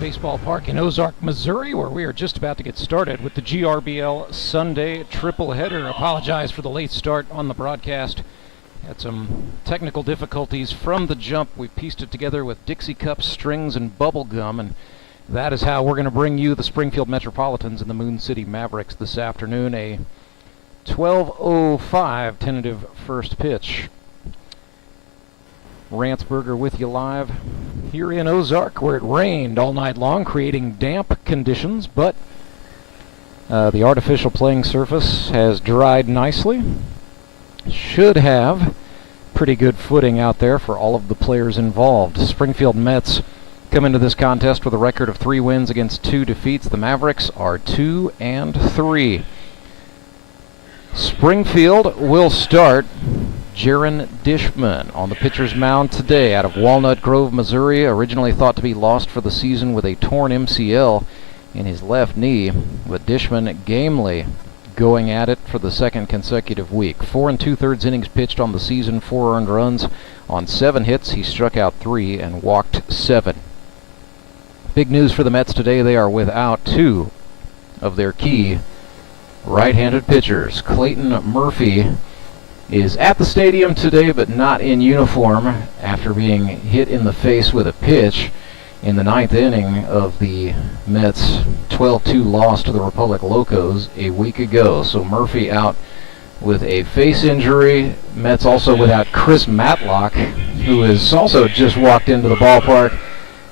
Baseball Park in Ozark, Missouri, where we are just about to get started with the GRBL Sunday triple header. Apologize for the late start on the broadcast. Had some technical difficulties from the jump. We pieced it together with Dixie cups, strings, and bubble gum, and that is how we're going to bring you the Springfield Metropolitans and the Moon City Mavericks this afternoon. A 12:05 tentative first pitch. Rance with you live here in Ozark, where it rained all night long, creating damp conditions, but the artificial playing surface has dried nicely. Should have pretty good footing out there for all of the players involved. Springfield Mets come into this contest with a record of 3 wins against 2 defeats. The Mavericks are 2-3. Springfield will start Jaron Dishman on the pitcher's mound today out of Walnut Grove, Missouri. Originally thought to be lost for the season with a torn MCL in his left knee, but Dishman gamely going at it for the second consecutive week. 4 2/3 innings pitched on the season, 4 earned runs on 7 hits. He struck out 3 and walked 7. Big news for the Mets today. They are without 2 of their key right-handed pitchers. Clayton Murphy is at the stadium today, but not in uniform after being hit in the face with a pitch in the 9th inning of the Mets' 12-2 loss to the Republic Locos a week ago. So Murphy out with a face injury. Mets also without Chris Matlock, who has also just walked into the ballpark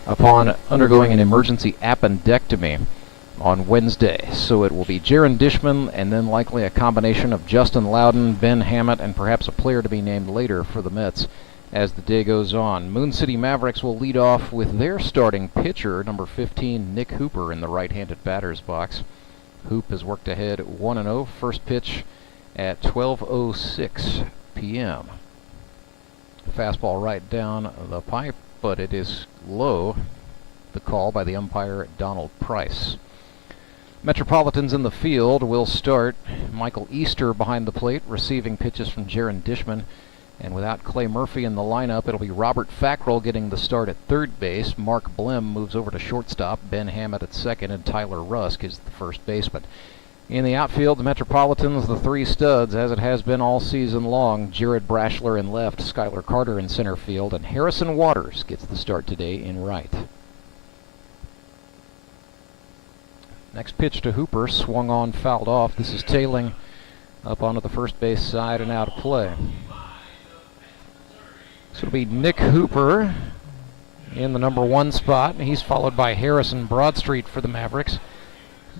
upon undergoing an emergency appendectomy on Wednesday. So it will be Jaron Dishman and then likely a combination of Justin Lowden, Ben Hammitt, and perhaps a player to be named later for the Mets as the day goes on. Moon City Mavericks will lead off with their starting pitcher, number 15, Nick Hooper, in the right-handed batter's box. Hoop has worked ahead 1-0. First pitch at 12:06 p.m. Fastball right down the pipe, but it is low. The call by the umpire, Donald Price. Metropolitans in the field will start Michael Easter behind the plate, receiving pitches from Jaron Dishman. And without Clay Murphy in the lineup, it'll be Robert Fackrell getting the start at third base. Mark Blem moves over to shortstop. Ben Hammitt at second, and Tyler Rusk is the first baseman. In the outfield, the Metropolitans, the 3 studs, as it has been all season long. Jared Brashler in left, Skylar Carter in center field, and Harrison Waters gets the start today in right. Next pitch to Hooper, swung on, fouled off. This is tailing up onto the first base side and out of play. So it'll be Nick Hooper in the number 1 spot. He's followed by Harrison Broadstreet for the Mavericks.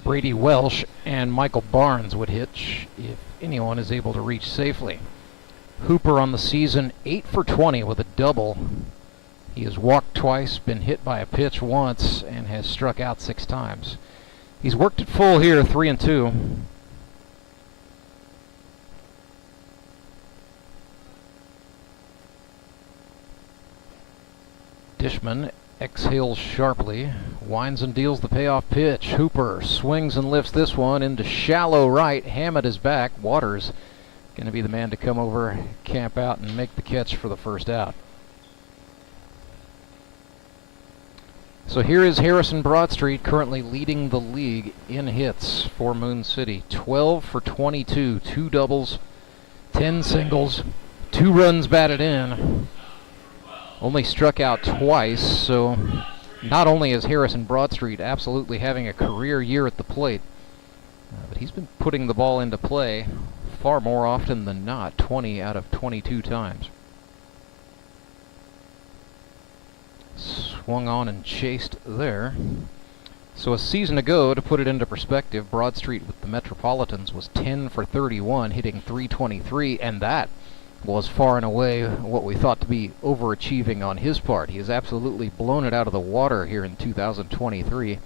Brady Welsh and Michael Barnes would hitch if anyone is able to reach safely. Hooper on the season, 8 for 20 with a double. He has walked twice, been hit by a pitch once, and has struck out 6 times. He's worked it full here, 3-2. Dishman exhales sharply, winds and deals the payoff pitch. Hooper swings and lifts this one into shallow right. Hammitt is back. Waters going to be the man to come over, camp out, and make the catch for the first out. So here is Harrison Broadstreet, currently leading the league in hits for Moon City. 12 for 22, 2 doubles, 10 singles, 2 runs batted in. Only struck out twice, so not only is Harrison Broadstreet absolutely having a career year at the plate, but he's been putting the ball into play far more often than not, 20 out of 22 times. Swung on and chased there. So a season ago, to put it into perspective, Broadstreet with the Metropolitans was 10 for 31, hitting .323, and that was far and away what we thought to be overachieving on his part. He has absolutely blown it out of the water here in 2023.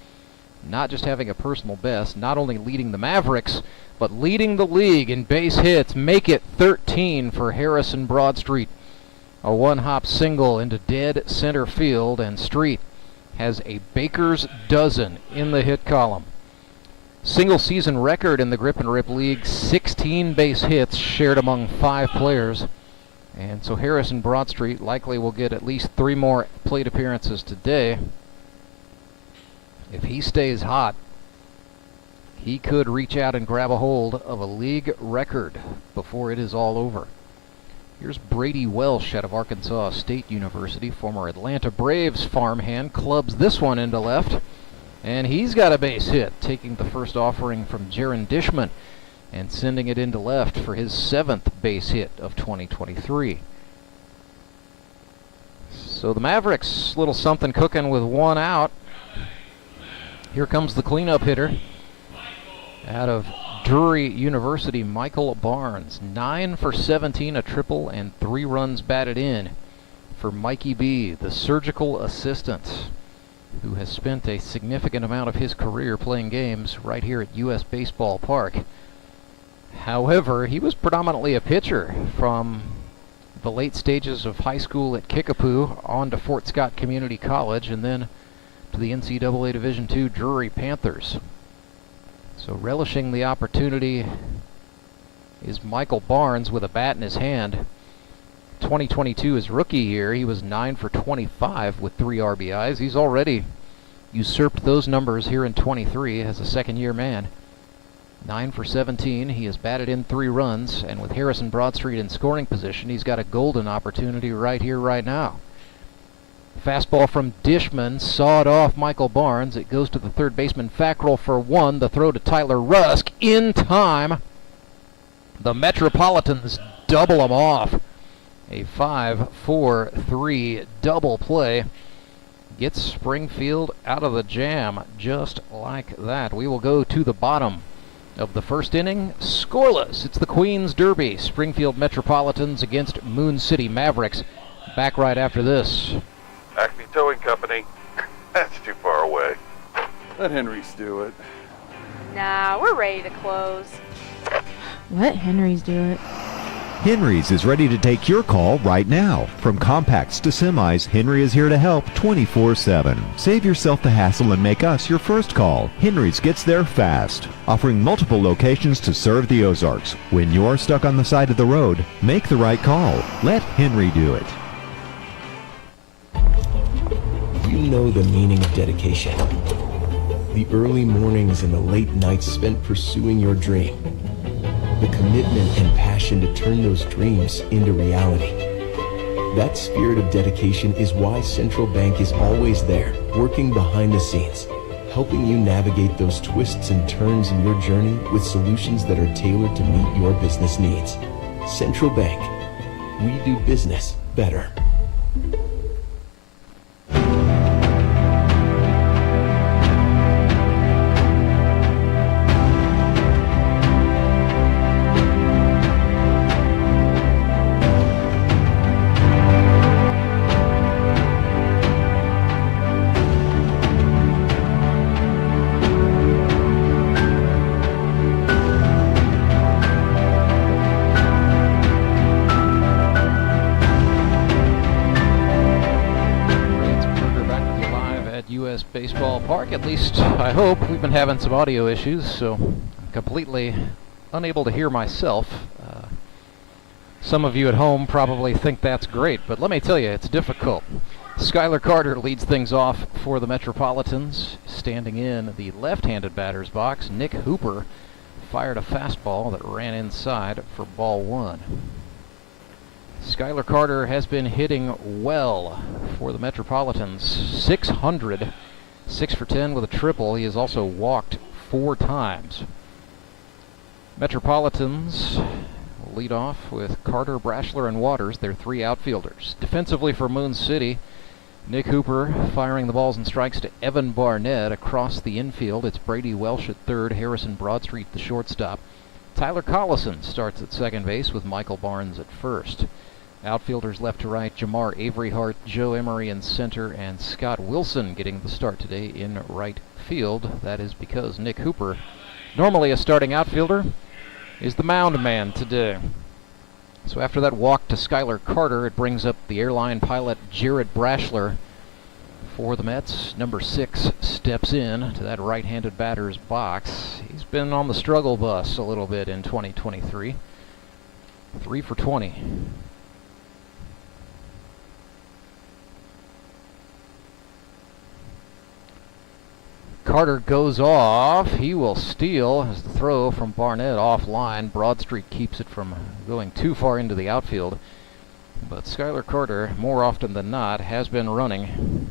Not just having a personal best, not only leading the Mavericks, but leading the league in base hits. Make it 13 for Harrison Broadstreet. A 1-hop single into dead center field, and Street has a baker's dozen in the hit column. Single season record in the Grip and Rip League, 16 base hits shared among 5 players. And so Harrison Broadstreet likely will get at least 3 more plate appearances today. If he stays hot, he could reach out and grab a hold of a league record before it is all over. Here's Brady Welsh out of Arkansas State University, former Atlanta Braves farmhand, clubs this one into left, and he's got a base hit, taking the first offering from Jaron Dishman and sending it into left for his 7th base hit of 2023. So the Mavericks, little something cooking with one out. Here comes the cleanup hitter out of Drury University, Michael Barnes. 9 for 17, a triple, and 3 runs batted in for Mikey B, the surgical assistant, who has spent a significant amount of his career playing games right here at U.S. Baseball Park. However, he was predominantly a pitcher from the late stages of high school at Kickapoo on to Fort Scott Community College and then to the NCAA Division II Drury Panthers. So relishing the opportunity is Michael Barnes with a bat in his hand. 2022 is rookie year. He was 9 for 25 with 3 RBIs. He's already usurped those numbers here in 23 as a second-year man. 9 for 17. He has batted in 3 runs, and with Harrison Broadstreet in scoring position, he's got a golden opportunity right here, right now. Fastball from Dishman, sawed off Michael Barnes. It goes to the third baseman, Fackrell for 1. The throw to Tyler Rusk in time. The Metropolitans double him off. A 5-4-3 double play gets Springfield out of the jam just like that. We will go to the bottom of the first inning. Scoreless. It's the Queen's Derby. Springfield Metropolitans against Moon City Mavericks. Back right after this. Acme Towing Company. That's too far away. Let Henry's do it. Nah, we're ready to close. Let Henry's do it. Henry's is ready to take your call right now. From compacts to semis, Henry is here to help 24/7. Save yourself the hassle and make us your first call. Henry's gets there fast, offering multiple locations to serve the Ozarks. When you're stuck on the side of the road, make the right call. Let Henry do it. You know the meaning of dedication. The early mornings and the late nights spent pursuing your dream. The commitment and passion to turn those dreams into reality. That spirit of dedication is why Central Bank is always there, working behind the scenes, helping you navigate those twists and turns in your journey with solutions that are tailored to meet your business needs. Central Bank. We do business better. U.S. Baseball Park, at least I hope. We've been having some audio issues, so I'm completely unable to hear myself. Some of you at home probably think that's great, but let me tell you, it's difficult. Skylar Carter leads things off for the Metropolitans. Standing in the left-handed batter's box, Nick Hooper fired a fastball that ran inside for ball 1. Skylar Carter has been hitting well for the Metropolitans. 600, 6 for 10 with a triple. He has also walked 4 times. Metropolitans lead off with Carter, Brashler, and Waters. They're 3 outfielders. Defensively for Moon City, Nick Hooper firing the balls and strikes to Evan Barnett across the infield. It's Brady Welsh at third, Harrison Broadstreet the shortstop. Tyler Collison starts at second base with Michael Barnes at first. Outfielders left to right, Jamar Averyhart, Joe Emery in center, and Scott Wilson getting the start today in right field. That is because Nick Hooper, normally a starting outfielder, is the mound man today. So after that walk to Skylar Carter, it brings up the airline pilot Jared Brashler for the Mets. Number 6 steps in to that right-handed batter's box. He's been on the struggle bus a little bit in 2023. 3 for 20. Carter goes off. He will steal as the throw from Barnett offline. Broadstreet keeps it from going too far into the outfield. But Skylar Carter, more often than not, has been running.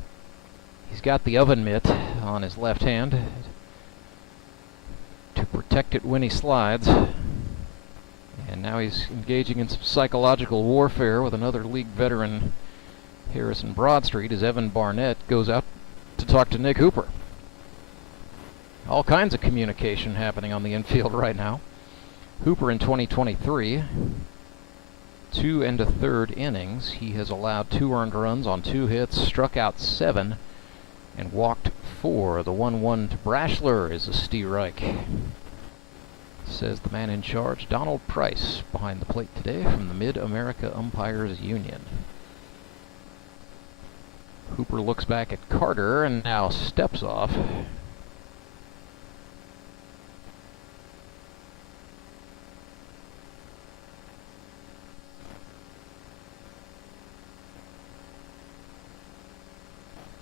He's got the oven mitt on his left hand to protect it when he slides. And now he's engaging in some psychological warfare with another league veteran, Harrison Broadstreet, as Evan Barnett goes out to talk to Nick Hooper. All kinds of communication happening on the infield right now. Hooper in 2023, 2 1/3 innings. He has allowed 2 earned runs on 2 hits, struck out 7, and walked 4. The 1-1 to Brashler is a Steerike, says the man in charge, Donald Price, behind the plate today from the Mid-America Umpires Union. Hooper looks back at Carter and now steps off.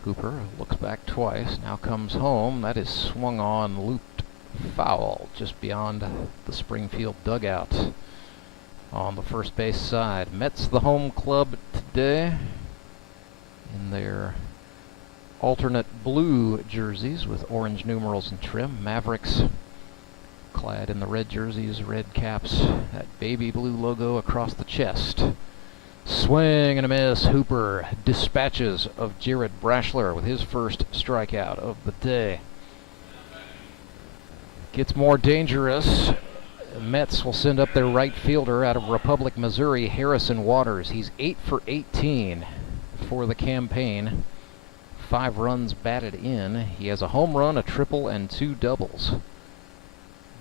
Hooper looks back twice, now comes home. That is swung on, looped foul just beyond the Springfield dugout on the first base side. Mets the home club today in their alternate blue jerseys with orange numerals and trim. Mavericks clad in the red jerseys, red caps, that baby blue logo across the chest. Swing and a miss. Hooper dispatches of Jared Brashler with his first strikeout of the day. Gets more dangerous. The Mets will send up their right fielder out of Republic, Missouri, Harrison Waters. He's 8 for 18 for the campaign. 5 runs batted in. He has a home run, a triple, and 2 doubles.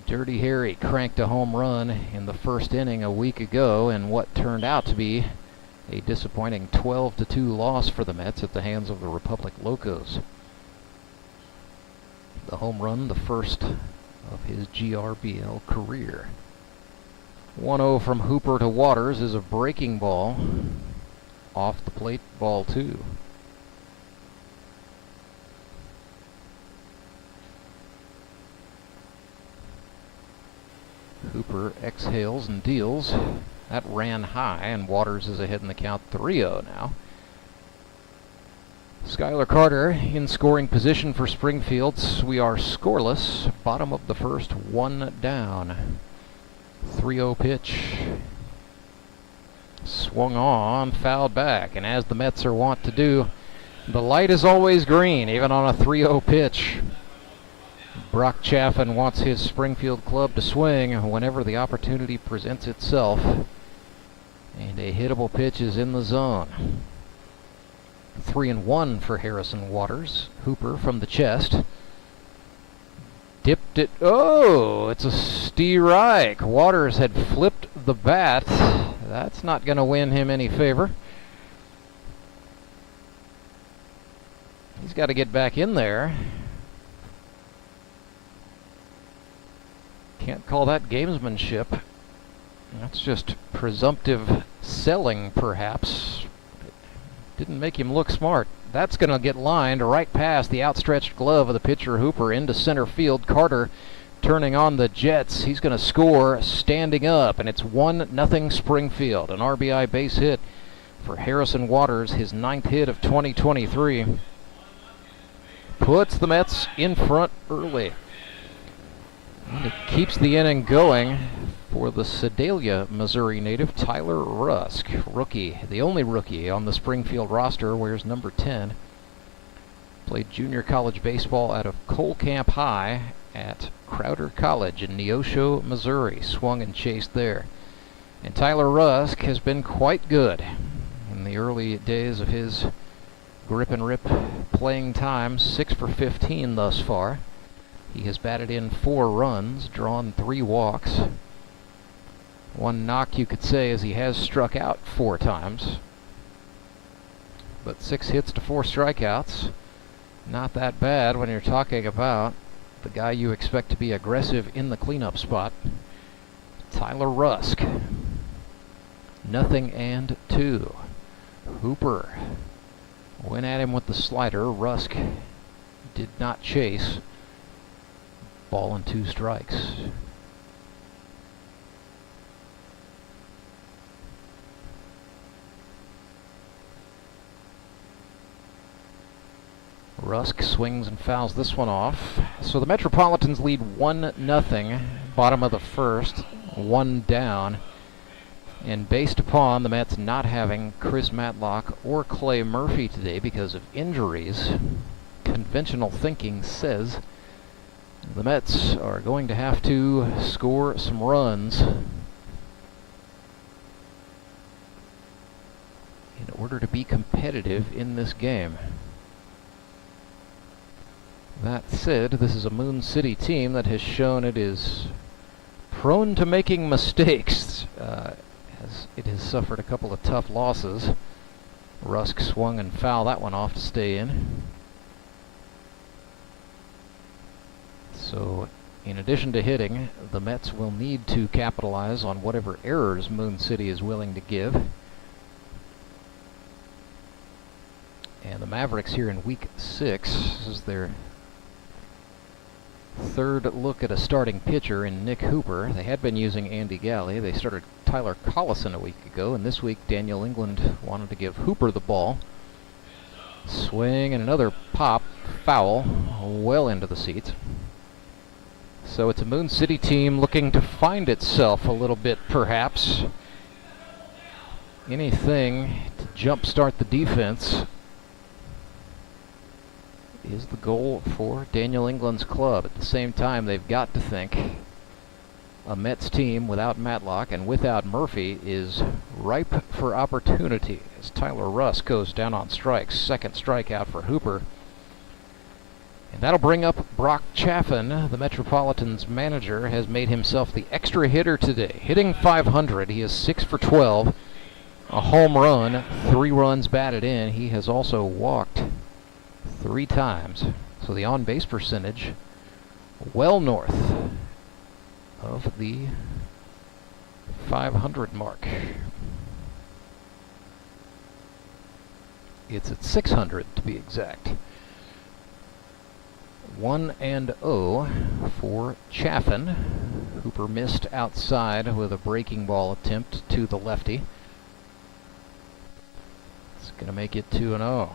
Dirty Harry cranked a home run in the first inning a week ago in what turned out to be a disappointing 12-2 loss for the Mets at the hands of the Republic Locos. The home run, the first of his GRBL career. 1-0 from Hooper to Waters is a breaking ball. Off the plate, ball 2. Hooper exhales and deals. That ran high, and Waters is ahead in the count 3-0 now. Skylar Carter in scoring position for Springfield. We are scoreless. Bottom of the first, 1 down. 3-0 pitch. Swung on, fouled back, and as the Mets are wont to do, the light is always green, even on a 3-0 pitch. Brock Chaffin wants his Springfield club to swing whenever the opportunity presents itself. And a hittable pitch is in the zone. 3-1 for Harrison Waters. Hooper from the chest. Dipped it. Oh, it's a Steerike. Waters had flipped the bat. That's not going to win him any favor. He's got to get back in there. Can't call that gamesmanship. That's just presumptive selling, perhaps. Didn't make him look smart. That's going to get lined right past the outstretched glove of the pitcher Hooper into center field. Carter turning on the Jets. He's going to score standing up, and it's 1-0 Springfield. An RBI base hit for Harrison Waters, his 9th hit of 2023. Puts the Mets in front early. And it keeps the inning going for the Sedalia, Missouri native, Tyler Rusk, rookie. The only rookie on the Springfield roster, wears number 10. Played junior college baseball out of Cole Camp High at Crowder College in Neosho, Missouri. Swung and chased there. And Tyler Rusk has been quite good in the early days of his grip and rip playing time. 6 for 15 thus far. He has batted in 4 runs, drawn 3 walks. One knock, you could say, is he has struck out 4 times. But 6 hits to 4 strikeouts. Not that bad when you're talking about the guy you expect to be aggressive in the cleanup spot. Tyler Rusk. 0-2. Hooper went at him with the slider. Rusk did not chase. Ball and 2 strikes. Rusk swings and fouls this one off. So the Metropolitans lead 1-0, bottom of the first, 1 down. And based upon the Mets not having Chris Matlock or Clay Murphy today because of injuries, conventional thinking says the Mets are going to have to score some runs in order to be competitive in this game. That said, this is a Moon City team that has shown it is prone to making mistakes, as it has suffered a couple of tough losses. Rusk swung and fouled that one off to stay in. So, in addition to hitting, the Mets will need to capitalize on whatever errors Moon City is willing to give. And the Mavericks here in week 6, this is their third look at a starting pitcher in Nick Hooper. They had been using Andy Galley. They started Tyler Collison a week ago, and this week Daniel England wanted to give Hooper the ball. Swing and another pop, foul, well into the seats. So it's a Moon City team looking to find itself a little bit, perhaps. Anything to jumpstart the defense is the goal for Daniel England's club. At the same time, they've got to think a Mets team without Matlock and without Murphy is ripe for opportunity as Tyler Rusk goes down on strikes. Second strikeout for Hooper. And that'll bring up Brock Chaffin. The Metropolitans manager has made himself the extra hitter today. Hitting .500, he is 6 for 12. A home run, 3 runs batted in. He has also walked 3 times. So the on-base percentage well north of the 500 mark. It's at 600 to be exact. 1-0 for Chaffin. Hooper missed outside with a breaking ball attempt to the lefty. It's going to make it 2-0.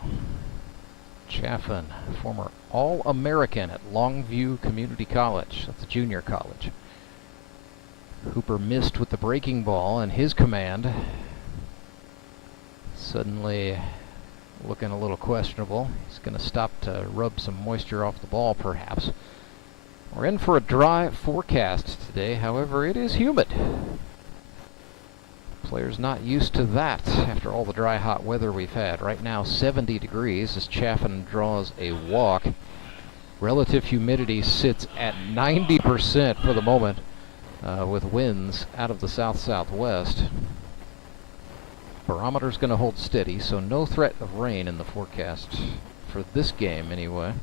Chaffin, former All-American at Longview Community College. That's a junior college. Hooper missed with the breaking ball, and his command suddenly looking a little questionable. He's going to stop to rub some moisture off the ball, perhaps. We're in for a dry forecast today. However, it is humid. Players not used to that after all the dry, hot weather we've had. Right now, 70 degrees as Chaffin draws a walk. Relative humidity sits at 90% for the moment, with winds out of the south-southwest. Barometer's going to hold steady, so no threat of rain in the forecast for this game anyway.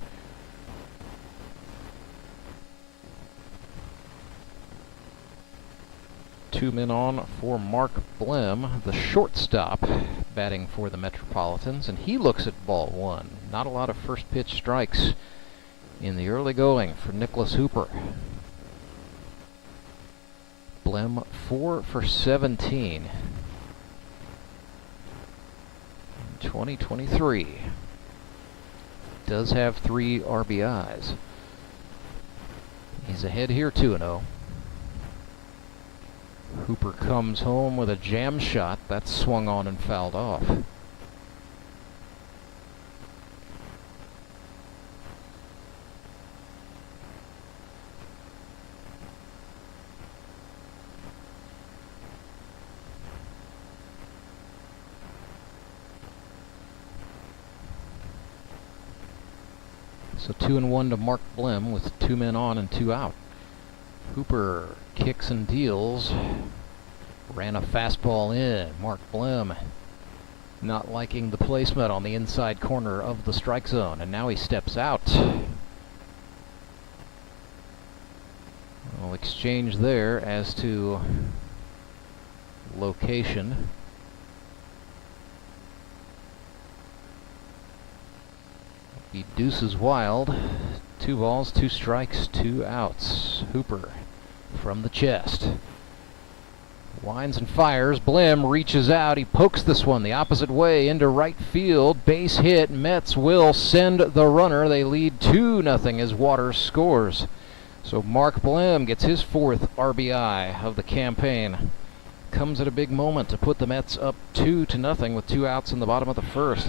Two men on for Mark Blem, the shortstop, batting for the Metropolitans, and he looks at ball 1. Not a lot of first pitch strikes in the early going for Nicholas Hooper. Blem 4 for 17 in 2023. Does have 3 RBIs. He's ahead here 2-0. Hooper comes home with a jam shot. That's swung on and fouled off. So 2-1 to Mark Blem with 2 men on and 2 out. Hooper kicks and deals. Ran a fastball in. Mark Blem not liking the placement on the inside corner of the strike zone, and now he steps out. We'll exchange there as to location. Be deuces wild 2 balls, 2 strikes, 2 outs. Hooper from the chest. Winds and fires. Blim reaches out. He pokes this one the opposite way into right field. Base hit. Mets will send the runner. They lead 2-0 as Waters scores. So Mark Blim gets his 4th RBI of the campaign. Comes at a big moment to put the Mets up 2-0 with 2 outs in the bottom of the first.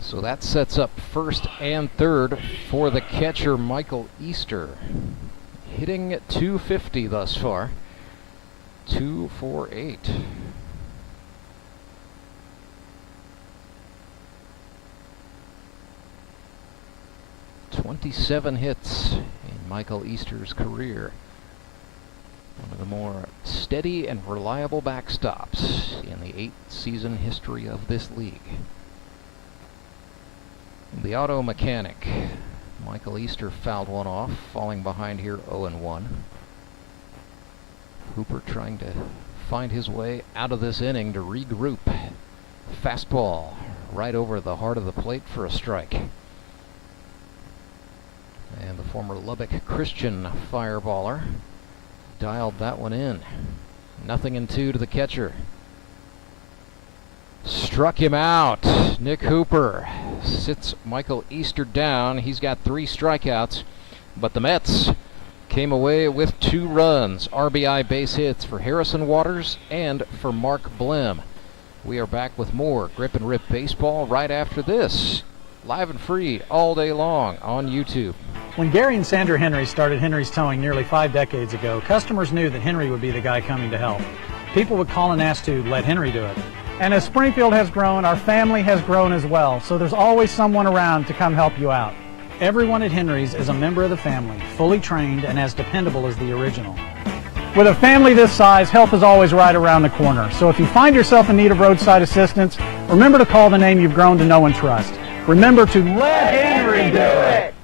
So that sets up first and third for the catcher, Michael Easter. Hitting at .250 thus far. 2-for-8. "27 hits in Michael Easter's career. One of the more steady and reliable backstops in the 8-season history of this league. The auto mechanic, Michael Easter, fouled one off, falling behind here 0-1. Hooper trying to find his way out of this inning to regroup. Fastball right over the heart of the plate for a strike. And the former Lubbock Christian fireballer dialed that one in. 0-2 to the catcher. Struck him out. Nick Hooper sits Michael Easter down. He's got 3 strikeouts, but the Mets came away with 2 runs. RBI base hits for Harrison Waters and for Mark Blim. We are back with more Grip and Rip baseball right after this. Live and free all day long on YouTube. When Gary and Sandra Henry started Henry's Towing nearly 5 decades ago, customers knew that Henry would be the guy coming to help. People would call and ask to let Henry do it. And as Springfield has grown, our family has grown as well, so there's always someone around to come help you out. Everyone at Henry's is a member of the family, fully trained and as dependable as the original. With a family this size, help is always right around the corner. So if you find yourself in need of roadside assistance, remember to call the name you've grown to know and trust. Remember to let Henry do it!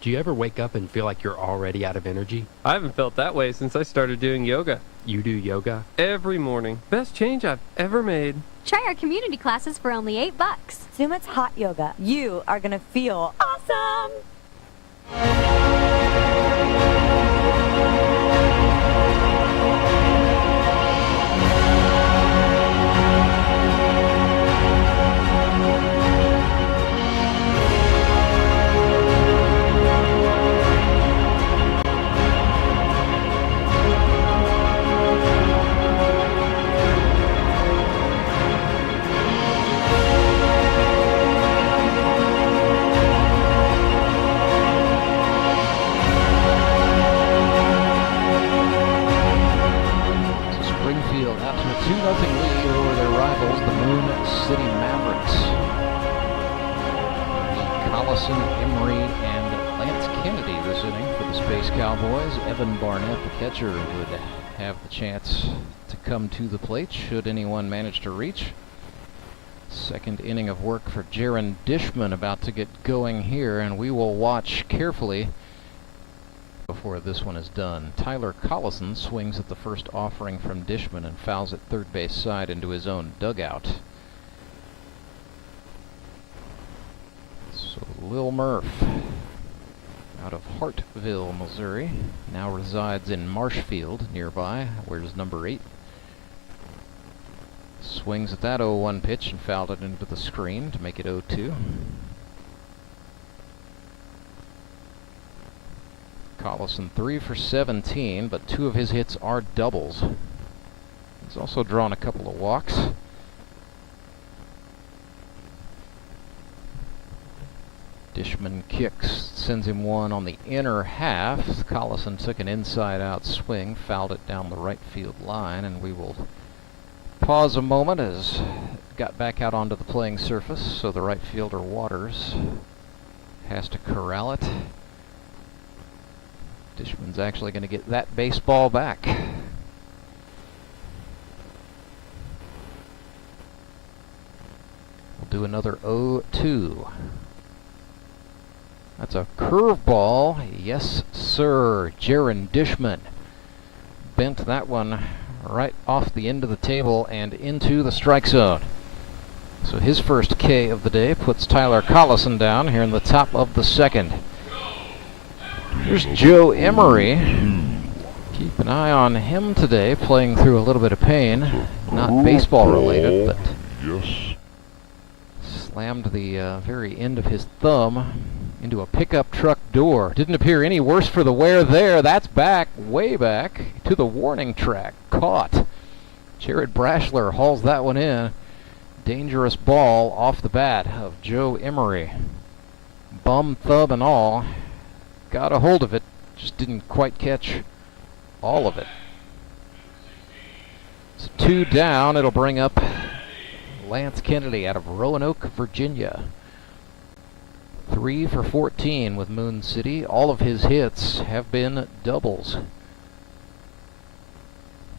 Do you ever wake up and feel like you're already out of energy? I haven't felt that way since I started doing yoga. You do yoga? Every morning. Best change I've ever made. Try our community classes for only $8. Sumit's hot yoga. You are gonna feel awesome! Lead over their rivals, the Moon City Mavericks. Collison, Emery, and Lance Kennedy this inning for the Space Cowboys. Evan Barnett, the catcher, would have the chance to come to the plate should anyone manage to reach. Second inning of work for Jaron Dishman about to get going here, and we will watch carefully before this one is done. Tyler Collison swings at the first offering from Dishman and fouls at third base side into his own dugout. So Lil Murph, out of Hartville, Missouri, now resides in Marshfield nearby. Wears number 8. Swings at that 0-1 pitch and fouled it into the screen to make it 0-2. Collison 3 for 17, but 2 of his hits are doubles. He's also drawn a couple of walks. Dishman kicks, sends him one on the inner half. Collison took an inside-out swing, fouled it down the right field line, and we will pause a moment as it got back out onto the playing surface, so the right fielder Waters has to corral it. Dishman's actually going to get that baseball back. We'll do another 0-2. That's a curveball. Yes, sir. Jaron Dishman bent that one right off the end of the table and into the strike zone. So his first K of the day puts Tyler Collison down here in the top of the second. Here's Joe Emery. Keep an eye on him today, playing through a little bit of pain. Not baseball related, but slammed the very end of his thumb into a pickup truck door. Didn't appear any worse for the wear there. That's back, way back, to the warning track. Caught. Jared Brashler hauls that one in. Dangerous ball off the bat of Joe Emery. Bum, thumb, and all. Got a hold of it, just didn't quite catch all of it. It's 2 down. It'll bring up Lance Kennedy out of Roanoke, Virginia. 3 for 14 with Moon City. All of his hits have been doubles.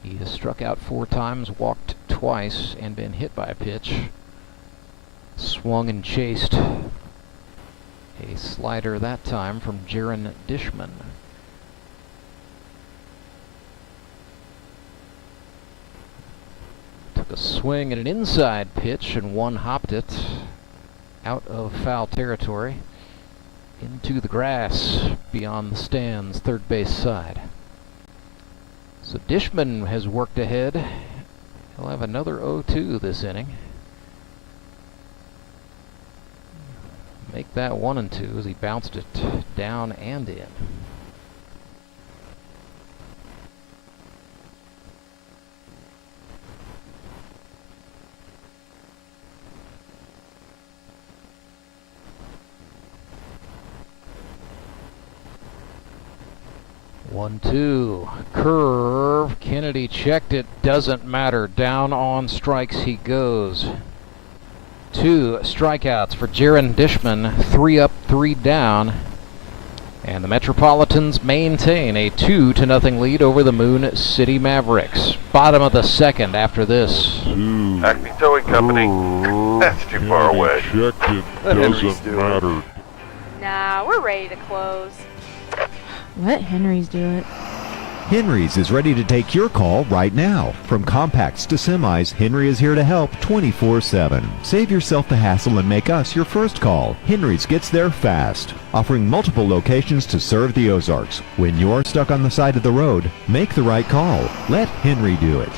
He has struck out 4 times, walked twice, and been hit by a pitch. Swung and chased. A slider that time from Jaron Dishman. Took a swing at an inside pitch and one hopped it out of foul territory into the grass beyond the stands, third base side. So Dishman has worked ahead. He'll have another 0-2 this inning. Make that 1 and 2 as he bounced it down and in. One, two, curve. Kennedy checked it. Doesn't matter. Down on strikes he goes. 2 strikeouts for Jaron Dishman. 3 up, 3 down. And the Metropolitans maintain a 2-0 lead over the Moon City Mavericks. Bottom of the second after this. Acme Towing Company. That's too far away. Let Henry's do it. Nah, we're ready to close. Let Henry's do it. Henry's is ready to take your call right now. From compacts to semis, Henry is here to help 24/7. Save yourself the hassle and make us your first call. Henry's gets there fast, offering multiple locations to serve the Ozarks. When you're stuck on the side of the road, make the right call. Let Henry do it.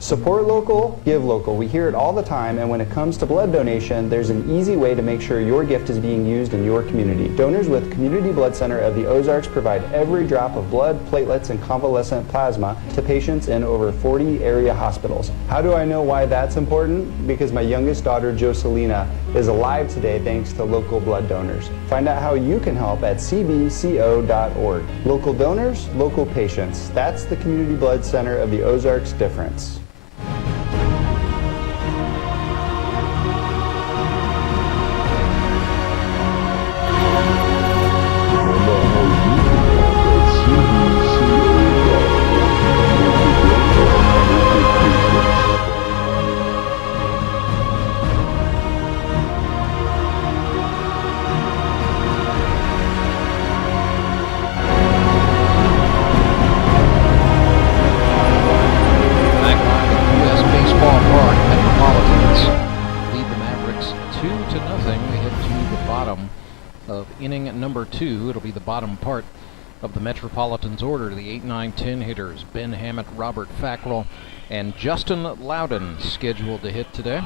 Support local, give local. We hear it all the time, and when it comes to blood donation, there's an easy way to make sure your gift is being used in your community. Donors with Community Blood Center of the Ozarks provide every drop of blood, platelets, and convalescent plasma to patients in over 40 area hospitals. How do I know why that's important? Because my youngest daughter, Joselina, is alive today thanks to local blood donors. Find out how you can help at cbco.org. Local donors, local patients. That's the Community Blood Center of the Ozarks difference. Number 2, it'll be the bottom part of the Metropolitans order. The 8, 9, 10 hitters, Ben Hammitt, Robert Fackrell, and Justin Lowden scheduled to hit today.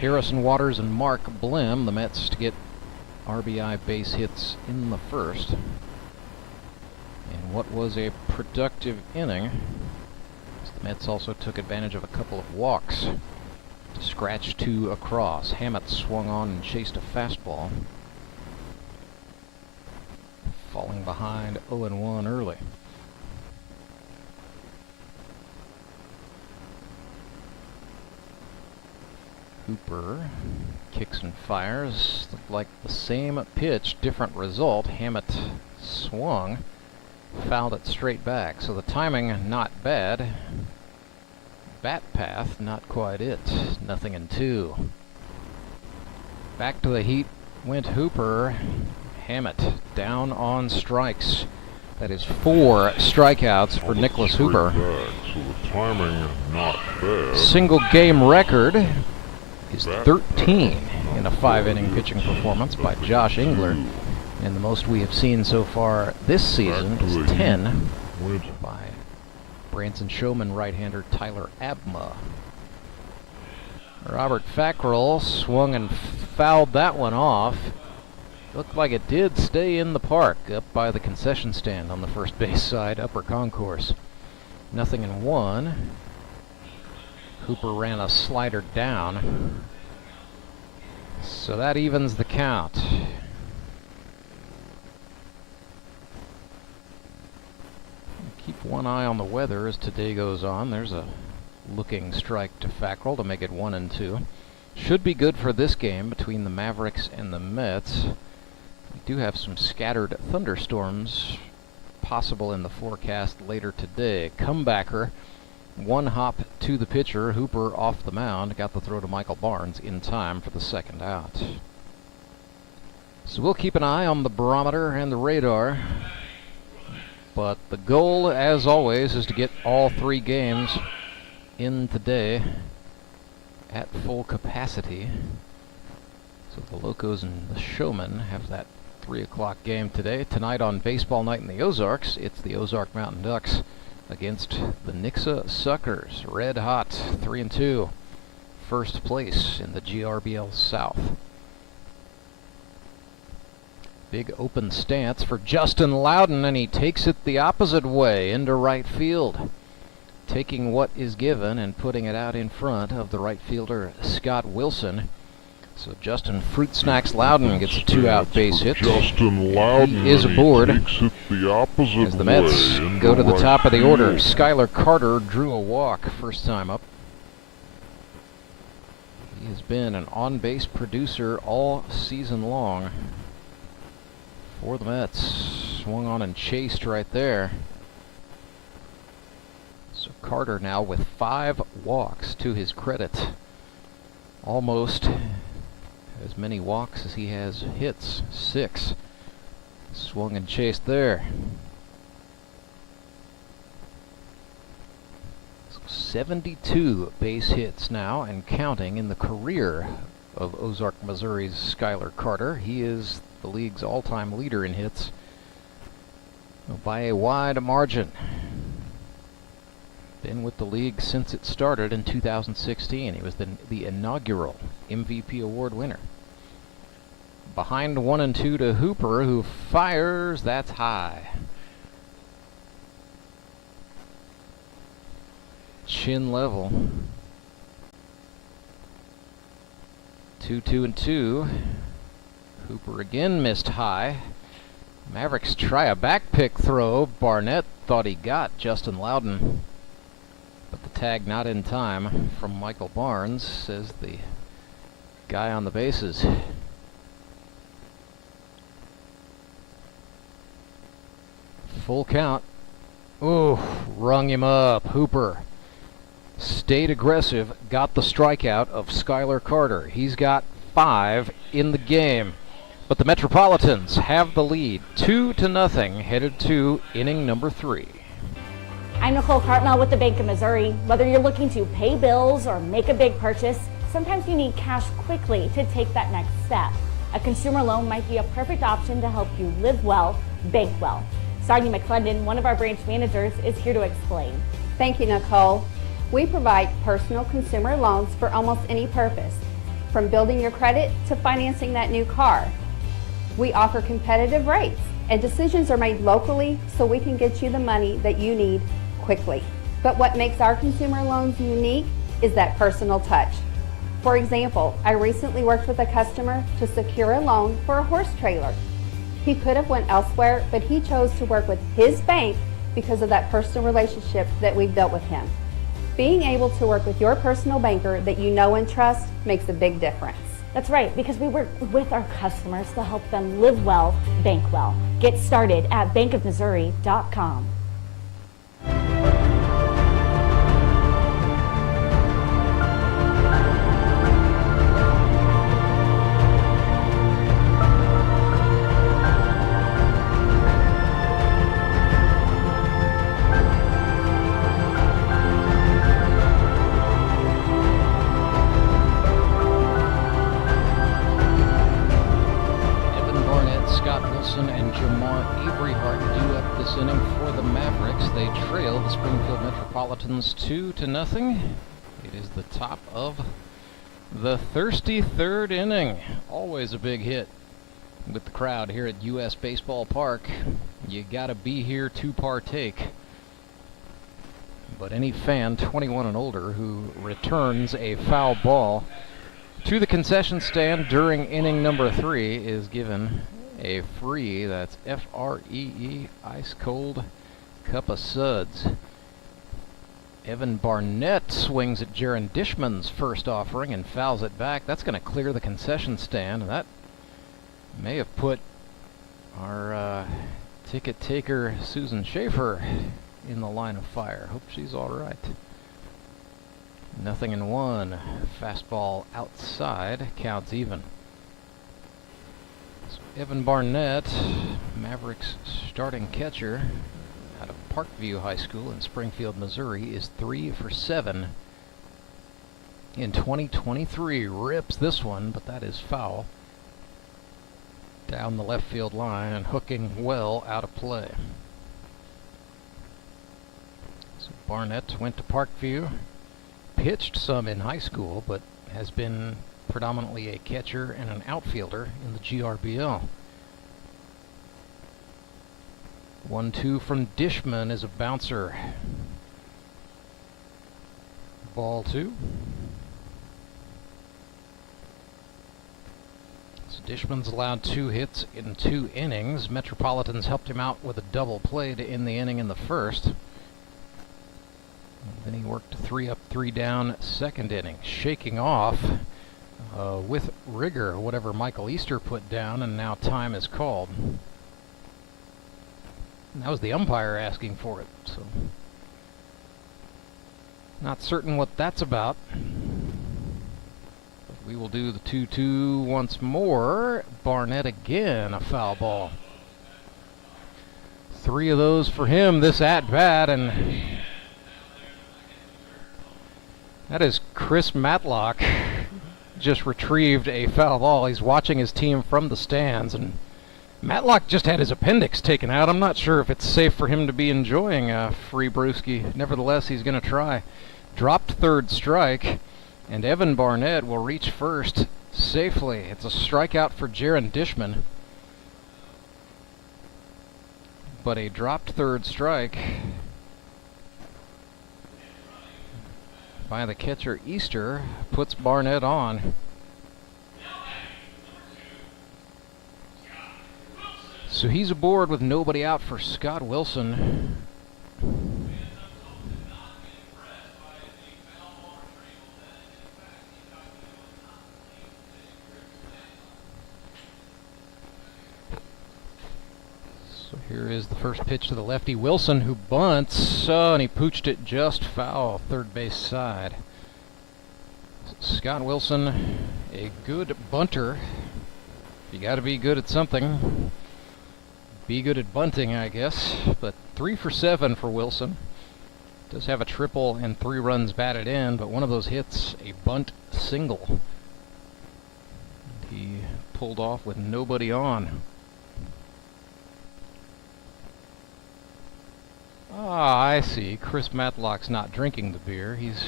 Harrison Waters and Mark Blim, the Mets, to get RBI base hits in the first. In what was a productive inning, the Mets also took advantage of a couple of walks to scratch 2 across. Hammett swung on and chased a fastball, falling behind 0-1 early. Hooper kicks and fires. Looked like the same pitch, different result. Hammett swung, fouled it straight back, so the timing not bad. Bat path, not quite it. 0-2. Back to the heat went Hooper. Hammitt down on strikes. That is 4 strikeouts for Nicholas Hooper. So the timing not bad. Single game record is 13 in a 5-inning pitching performance by Josh Engler. And the most we have seen so far this season is 10 by Branson Showman right-hander Tyler Abma. Robert Fackrell swung and fouled that one off. Looked like it did stay in the park up by the concession stand on the first base side, upper concourse. 0-1. Hooper ran a slider down. So that evens the count. Keep one eye on the weather as today goes on. There's a looking strike to Fackrell to make it 1-2. Should be good for this game between the Mavericks and the Mets. We do have some scattered thunderstorms possible in the forecast later today. Comebacker, one hop to the pitcher. Hooper off the mound, got the throw to Michael Barnes in time for the second out. So we'll keep an eye on the barometer and the radar. But the goal, as always, is to get all 3 games in today at full capacity. So the Locos and the Showmen have that 3 o'clock game today. Tonight on Baseball Night in the Ozarks, it's the Ozark Mountain Ducks against the Nixa Suckers. Red hot, 3-2. First place in the GRBL South. Big open stance for Justin Lowden, and he takes it the opposite way into right field. Taking what is given and putting it out in front of the right fielder, Scott Wilson. So Justin Fruit Snacks Loudon gets a 2-out base hit. Justin Loudon he is aboard takes it the opposite as the Mets way go to the right top of the order. field. Skylar Carter drew a walk first time up. He has been an on-base producer all season long for the Mets. Swung on and chased right there. So Carter now with 5 walks to his credit. Almost as many walks as he has hits, 6. Swung and chased there. So 72 base hits now and counting in the career of Ozark, Missouri's Skylar Carter. He is the league's all-time leader in hits by a wide margin. Been with the league since it started in 2016. He was the inaugural MVP award winner. Behind 1-2 to Hooper, who fires. That's high. Chin level. 2-2-2. Hooper again missed high. Mavericks try a back pick throw. Barnett thought he got Justin Loudon, but the tag not in time from Michael Barnes, says the guy on the bases. Full count. Ooh, rung him up. Hooper stayed aggressive, got the strikeout of Skylar Carter. He's got 5 in the game. But the Metropolitans have the lead, 2-0, headed to inning number 3. I'm Nicole Cartmel with the Bank of Missouri. Whether you're looking to pay bills or make a big purchase, sometimes you need cash quickly to take that next step. A consumer loan might be a perfect option to help you live well, bank well. Sonia McClendon, one of our branch managers, is here to explain. Thank you, Nicole. We provide personal consumer loans for almost any purpose, from building your credit to financing that new car. We offer competitive rates, and decisions are made locally so we can get you the money that you need quickly. But what makes our consumer loans unique is that personal touch. For example, I recently worked with a customer to secure a loan for a horse trailer. He could have went elsewhere, but he chose to work with his bank because of that personal relationship that we've built with him. Being able to work with your personal banker that you know and trust makes a big difference. That's right, because we work with our customers to help them live well, bank well. Get started at bankofmissouri.com. Wilson and Jamar Averyhart due up this inning for the Mavericks. They trail the Springfield Metropolitans 2-0. It is the top of the thirsty third inning. Always a big hit with the crowd here at US Baseball Park. You gotta be here to partake. But any fan 21 and older who returns a foul ball to the concession stand during inning number 3 is given a free, that's F-R-E-E, ice cold cup of suds. Evan Barnett swings at Jaron Dishman's first offering and fouls it back. That's going to clear the concession stand, and that may have put our ticket taker Susan Schaefer in the line of fire. Hope she's all right. 0-1. Fastball outside. Counts even. So Evan Barnett, Mavericks starting catcher out of Parkview High School in Springfield, Missouri, is 3 for 7 in 2023. Rips this one, but that is foul. Down the left field line and hooking well out of play. So Barnett went to Parkview. Pitched some in high school, but has been predominantly a catcher and an outfielder in the GRBL. 1-2 from Dishman is a bouncer. Ball 2. So Dishman's allowed 2 hits in 2 innings. Metropolitans helped him out with a double play to end the inning in the first. Then he worked 3 up, 3 down, second inning, shaking off with rigor whatever Michael Easter put down, and now time is called. And that was the umpire asking for it, so not certain what that's about. But we will do the 2-2 once more. Barnett again, a foul ball. 3 of those for him this at-bat, and that is Chris Matlock just retrieved a foul ball. He's watching his team from the stands, and Matlock just had his appendix taken out. I'm not sure if it's safe for him to be enjoying a free brewski. Nevertheless, he's going to try. Dropped third strike, and Evan Barnett will reach first safely. It's a strikeout for Jaron Dishman, but a dropped third strike by the catcher Easter puts Barnett on. So he's aboard with nobody out for Scott Wilson. So here is the first pitch to the lefty Wilson, who bunts, and he pooched it just foul, third base side. Scott Wilson, a good bunter. You got to be good at something. Be good at bunting, I guess. But 3 for 7 for Wilson. Does have a triple and 3 runs batted in, but one of those hits, a bunt single. He pulled off with nobody on. Ah, I see. Chris Matlock's not drinking the beer. He's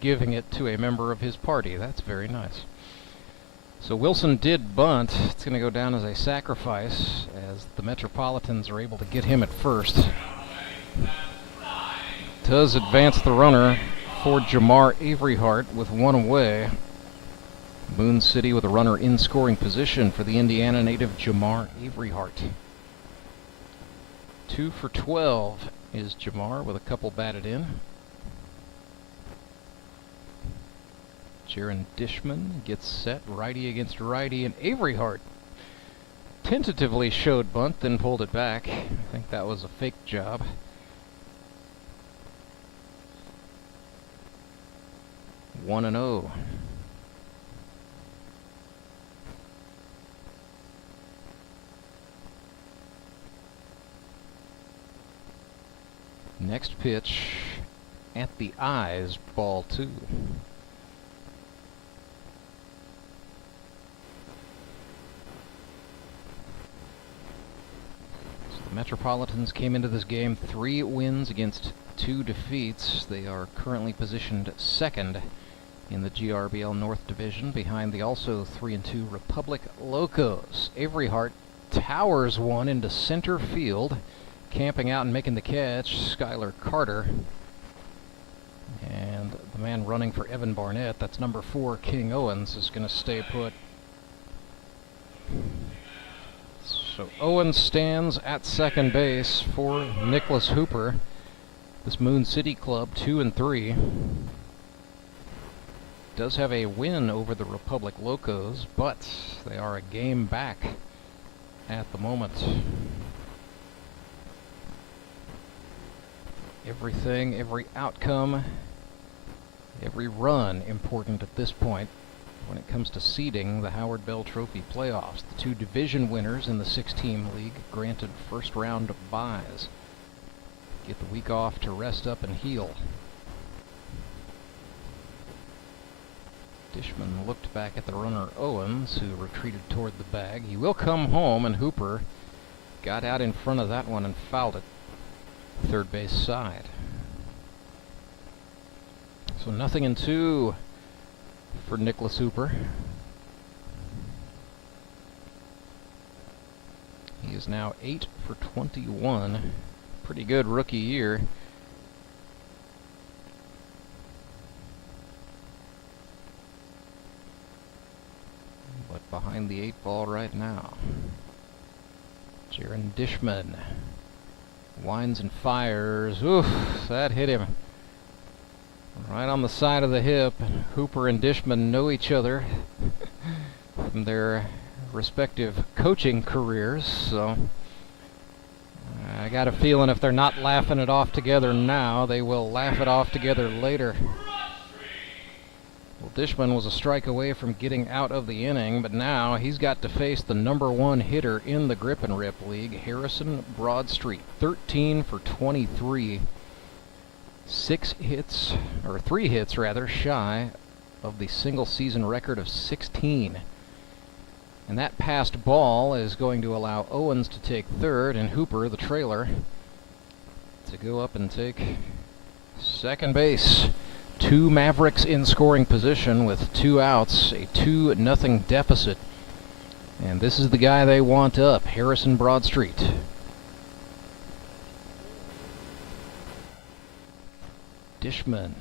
giving it to a member of his party. That's very nice. So Wilson did bunt. It's going to go down as a sacrifice as the Metropolitans are able to get him at first. Does advance the runner for Jamar Averyhart with 1 away. Moon City with a runner in scoring position for the Indiana native Jamar Averyhart. 2 for 12 is Jamar with a couple batted in. Jaron Dishman gets set, righty against righty, and Averyhart tentatively showed bunt, then pulled it back. I think that was a fake job. One and 0. Next pitch at the eyes, ball 2. Metropolitans came into this game 3 wins against 2 defeats. They are currently positioned second in the GRBL North Division, behind the also 3-2 Republic Locos. Avery Hart towers one into center field. Camping out and making the catch, Skylar Carter. And the man running for Evan Barnett, that's number 4, King Owens, is going to stay put. So Owens stands at second base for Nicholas Hooper. This Moon City club, 2-3. Does have a win over the Republic Locos, but they are a game back at the moment. Everything, every outcome, every run important at this point when it comes to seeding the Howard Bell Trophy playoffs. The 2 division winners in the 6-team league granted first-round byes. Get the week off to rest up and heal. Dishman looked back at the runner Owens, who retreated toward the bag. He will come home, and Hooper got out in front of that one and fouled it. Third base side. So 0-2 for Nicholas Hooper. He is now 8 for 21. Pretty good rookie year. But behind the 8 ball right now. Jaron Dishman winds and fires. Oof, that hit him right on the side of the hip. Hooper and Dishman know each other from their respective coaching careers, so I got a feeling if they're not laughing it off together now, they will laugh it off together later. Well, Dishman was a strike away from getting out of the inning, but now he's got to face the number 1 hitter in the Grip and Rip League, Harrison Broadstreet. 13 for 23. 3 hits rather, shy of the single season record of 16. And that passed ball is going to allow Owens to take third and Hooper, the trailer, to go up and take second base. 2 Mavericks in scoring position with 2 outs, a 2-0 deficit. And this is the guy they want up, Harrison Broadstreet. Dishman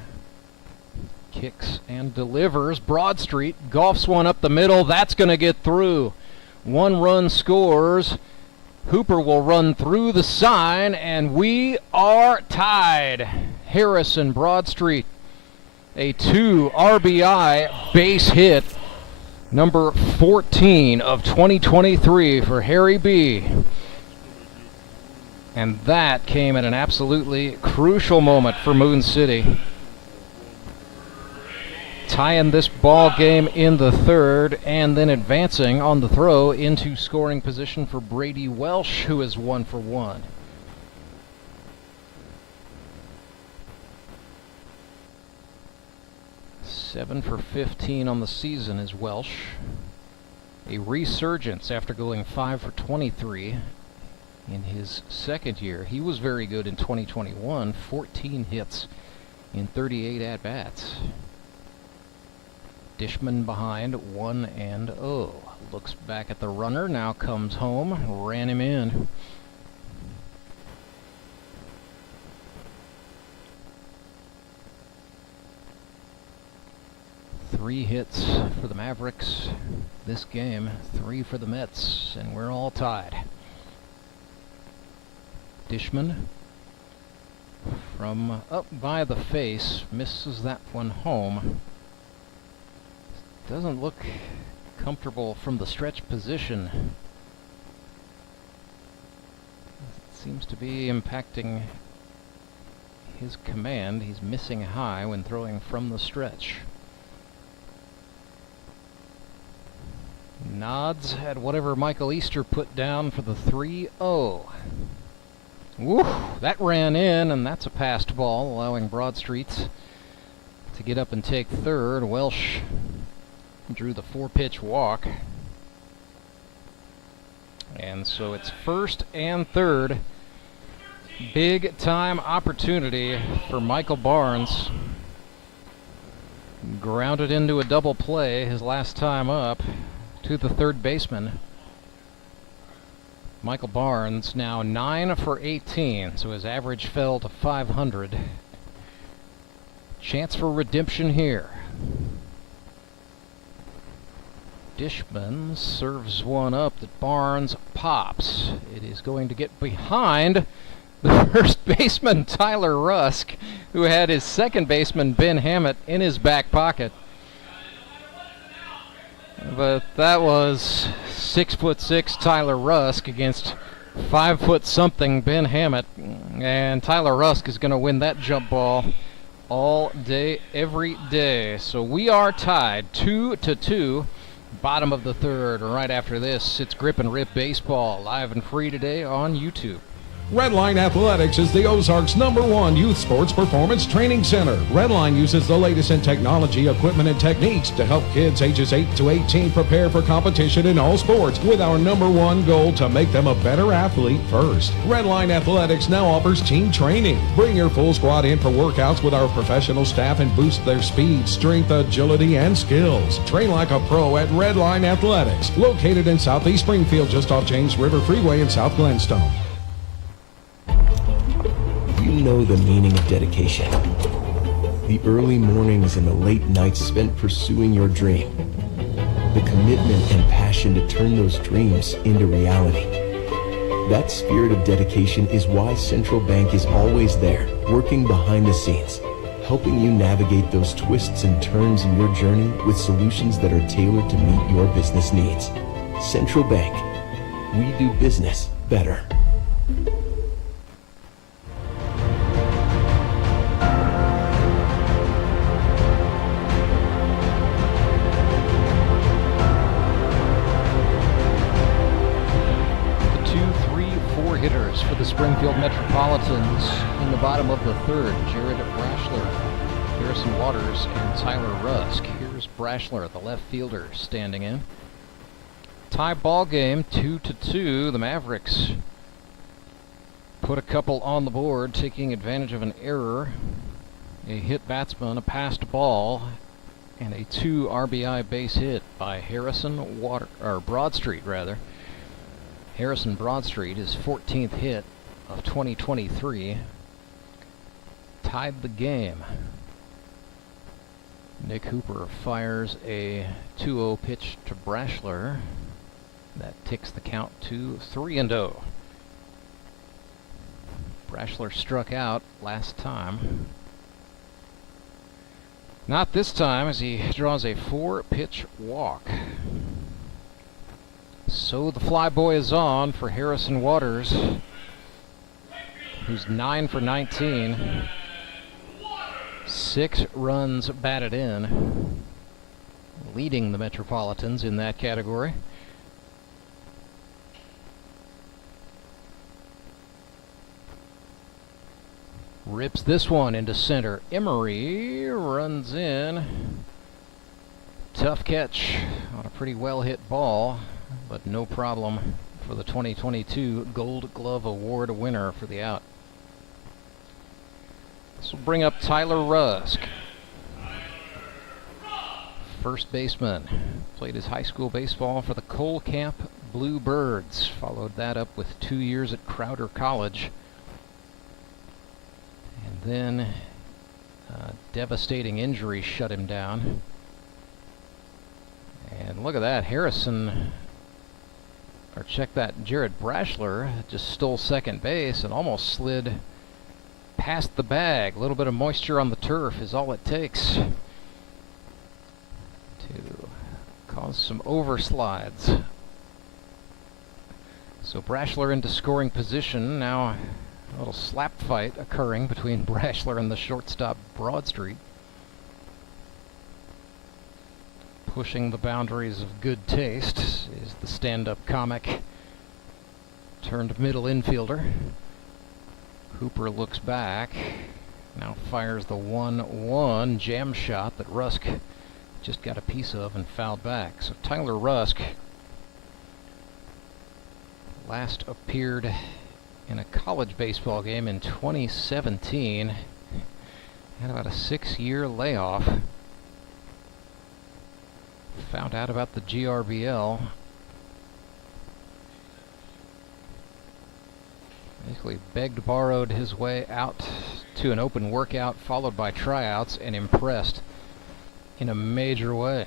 kicks and delivers. Broadstreet golfs one up the middle. That's going to get through. 1 run scores. Hooper will run through the sign, and we are tied. Harrison Broadstreet, a 2 RBI base hit, number 14 of 2023 for Harry B. And that came at an absolutely crucial moment for Moon City. Tying this ball game in the 3rd, and then advancing on the throw into scoring position for Brady Welsh, who is 1 for 1. Seven for 15 on the season is Welsh. A resurgence after going 5 for 23 in his 2nd year. He was very good in 2021, 14 hits in 38 at-bats. Dishman behind 1-0. Looks back at the runner, now comes home, ran him in. Three hits for the Mavericks this game, 3 for the Mets, and we're all tied. Dishman from up by the face misses that one home. Doesn't look comfortable from the stretch position. It seems to be impacting his command. He's missing high when throwing from the stretch. Nods at whatever Michael Easter put down for the 3-0. Woo! That ran in, and that's a passed ball, allowing Broadstreet to get up and take third. Welsh drew the 4-pitch walk. And so it's first and third. Big time opportunity for Michael Barnes. Grounded into a double play his last time up to the third baseman. Michael Barnes now 9 for 18, so his average fell to 500. Chance for redemption here. Dishman serves one up that Barnes pops. It is going to get behind the first baseman, Tyler Rusk, who had his second baseman, Ben Hammitt, in his back pocket. But that was 6'6" Tyler Rusk against 5'something Ben Hammitt. And Tyler Rusk is going to win that jump ball all day, every day. So we are tied 2-2. Bottom of the third. Right after this, it's Grip and Rip Baseball, live and free today on YouTube. Redline Athletics is the Ozark's #1 youth sports performance training center. Redline uses the latest in technology, equipment, and techniques to help kids ages 8 to 18 prepare for competition in all sports, with our #1 goal to make them a better athlete first. Redline Athletics now offers team training. Bring your full squad in for workouts with our professional staff and boost their speed, strength, agility, and skills. Train like a pro at Redline Athletics, located in Southeast Springfield, just off James River Freeway in South Glenstone. You know the meaning of dedication. The early mornings and the late nights spent pursuing your dream. The commitment and passion to turn those dreams into reality. That spirit of dedication is why Central Bank is always there, working behind the scenes, helping you navigate those twists and turns in your journey with solutions that are tailored to meet your business needs. Central Bank. We do business better. For the Springfield Metropolitans in the bottom of the third, Jared Brashler, Harrison Waters, and Tyler Rusk. Here's Brashler, the left fielder, standing in. Tie ball game, 2-2. The Mavericks put a couple on the board, taking advantage of an error, a hit batsman, a passed ball, and a 2 RBI base hit by Broadstreet, rather. Harrison Broadstreet, his 14th hit of 2023, tied the game. Nick Hooper fires a 2-0 pitch to Brashler. That ticks the count to 3-0. Brashler struck out last time. Not this time, as he draws a 4-pitch walk. So the fly boy is on for Harrison Waters, who's 9 for 19. 6 runs batted in, leading the Metropolitans in that category. Rips this one into center. Emery runs in. Tough catch on a pretty well hit ball, but no problem for the 2022 Gold Glove Award winner for the out. This will bring up Tyler Rusk, first baseman. Played his high school baseball for the Cole Camp Bluebirds. Followed that up with 2 years at Crowder College. And then a devastating injury shut him down. And look at that, check that, Jared Brashler just stole second base and almost slid past the bag. A little bit of moisture on the turf is all it takes to cause some overslides. So Brashler into scoring position. Now a little slap fight occurring between Brashler and the shortstop Broadstreet. Pushing the boundaries of good taste is the stand-up comic turned middle infielder. Hooper looks back, now fires the 1-1 jam shot that Rusk just got a piece of and fouled back. So Tyler Rusk Last appeared in a college baseball game in 2017. Had about a 6-year layoff. Found out about the GRBL. Basically begged, borrowed his way out to an open workout, followed by tryouts, and impressed in a major way.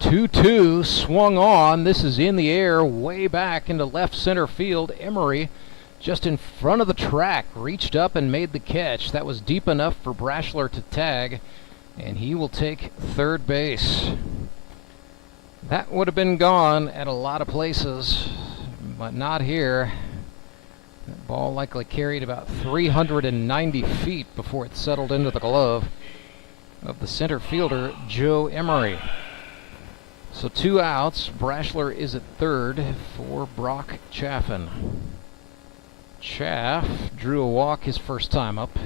2-2 swung on. This is in the air, way back into left center field. Emery, just in front of the track, reached up and made the catch. That was deep enough for Brashler to tag, and he will take third base. That would have been gone at a lot of places, but not here. That ball likely carried about 390 feet before it settled into the glove of the center fielder, Joe Emery. So 2 outs. Brashler is at third for Brock Chaffin. Chaff drew a walk his first time up.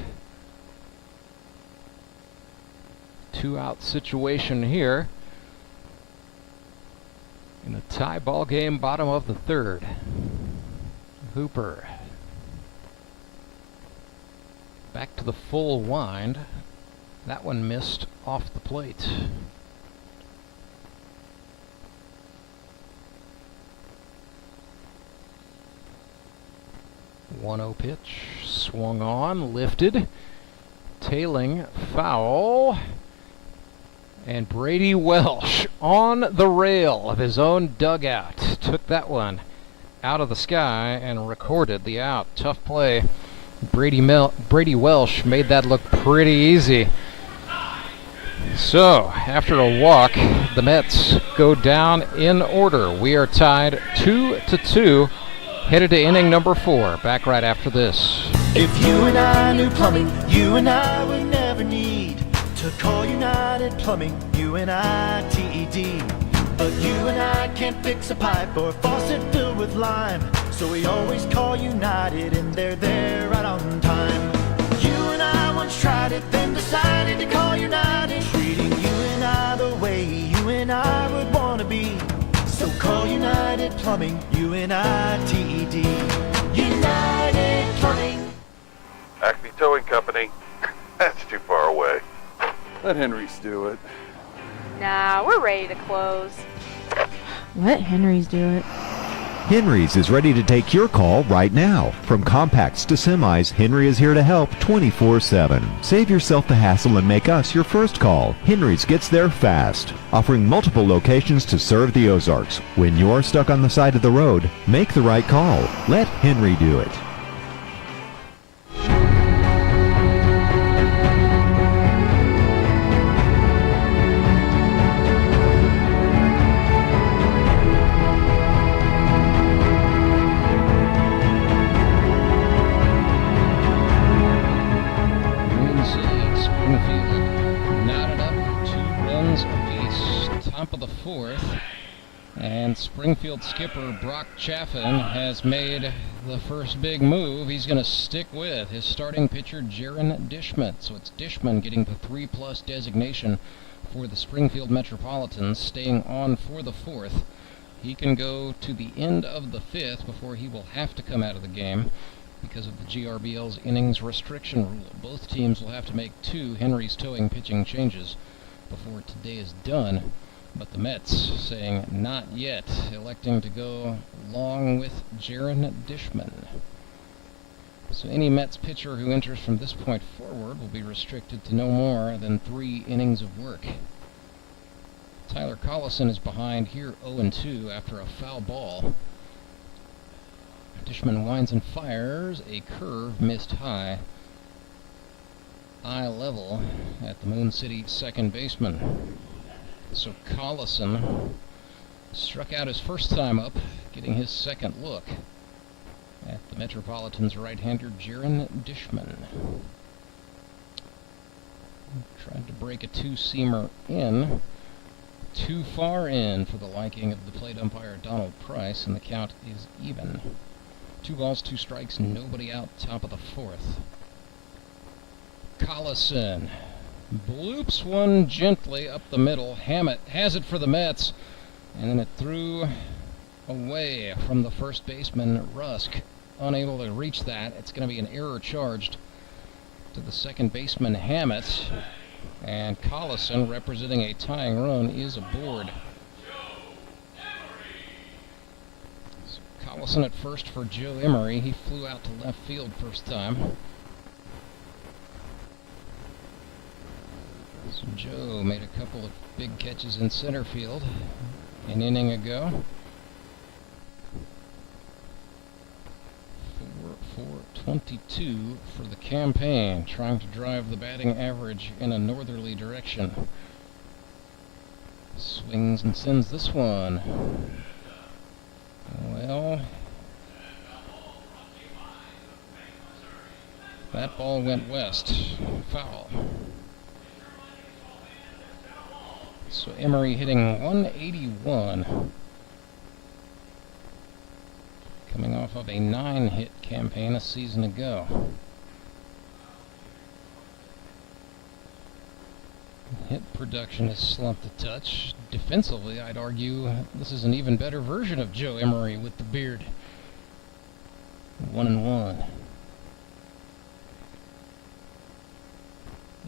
2-out situation here in a tie ball game, bottom of the third. Hooper back to the full wind. That one missed off the plate. 1-0 pitch, swung on, lifted, tailing, foul, and Brady Welsh on the rail of his own dugout took that one out of the sky and recorded the out. Tough play. Brady Welsh made that look pretty easy. So, after a walk, the Mets go down in order. We are tied 2-2. Headed to inning number 4. Back right after this. If you and I knew plumbing, you and I would never need to call United Plumbing, UNITED. But you and I can't fix a pipe or a faucet filled with lime, so we always call United, and they're there right on time. You and I once tried it, then decided to call United, treating you and I the way you and I would want to be. So call United Plumbing, UNITED. United Plumbing. Acme Towing Company. That's too far away. Let Henry's do it. Nah, we're ready to close. Let Henry's do it. Henry's is ready to take your call right now. From compacts to semis, Henry is here to help 24/7. Save yourself the hassle and make us your first call. Henry's gets there fast, offering multiple locations to serve the Ozarks. When you're stuck on the side of the road, make the right call. Let Henry do it. Moon City, Springfield knotted up 2 runs apiece, top of the 4th, and Springfield skipper Brock Chaffin has made the first big move he's going to stick with, his starting pitcher Jaron Dishman. So it's Dishman getting the 3+ designation for the Springfield Metropolitans, staying on for the 4th. He can go to the end of the 5th before he will have to come out of the game because of the GRBL's innings restriction rule. Both teams will have to make 2 Henry's Towing pitching changes before today is done, but the Mets saying not yet, electing to go long with Jaron Dishman. So any Mets pitcher who enters from this point forward will be restricted to no more than 3 innings of work. Tyler Collison is behind here 0-2 after a foul ball. Dishman winds and fires a curve missed high, eye level at the Moon City second baseman. So Collison struck out his first time up, getting his second look at the Metropolitans right-hander Jaron Dishman. Tried to break a 2-seamer in. Too far in for the liking of the plate umpire Donald Price, and the count is even. 2 balls, 2 strikes, nobody out, top of the 4th. Collison bloops one gently up the middle. Hammitt has it for the Mets. And then it threw away from the first baseman, Rusk. Unable to reach that. It's going to be an error charged to the second baseman, Hammitt. And Collison, representing a tying run, is aboard. So Collison at first for Joe Emery. He flew out to left field first time. So Joe made a couple of big catches in center field an inning ago. 4-22 for the campaign, trying to drive the batting average in a northerly direction. Swings and sends this one. Well, that ball went west. Foul. So Emery hitting 181. Coming off of a 9-hit campaign a season ago. Hit production has slumped a touch. Defensively, I'd argue this is an even better version of Joe Emery with the beard. 1-1.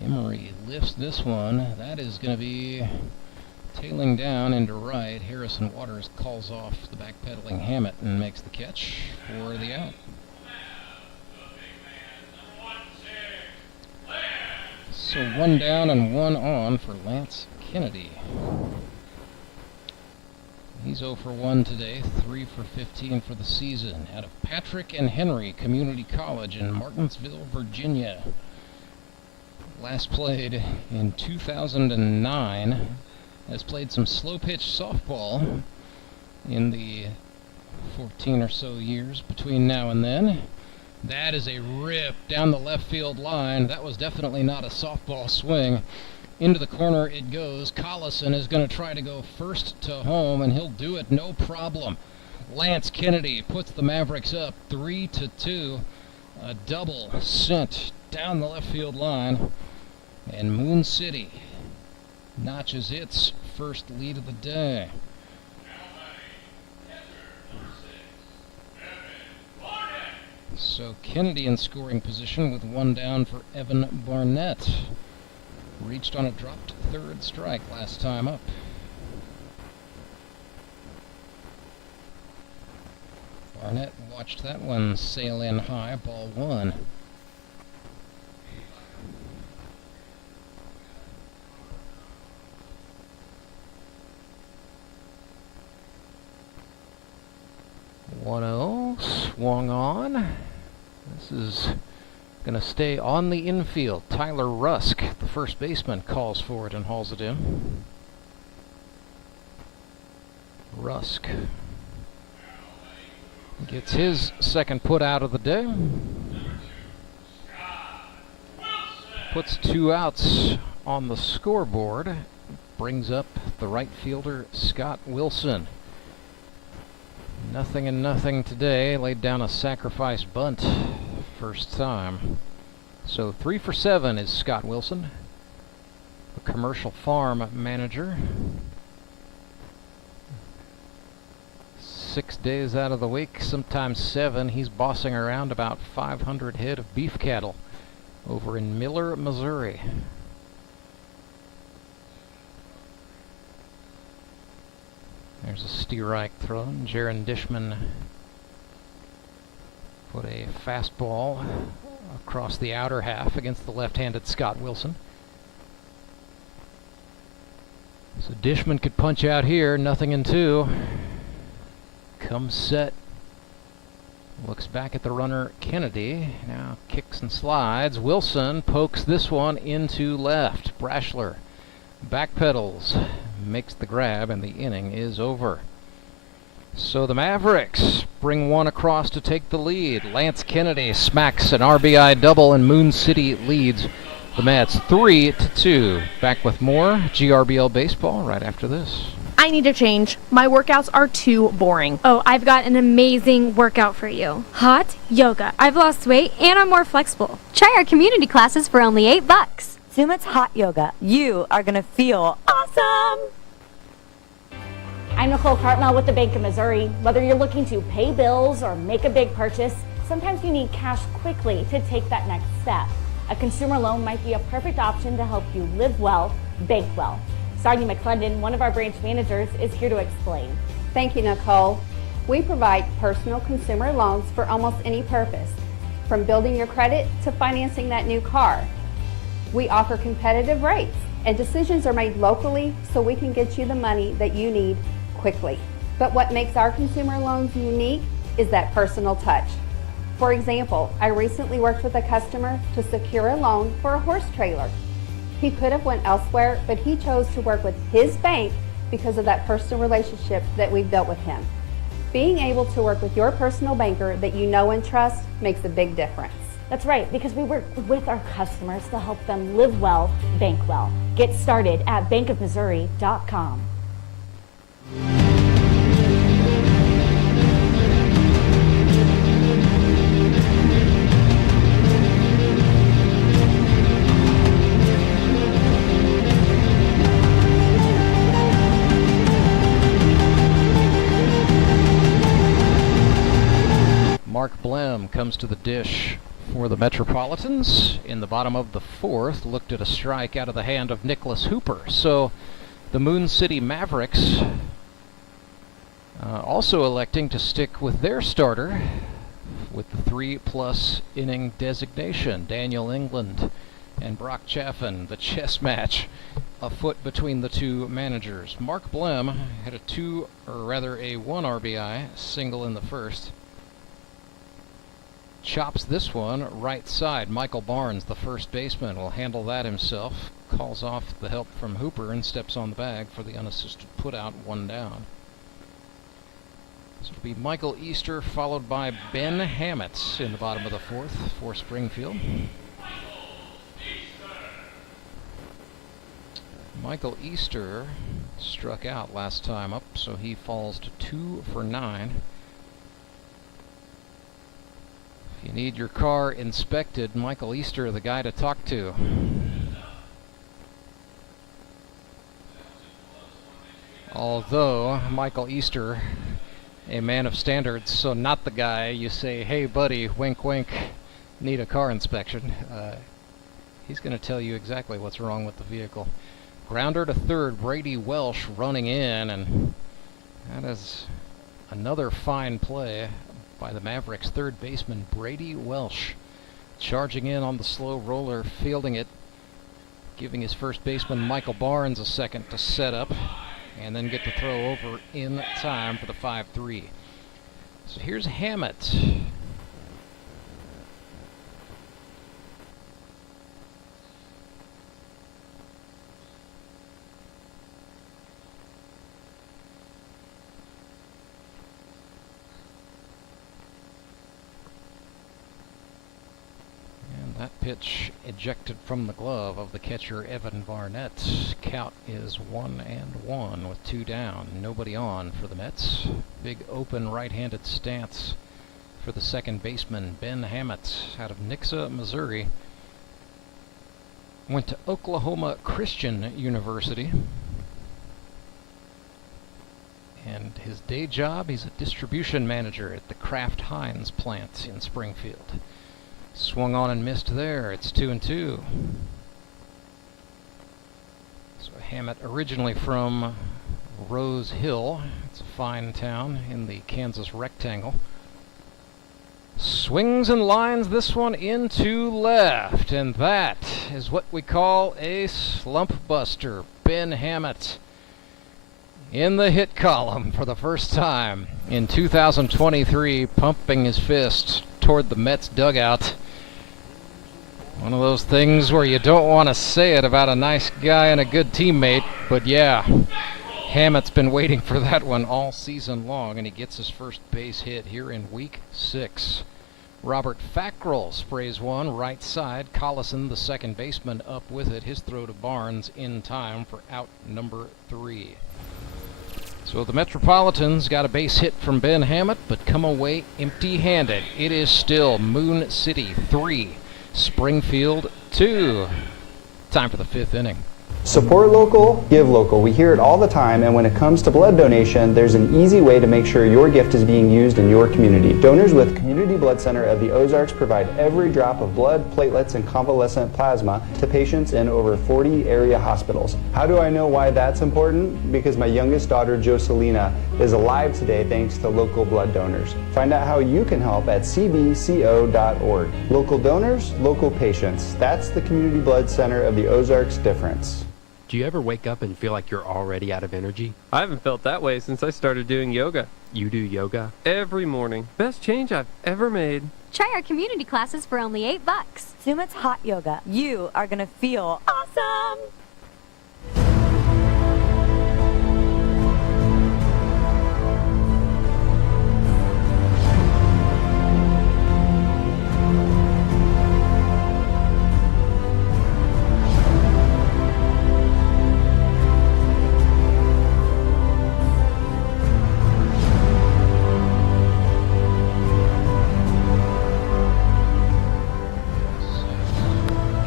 Emery lifts this one. That is going to be tailing down into right. Harrison Waters calls off the backpedaling Hammitt and makes the catch for the out. So 1 down and 1 on for Lance Kennedy. He's 0 for 1 today, 3 for 15 for the season, out of Patrick and Henry Community College in Martinsville, Virginia. Last played in 2009. Has played some slow-pitch softball in the 14 or so years between now and then. That is a rip down the left field line. That was definitely not a softball swing. Into the corner it goes. Collison is going to try to go first to home, and he'll do it no problem. Lance Kennedy puts the Mavericks up 3-2. A double sent down the left field line, and Moon City notches its first lead of the day. So Kennedy in scoring position with 1 down for Evan Barnett. Reached on a dropped third strike last time up. Barnett watched that one sail in high, ball 1. Swung on. This is going to stay on the infield. Tyler Rusk, the first baseman, calls for it and hauls it in. Rusk gets his second put out of the day. Puts 2 outs on the scoreboard. Brings up the right fielder, Scott Wilson. Nothing and nothing today. Laid down a sacrifice bunt first time. So 3 for 7 is Scott Wilson, a commercial farm manager. 6 days out of the week, sometimes 7. He's bossing around about 500 head of beef cattle over in Miller, Missouri. There's a steerike thrown. Jaron Dishman put a fastball across the outer half against the left-handed Scott Wilson. So Dishman could punch out here, nothing in 2. Comes set. Looks back at the runner, Kennedy. Now kicks and slides. Wilson pokes this one into left. Brashler backpedals, makes the grab, and the inning is over. So the Mavericks bring one across to take the lead. Lance Kennedy smacks an RBI double, and Moon City leads the Mets 3-2. Back with more GRBL baseball right after this. I need a change. My workouts are too boring. Oh, I've got an amazing workout for you. Hot yoga. I've lost weight and I'm more flexible. Try our community classes for only $8. Sumit's hot yoga. You are going to feel awesome. I'm Nicole Cartmel with the Bank of Missouri. Whether you're looking to pay bills or make a big purchase, sometimes you need cash quickly to take that next step. A consumer loan might be a perfect option to help you live well, bank well. Sardi McClendon, one of our branch managers, is here to explain. Thank you, Nicole. We provide personal consumer loans for almost any purpose, from building your credit to financing that new car. We offer competitive rates, and decisions are made locally so we can get you the money that you need quickly. But what makes our consumer loans unique is that personal touch. For example, I recently worked with a customer to secure a loan for a horse trailer. He could have went elsewhere, but he chose to work with his bank because of that personal relationship that we've built with him. Being able to work with your personal banker that you know and trust makes a big difference. That's right, because we work with our customers to help them live well, bank well. Get started at bankofmissouri.com. Mark Blem comes to the dish for the Metropolitans in the bottom of the fourth. Looked at a strike out of the hand of Nicholas Hooper. So the Moon City Mavericks also electing to stick with their starter with the 3+ inning designation. Daniel England and Brock Chaffin, the chess match afoot between the two managers. Mark Blem had a 1 RBI single in the first. Chops this one right side. Michael Barnes, the first baseman, will handle that himself. Calls off the help from Hooper and steps on the bag for the unassisted putout, 1 down. So it'll be Michael Easter followed by Ben Hammitt in the bottom of the fourth for Springfield. Michael Easter struck out last time up, so he falls to 2 for 9. You need your car inspected, Michael Easter, the guy to talk to. Although Michael Easter, a man of standards, so not the guy you say, hey buddy, wink wink, need a car inspection. He's going to tell you exactly what's wrong with the vehicle. Grounder to third, Brady Welsh running in, and that is another fine play by the Mavericks' third baseman, Brady Welsh. Charging in on the slow roller, fielding it, giving his first baseman, Michael Barnes, a second to set up, and then get the throw over in time for the 5-3. So here's Hammitt. That pitch ejected from the glove of the catcher, Evan Barnett. Count is 1-1 with 2 down. Nobody on for the Mets. Big open right-handed stance for the second baseman, Ben Hammitt, out of Nixa, Missouri. Went to Oklahoma Christian University. And his day job, he's a distribution manager at the Kraft Heinz plant in Springfield. Swung on and missed there. It's 2-2. So Hammitt, originally from Rose Hill. It's a fine town in the Kansas Rectangle. Swings and lines this one into left, and that is what we call a slump buster. Ben Hammitt in the hit column for the first time in 2023, pumping his fist toward the Mets dugout. One of those things where you don't want to say it about a nice guy and a good teammate, but yeah, Hammitt's been waiting for that one all season long, and he gets his first base hit here in week 6. Robert Fackrell sprays one right side. Collison, the second baseman, up with it. His throw to Barnes in time for out number 3. So the Metropolitans got a base hit from Ben Hammitt, but come away empty-handed. It is still Moon City 3, Springfield 2. Time for the 5th inning. Support local, give local. We hear it all the time, and when it comes to blood donation, there's an easy way to make sure your gift is being used in your community. Donors with Community Blood Center of the Ozarks provide every drop of blood, platelets, and convalescent plasma to patients in over 40 area hospitals. How do I know why that's important? Because my youngest daughter, Jocelina, is alive today thanks to local blood donors. Find out how you can help at cbco.org. Local donors, local patients. That's the Community Blood Center of the Ozarks difference. Do you ever wake up and feel like you're already out of energy? I haven't felt that way since I started doing yoga. You do yoga? Every morning. Best change I've ever made. Try our community classes for only $8. Sumit's hot yoga. You are gonna feel awesome.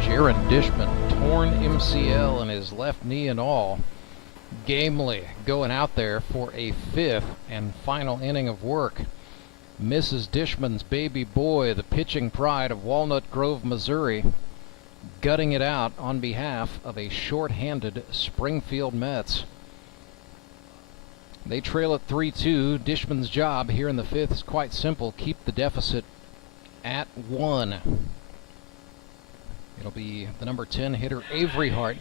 Jaron Dishman, torn MCL in his left knee and all. Gamely going out there for a fifth and final inning of work. Mrs. Dishman's baby boy, the pitching pride of Walnut Grove, Missouri, gutting it out on behalf of a shorthanded Springfield Mets. They trail at 3-2. Dishman's job here in the fifth is quite simple. Keep the deficit at 1. It'll be the number 10 hitter Avery Hart,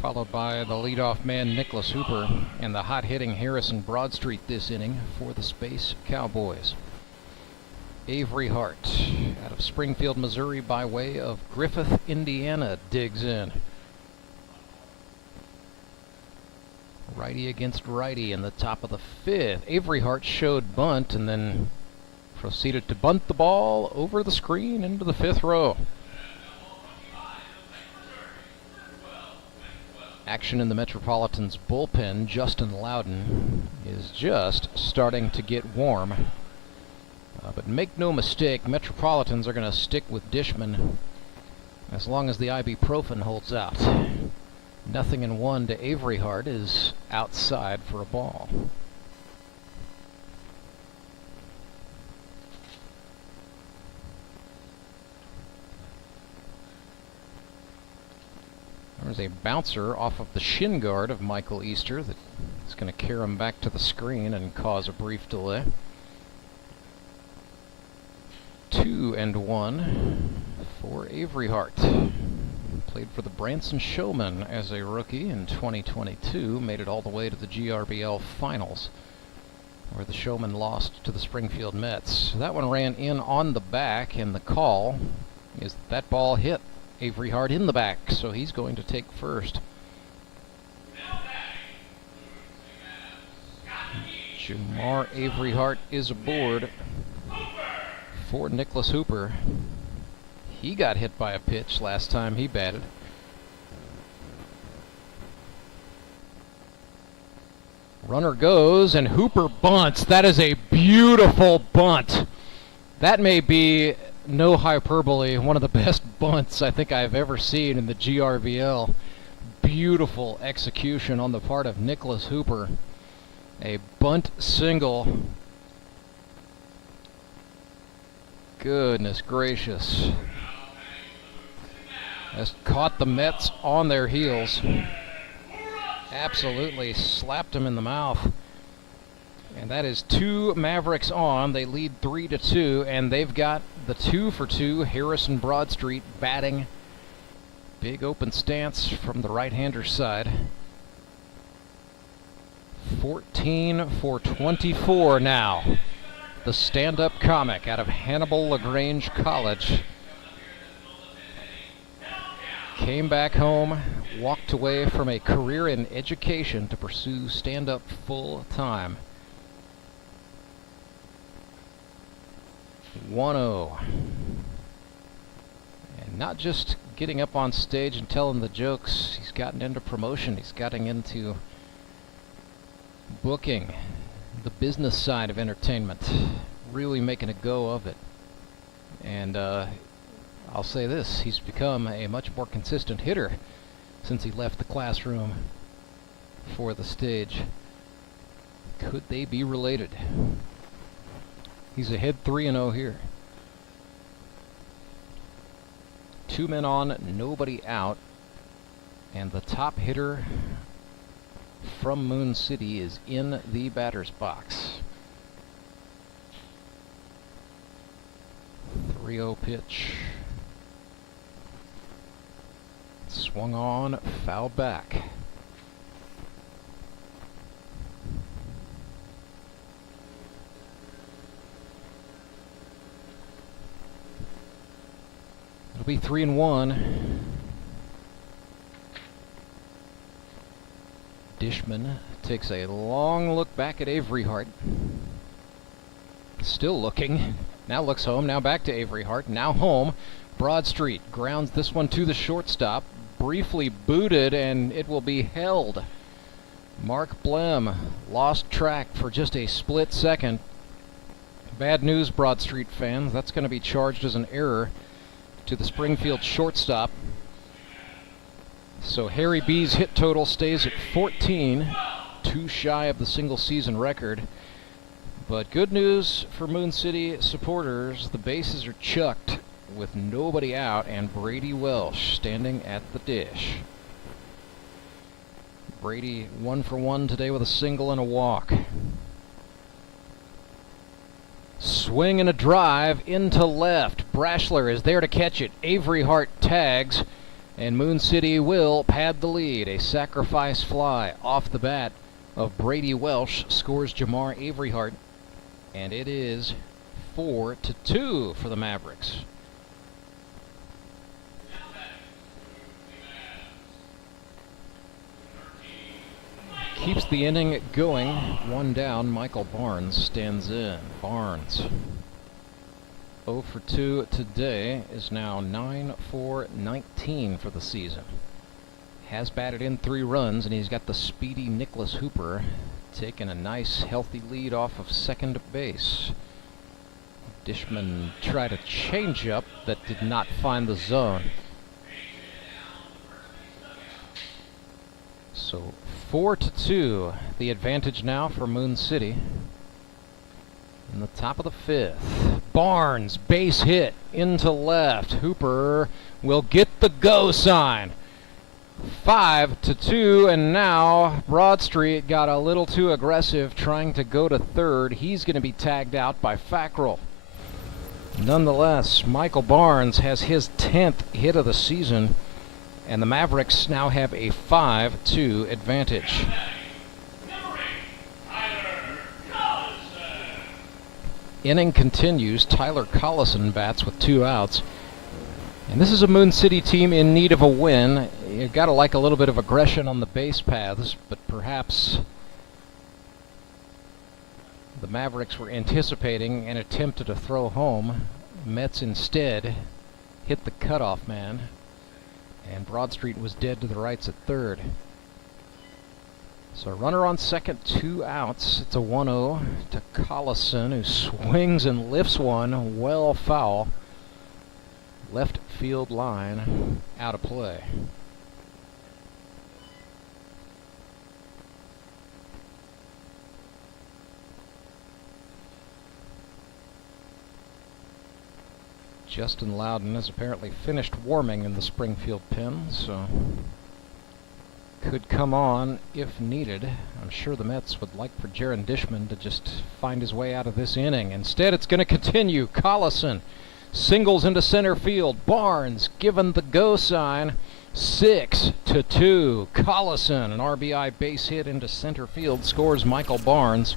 followed by the leadoff man Nicholas Hooper and the hot-hitting Harrison Broadstreet this inning for the Space Cowboys. Avery Hart out of Springfield, Missouri by way of Griffith, Indiana, digs in. Righty against righty in the top of the fifth. Avery Hart showed bunt and then proceeded to bunt the ball over the screen into the fifth row. Action in the Metropolitans bullpen. Justin Lowden is just starting to get warm. But make no mistake, Metropolitans are going to stick with Dishman as long as the ibuprofen holds out. 0-1 to Avery Hart is outside for a ball. There's a bouncer off of the shin guard of Michael Easter that's going to carry him back to the screen and cause a brief delay. 2-1 for Avery Hart. Played for the Branson Showmen as a rookie in 2022. Made it all the way to the GRBL finals, where the Showmen lost to the Springfield Mets. That one ran in on the back, and the call is that ball hit Avery Hart in the back, so he's going to take first. Jamar Avery Hart is aboard for Nicholas Hooper. He got hit by a pitch last time he batted. Runner goes, and Hooper bunts. That is a beautiful bunt. That may be, no hyperbole, one of the best bunts I think I've ever seen in the GRBL. Beautiful execution on the part of Nicholas Hooper. A bunt single. Goodness gracious. Has caught the Mets on their heels. Absolutely slapped him in the mouth. And that is 2 Mavericks on. They lead 3-2, and they've got the 2-for-2 Harrison Broadstreet batting. Big open stance from the right-hander's side. 14 for 24 now. The stand-up comic out of Hannibal LaGrange College came back home, walked away from a career in education to pursue stand-up full-time. 1-0. And not just getting up on stage and telling the jokes, he's gotten into promotion, he's gotten into booking, the business side of entertainment, really making a go of it. And I'll say this, he's become a much more consistent hitter since he left the classroom for the stage. Could they be related? He's ahead 3-0 here. 2 men on, nobody out. And the top hitter from Moon City is in the batter's box. 3-0 pitch. Swung on, foul back. It'll be 3-1. Dishman takes a long look back at Avery Hart. Still looking. Now looks home. Now back to Avery Hart. Now home. Broadstreet grounds this one to the shortstop. Briefly booted, and it will be held. Mark Blem lost track for just a split second. Bad news, Broadstreet fans. That's going to be charged as an error to the Springfield shortstop. So Harry B's hit total stays at 14, 2 shy of the single season record. But good news for Moon City supporters, the bases are chucked with nobody out and Brady Welsh standing at the dish. Brady 1 for 1 today with a single and a walk. Swing and a drive into left. Brashler is there to catch it. Avery Hart tags, and Moon City will pad the lead. A sacrifice fly off the bat of Brady Welsh scores Jamar Avery Hart, and it is 4-2 for the Mavericks. Keeps the inning going. 1 down. Michael Barnes stands in. Barnes 0 for 2 today, is now 9 for 19 for the season. Has batted in 3 runs, and he's got the speedy Nicholas Hooper taking a nice healthy lead off of second base. Dishman tried a changeup that did not find the zone. So 4-2, the advantage now for Moon City. In the top of the 5th, Barnes, base hit into left. Hooper will get the go sign. 5-2, and now Broadstreet got a little too aggressive trying to go to third. He's going to be tagged out by Fackrell. Nonetheless, Michael Barnes has his 10th hit of the season, and the Mavericks now have a 5-2 advantage. Inning continues. Tyler Collison bats with 2 outs. And this is a Moon City team in need of a win. You've got to like a little bit of aggression on the base paths, but perhaps the Mavericks were anticipating an attempt at a throw home. Mets instead hit the cutoff man, and Broadstreet was dead to the rights at third. So runner on second, 2 outs. It's a 1-0 to Collison, who swings and lifts one well foul. Left field line, out of play. Justin Lowden has apparently finished warming in the Springfield pen, so could come on if needed. I'm sure the Mets would like for Jaron Dishman to just find his way out of this inning. Instead, it's going to continue. Collison singles into center field. Barnes given the go sign. 6-2. Collison, an RBI base hit into center field, scores Michael Barnes.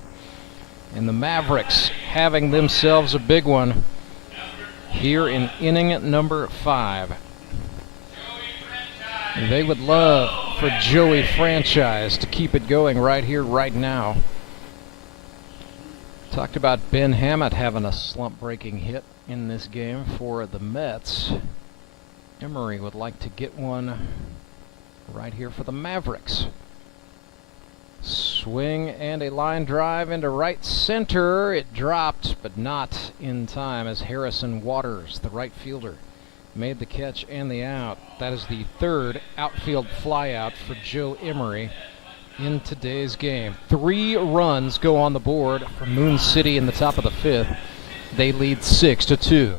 And the Mavericks having themselves a big one here in inning number 5. They would love for Joey Franchise to keep it going right here, right now. Talked about Ben Hammitt having a slump-breaking hit in this game for the Mets. Emery would like to get one right here for the Mavericks. Swing and a line drive into right center. It dropped, but not in time, as Harrison Waters, the right fielder, made the catch and the out. That is the third outfield flyout for Joe Emery in today's game. 3 runs go on the board for Moon City in the top of the 5th. They lead 6-2.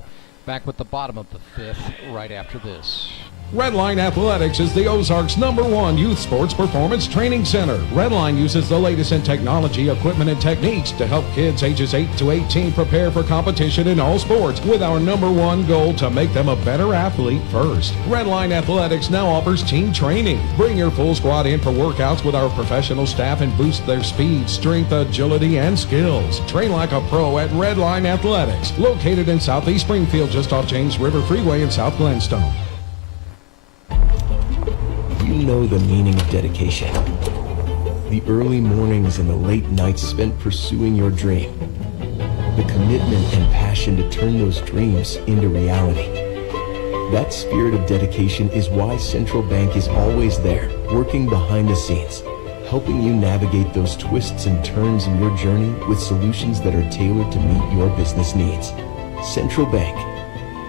Back with the bottom of the 5th right after this. Redline Athletics is the Ozark's #1 youth sports performance training center. Redline uses the latest in technology, equipment, and techniques to help kids ages 8 to 18 prepare for competition in all sports, with our #1 goal to make them a better athlete first. Redline Athletics now offers team training. Bring your full squad in for workouts with our professional staff and boost their speed, strength, agility, and skills. Train like a pro at Redline Athletics, located in Southeast Springfield, just off James River Freeway in South Glenstone. You know the meaning of dedication. The early mornings and the late nights spent pursuing your dream. The commitment and passion to turn those dreams into reality. That spirit of dedication is why Central Bank is always there, working behind the scenes, helping you navigate those twists and turns in your journey with solutions that are tailored to meet your business needs. Central Bank.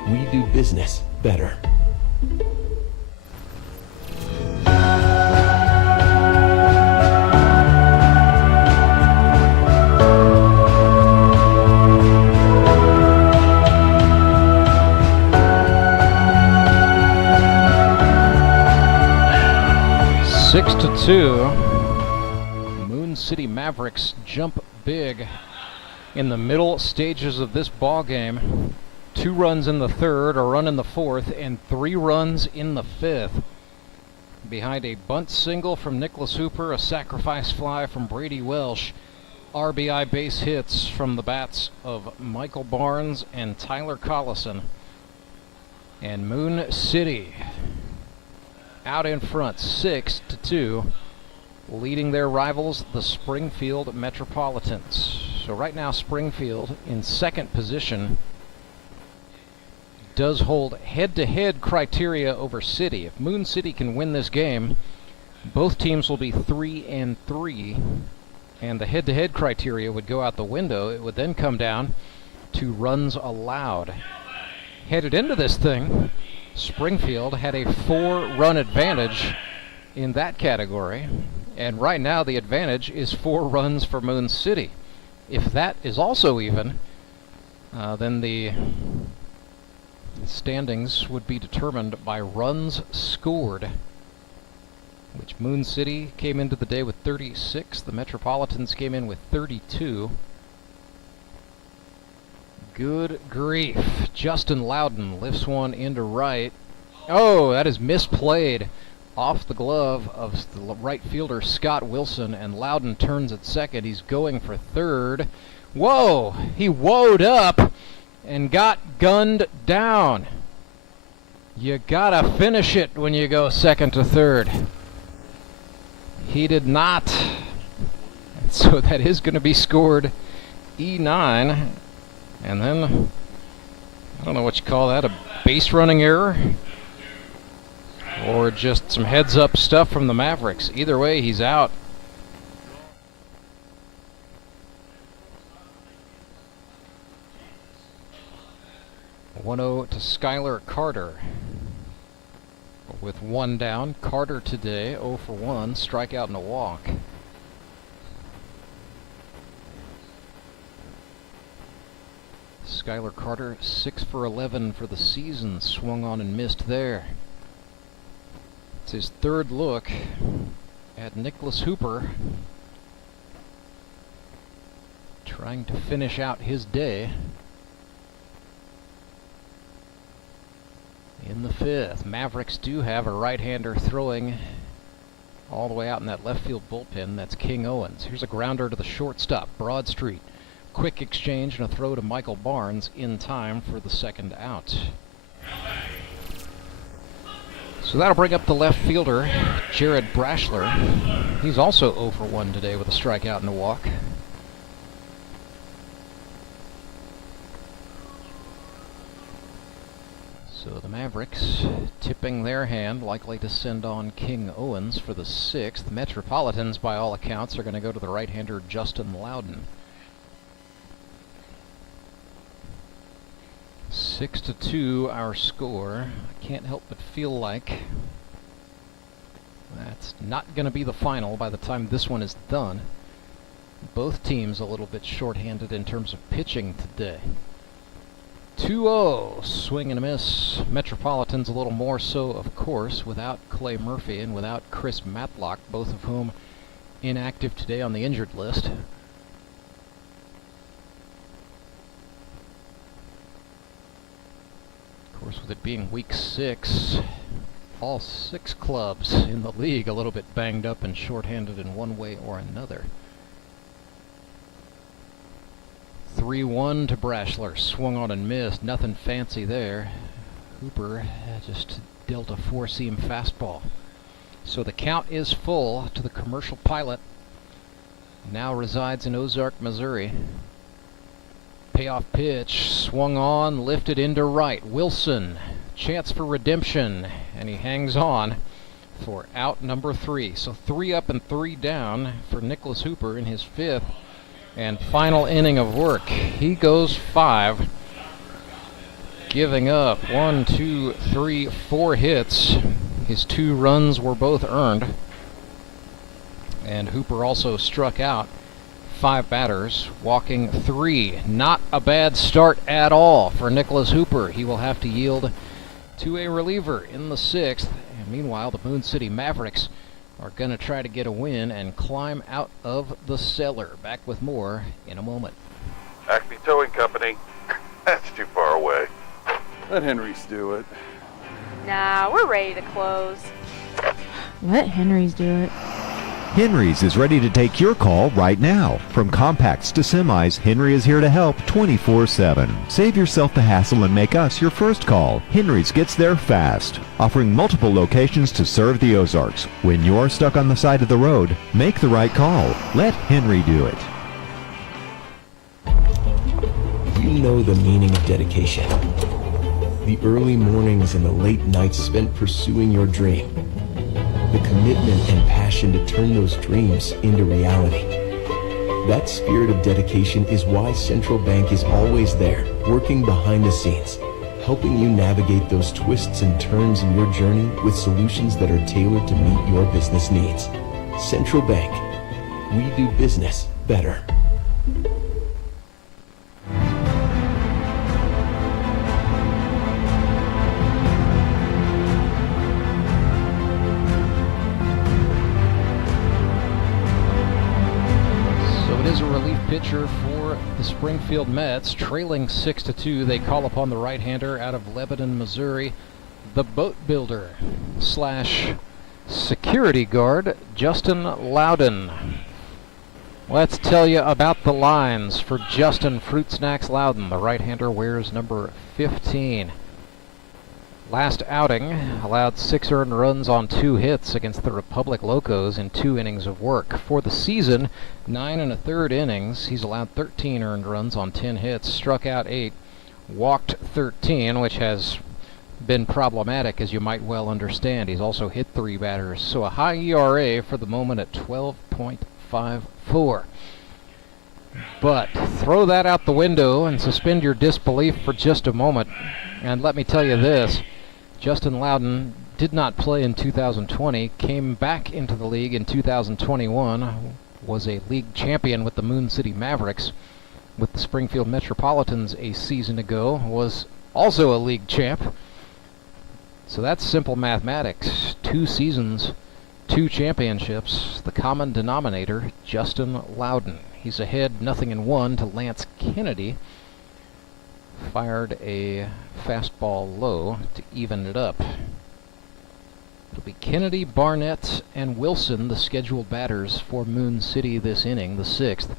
We do business better. Moon City Mavericks jump big in the middle stages of this ball game. 2 runs in the 3rd, a run in the 4th, and 3 runs in the 5th. Behind a bunt single from Nicholas Hooper, a sacrifice fly from Brady Welsh, RBI base hits from the bats of Michael Barnes and Tyler Collison. And Moon City out in front, 6-2, leading their rivals, the Springfield Metropolitans. So right now, Springfield in 2nd position does hold head-to-head criteria over City. If Moon City can win this game, both teams will be 3-3, and the head-to-head criteria would go out the window. It would then come down to runs allowed. Headed into this thing, Springfield had a 4-run advantage in that category, and right now the advantage is 4 runs for Moon City. If that is also even, then the standings would be determined by runs scored, which Moon City came into the day with 36. The Metropolitans came in with 32. Good grief. Justin Lowden lifts one into right. Oh, that is misplayed off the glove of the right fielder Scott Wilson, and Lowden turns at second. He's going for 3rd. Whoa! He woed up and got gunned down. You gotta finish it when you go 2nd to 3rd. He did not. So that is going to be scored E9. And then, I don't know what you call that, a base running error? Or just some heads up stuff from the Mavericks. Either way, he's out. (1-0) to Skylar Carter. With 1 down, Carter today 0 for 1, strikeout and a walk. Skylar Carter 6 for 11 for the season, swung on and missed there. It's his 3rd look at Nicholas Hooper, trying to finish out his day. In the 5th, Mavericks do have a right-hander throwing all the way out in that left field bullpen. That's King Owens. Here's a grounder to the shortstop, Broadstreet. Quick exchange and a throw to Michael Barnes in time for the 2nd out. So that'll bring up the left fielder, Jared Brashler. He's also 0 for 1 today with a strikeout and a walk. So the Mavericks tipping their hand, likely to send on King Owens for the 6th. Metropolitans, by all accounts, are going to go to the right-hander Justin Lowden. 6-2 our score. I can't help but feel like that's not going to be the final by the time this one is done. Both teams a little bit shorthanded in terms of pitching today. 2-0, swing and a miss. Metropolitans a little more so, of course, without Clay Murphy and without Chris Matlock, both of whom inactive today on the injured list. Of course, with it being week 6, all 6 clubs in the league a little bit banged up and shorthanded in one way or another. 3-1 to Brashler, swung on and missed, nothing fancy there. Hooper just dealt a 4-seam fastball. So the count is full to the commercial pilot. Now resides in Ozark, Missouri. Payoff pitch, swung on, lifted into right. Wilson, chance for redemption, and he hangs on for out number 3. So 3 up and 3 down for Nicholas Hooper in his 5th and final inning of work. He goes 5, giving up 1, 2, 3, 4 hits. His 2 runs were both earned, and Hooper also struck out 5 batters, walking 3. Not a bad start at all for Nicholas Hooper. He will have to yield to a reliever in the 6th. And meanwhile, the Moon City Mavericks are going to try to get a win and climb out of the cellar. Back with more in a moment. Acme Towing Company. That's too far away. Let Henry's do it. Nah, we're ready to close. Let Henry's do it. Henry's is ready to take your call right now. From compacts to semis, Henry is here to help 24/7. Save yourself the hassle and make us your first call. Henry's gets there fast, offering multiple locations to serve the Ozarks. When you're stuck on the side of the road, make the right call. Let Henry do it. You know the meaning of dedication. The early mornings and the late nights spent pursuing your dream. The commitment and passion to turn those dreams into reality. That spirit of dedication is why Central Bank is always there, working behind the scenes, helping you navigate those twists and turns in your journey with solutions that are tailored to meet your business needs. Central Bank. We do business better. Pitcher for the Springfield Mets, trailing 6-2. They call upon the right-hander out of Lebanon, Missouri, the boat builder / security guard, Justin Lowden. Let's tell you about the lines for Justin Fruit Snacks Lowden. The right-hander wears number 15. Last outing, allowed 6 earned runs on 2 hits against the Republic Locos in 2 innings of work. For the season, 9 1/3 innings, he's allowed 13 earned runs on 10 hits, struck out 8, walked 13, which has been problematic, as you might well understand. He's also hit 3 batters, so a high ERA for the moment at 12.54. But throw that out the window and suspend your disbelief for just a moment, and let me tell you this. Justin Lowden did not play in 2020, came back into the league in 2021, was a league champion with the Moon City Mavericks, with the Springfield Metropolitans a season ago, was also a league champ. So that's simple mathematics. 2 seasons, 2 championships, the common denominator, Justin Lowden. He's ahead 0-1 to Lance Kennedy. Fired a fastball low to even it up. It'll be Kennedy, Barnett, and Wilson, the scheduled batters for Moon City this inning, the 6th.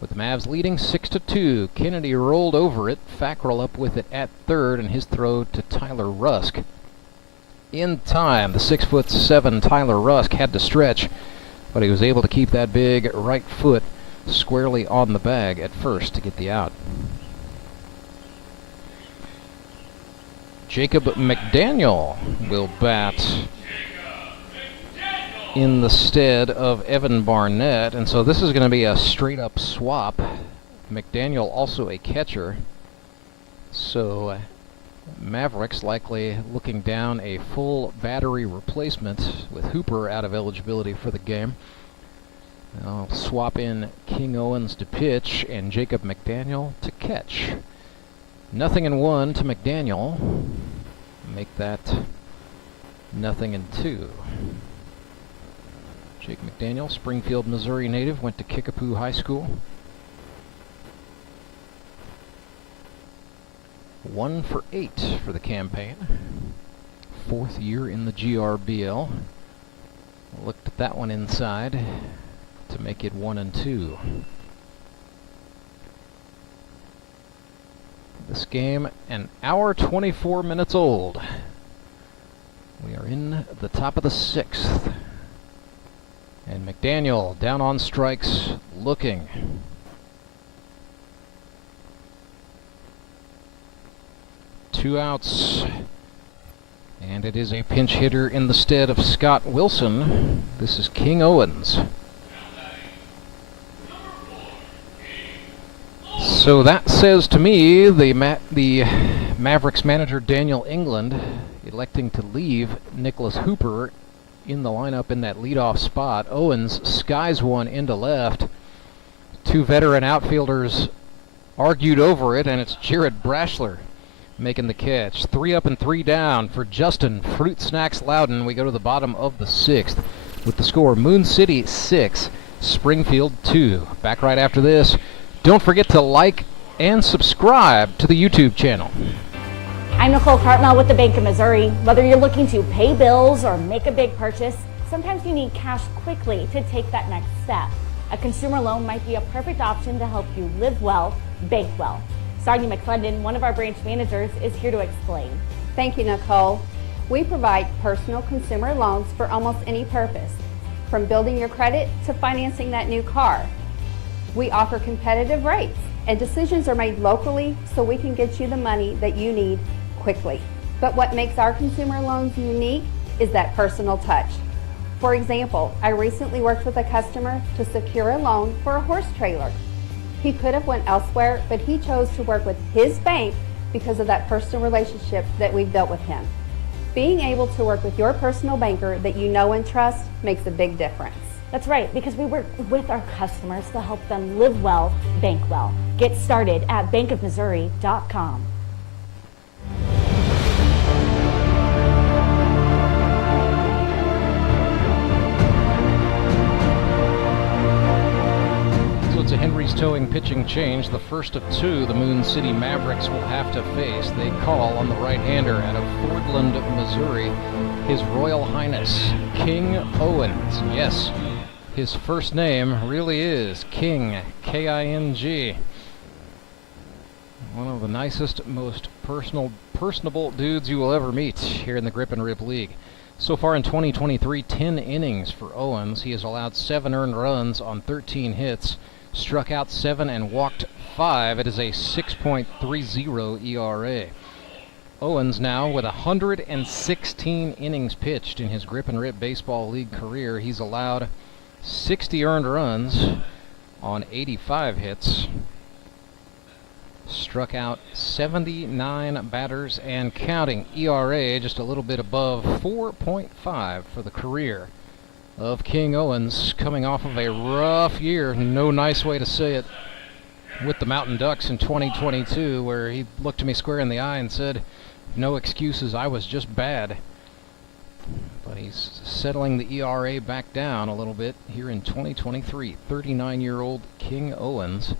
With the Mavs leading 6-2, Kennedy rolled over it, Fackrell up with it at third, and his throw to Tyler Rusk. In time, the 6'7" Tyler Rusk had to stretch, but he was able to keep that big right foot squarely on the bag at first to get the out. Jacob McDaniel will bat in the stead of Evan Barnett, and so this is going to be a straight-up swap. McDaniel also a catcher, so Mavericks likely looking down a full battery replacement with Hooper out of eligibility for the game. I'll swap in King Owens to pitch and Jacob McDaniel to catch. 0-1 to McDaniel. Make that 0-2. Jake McDaniel, Springfield, Missouri native, went to Kickapoo High School. 1 for 8 for the campaign. 4th year in the GRBL. Looked at that one inside to make it 1-2. This game, an hour 24 minutes old. We are in the top of the 6th. And McDaniel down on strikes, looking. Two outs. And it is a pinch hitter in the stead of Scott Wilson. This is King Owens. So that says to me the Mavericks manager Daniel England electing to leave Nicholas Hooper in the lineup in that leadoff spot. Owens skies one into left. Two veteran outfielders argued over it, and it's Jared Brashler making the catch. 3 up and 3 down for Justin Fruit Snacks Lowden. We go to the bottom of the 6th with the score Moon City 6, Springfield 2. Back right after this. Don't forget to like and subscribe to the YouTube channel. I'm Nicole Cartmel with the Bank of Missouri. Whether you're looking to pay bills or make a big purchase, sometimes you need cash quickly to take that next step. A consumer loan might be a perfect option to help you live well, bank well. Sonia McClendon, one of our branch managers, is here to explain. Thank you, Nicole. We provide personal consumer loans for almost any purpose, from building your credit to financing that new car. We offer competitive rates, and decisions are made locally so we can get you the money that you need quickly. But what makes our consumer loans unique is that personal touch. For example, I recently worked with a customer to secure a loan for a horse trailer. He could have went elsewhere, but he chose to work with his bank because of that personal relationship that we've built with him. Being able to work with your personal banker that you know and trust makes a big difference. That's right, because we work with our customers to help them live well, bank well. Get started at bankofmissouri.com. So it's a Henry's Towing pitching change, the first of 2 the Moon City Mavericks will have to face. They call on the right-hander out of Fordland, Missouri, His Royal Highness King Owens. Yes, his first name really is King, K-I-N-G. One of the nicest, most personable dudes you will ever meet here in the Grip and Rip League. So far in 2023, 10 innings for Owens. He has allowed 7 earned runs on 13 hits, struck out 7 and walked 5. It is a 6.30 ERA. Owens now with 116 innings pitched in his Grip and Rip Baseball League career. He's allowed 60 earned runs on 85 hits. Struck out 79 batters and counting. ERA just a little bit above 4.5 for the career of King Owens, coming off of a rough year, no nice way to say it, with the Mountain Ducks in 2022, where he looked me square in the eye and said, "No excuses, I was just bad." But he's settling the ERA back down a little bit here in 2023. 39-year-old King Owens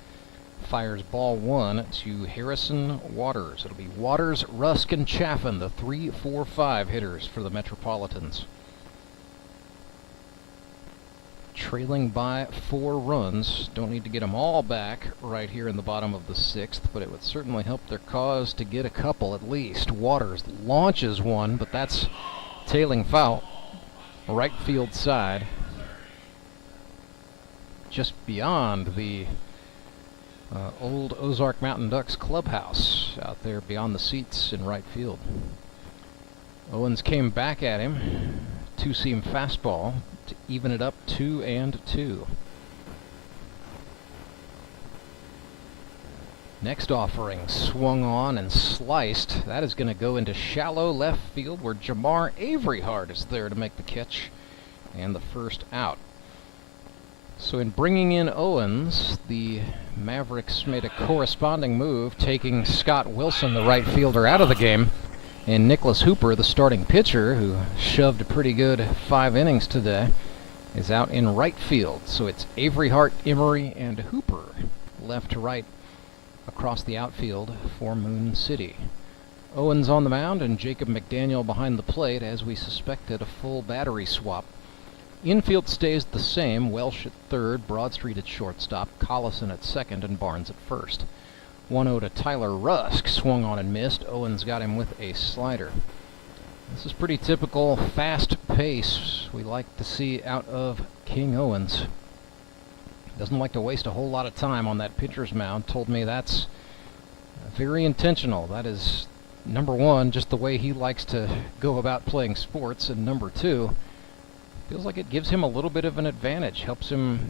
fires ball 1 to Harrison Waters. It'll be Waters, Rusk, and Chaffin, the 3, 4, 5 hitters for the Metropolitans. Trailing by 4 runs. Don't need to get them all back right here in the bottom of the 6th, but it would certainly help their cause to get a couple at least. Waters launches one, but that's tailing foul. Right field side. Just beyond the old Ozark Mountain Ducks clubhouse out there beyond the seats in right field. Owens came back at him. 2-seam fastball to even it up 2-2. Next offering swung on and sliced. That is going to go into shallow left field where Jamar Averyhart is there to make the catch and the first out. So in bringing in Owens, the Mavericks made a corresponding move, taking Scott Wilson, the right fielder, out of the game, and Nicholas Hooper, the starting pitcher, who shoved a pretty good 5 innings today, is out in right field. So it's Averyhart, Emery, and Hooper left to right across the outfield for Moon City. Owens on the mound and Jacob McDaniel behind the plate, as we suspected, a full battery swap. Infield stays the same, Welsh at third, Broadstreet at shortstop, Collison at second, and Barnes at first. 1-0 to Tyler Rusk, swung on and missed. Owens got him with a slider. This is pretty typical fast pace we like to see out of King Owens. Doesn't like to waste a whole lot of time on that pitcher's mound. Told me that's very intentional. That is, number one, just the way he likes to go about playing sports, and number two, feels like it gives him a little bit of an advantage, helps him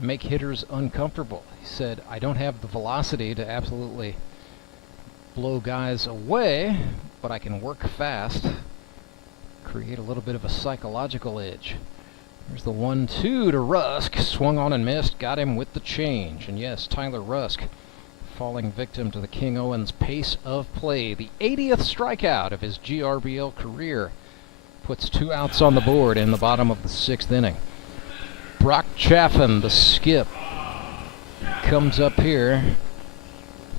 make hitters uncomfortable. He said, I don't have the velocity to absolutely blow guys away, but I can work fast, create a little bit of a psychological edge. There's the 1-2 to Rusk, swung on and missed, got him with the change. And yes, Tyler Rusk falling victim to the King Owens pace of play. The 80th strikeout of his GRBL career puts 2 outs on the board in the bottom of the 6th inning. Brock Chaffin, the skip, comes up here.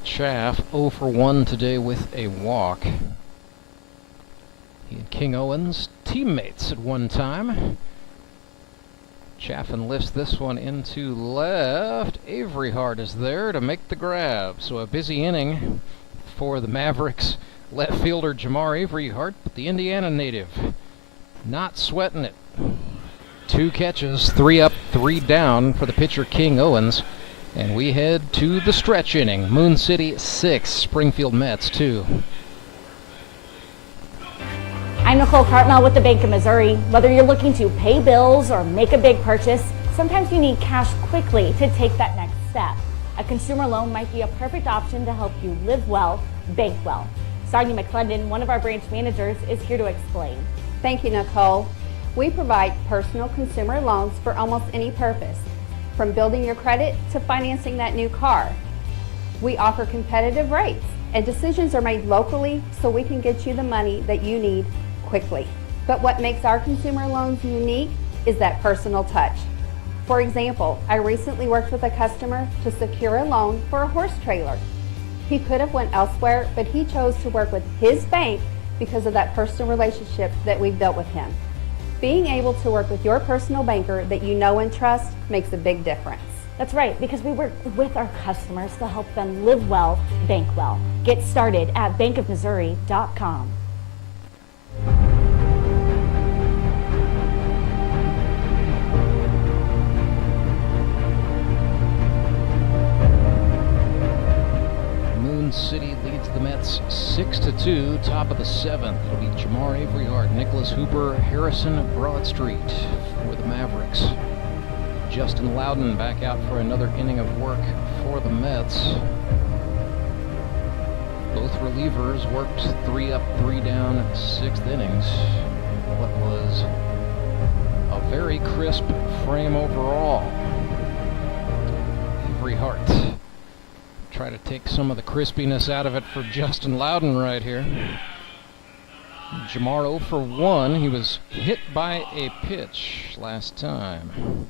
Chaff 0 for 1 today with a walk. He and King Owens, teammates at one time. Chaffin lifts this one into left. Averyhart is there to make the grab. So a busy inning for the Mavericks. Left fielder Jamar Averyhart, but the Indiana native not sweating it. 2 catches, 3 up, 3 down for the pitcher King Owens. And we head to the stretch inning. Moon City 6, Springfield Mets 2. I'm Nicole Cartmel with the Bank of Missouri. Whether you're looking to pay bills or make a big purchase, sometimes you need cash quickly to take that next step. A consumer loan might be a perfect option to help you live well, bank well. Sonia McClendon, one of our branch managers, is here to explain. Thank you, Nicole. We provide personal consumer loans for almost any purpose, from building your credit to financing that new car. We offer competitive rates, and decisions are made locally so we can get you the money that you need quickly. But what makes our consumer loans unique is that personal touch. For example, I recently worked with a customer to secure a loan for a horse trailer. He could have went elsewhere, but he chose to work with his bank because of that personal relationship that we've built with him. Being able to work with your personal banker that you know and trust makes a big difference. That's right, because we work with our customers to help them live well, bank well. Get started at bankofmissouri.com. Moon City leads the Mets 6-2, top of the 7th. It'll be Jamar Averyhart, Nicholas Hooper, Harrison Broadstreet for the Mavericks. Justin Lowden back out for another inning of work for the Mets. Both relievers worked 3 up, 3 down, 6th innings. What was a very crisp frame overall. Averyhart try to take some of the crispiness out of it for Justin Lowden right here. Jamar 0 for 1. He was hit by a pitch last time.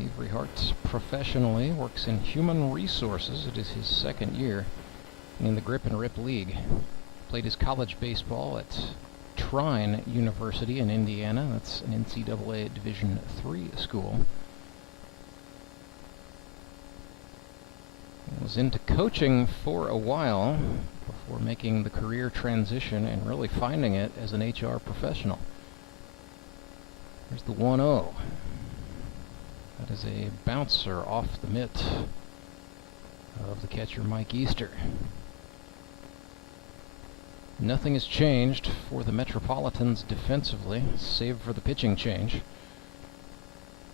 Averyhart professionally works in human resources. It is his 2nd year in the Grip and Rip League. Played his college baseball at Trine University in Indiana. That's an NCAA Division III school. Was into coaching for a while before making the career transition and really finding it as an HR professional. Here's the 1-0. That is a bouncer off the mitt of the catcher Mike Easter. Nothing has changed for the Metropolitans defensively, save for the pitching change.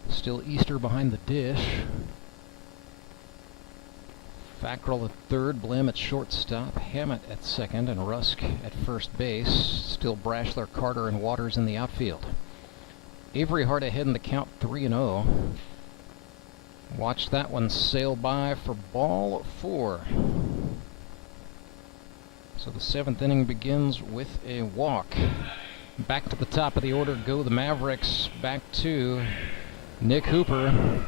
Still Easter behind the dish. Fackrell at third, Blim at shortstop, Hammitt at second, and Rusk at first base. Still Brashler, Carter, and Waters in the outfield. Avery Hart ahead in the count 3-0. Watch that one sail by for ball 4. So the 7th inning begins with a walk. Back to the top of the order go the Mavericks. Back to Nick Hooper.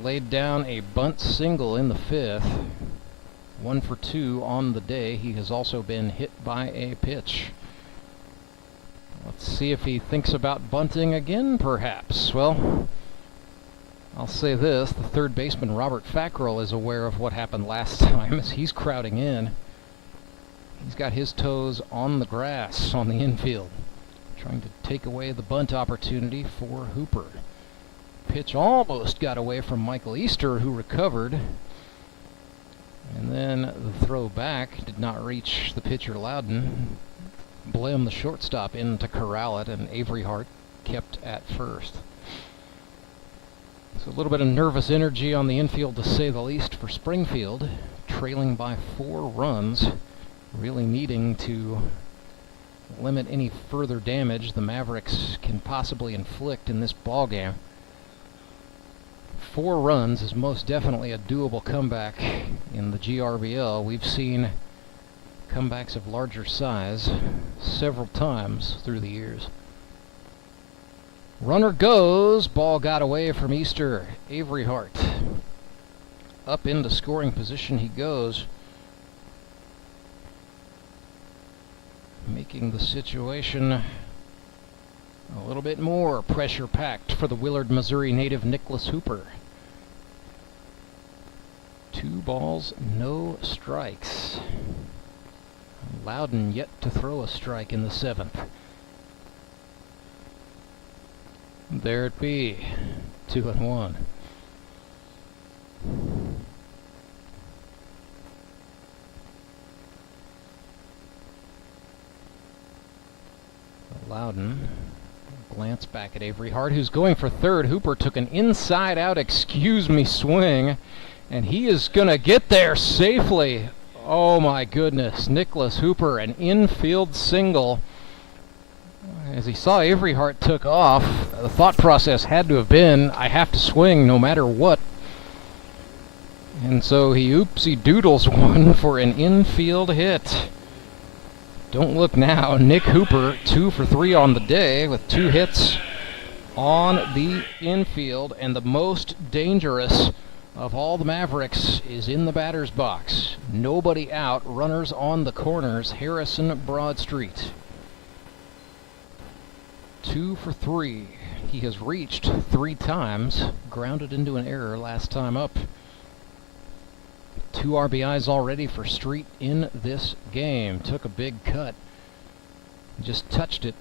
Laid down a bunt single in the 5th. 1 for 2 on the day. He has also been hit by a pitch. Let's see if he thinks about bunting again, perhaps. Well, I'll say this. The third baseman, Robert Fackrell, is aware of what happened last time as he's crowding in. He's got his toes on the grass on the infield, trying to take away the bunt opportunity for Hooper. Pitch almost got away from Michael Easter, who recovered. And then the throw back did not reach the pitcher Lowden. Blim, the shortstop, in to corral it, and Avery Hart kept at first. So a little bit of nervous energy on the infield, to say the least, for Springfield, trailing by 4 runs, really needing to limit any further damage the Mavericks can possibly inflict in this ballgame. 4 runs is most definitely a doable comeback in the GRBL. We've seen comebacks of larger size several times through the years. Runner goes. Ball got away from Easter. Avery Hart. Up into scoring position he goes, making the situation a little bit more pressure-packed for the Willard, Missouri native Nicholas Hooper. 2 balls, no strikes. Lowden yet to throw a strike in the 7th. There it be, 2-1. Lowden, glance back at Avery Hart, who's going for third. Hooper took an inside-out excuse-me swing, and he is going to get there safely. Oh my goodness, Nicholas Hooper, an infield single. As he saw Avery Hart took off, the thought process had to have been, I have to swing no matter what. And so he oopsie doodles one for an infield hit. Don't look now. Nick Hooper, 2 for 3 on the day with 2 hits on the infield, and the most dangerous of all the Mavericks is in the batter's box. Nobody out, runners on the corners. Harrison Broadstreet, 2 for 3. He has reached 3 times, grounded into an error last time up. 2 RBIs already for Street in this game. Took a big cut. Just touched it.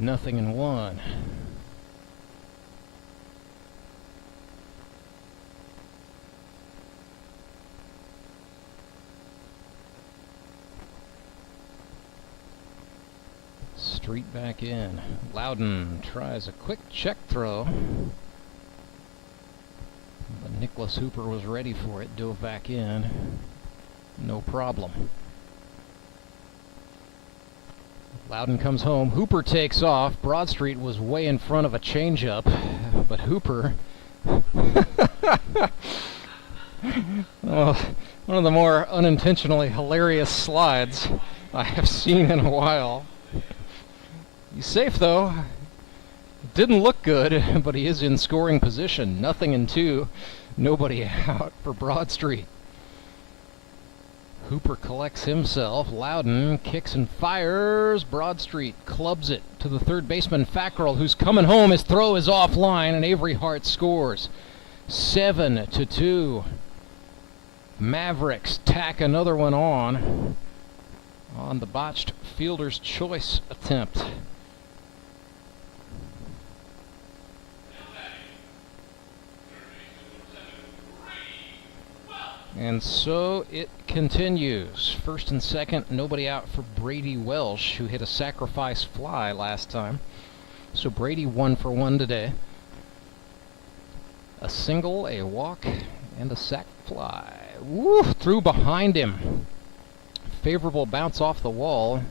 0-1. Street back in. Lowden tries a quick check throw, but Nicholas Hooper was ready for it, dove back in. No problem. Lowden comes home. Hooper takes off. Broadstreet was way in front of a changeup, but Hooper... oh, one of the more unintentionally hilarious slides I have seen in a while. He's safe, though. It didn't look good, but he is in scoring position. 0-2. Nobody out for Broadstreet. Hooper collects himself. Lowden kicks and fires. Broadstreet clubs it to the third baseman, Fackrell, who's coming home. His throw is offline, and Avery Hart scores. 7-2. Mavericks tack another one on the botched fielder's choice attempt. And so it continues. First and second, nobody out for Brady Welsh, who hit a sacrifice fly last time. So Brady 1 for 1 today. A single, a walk, And a sac fly. Woo! Through behind him. Favorable bounce off the wall,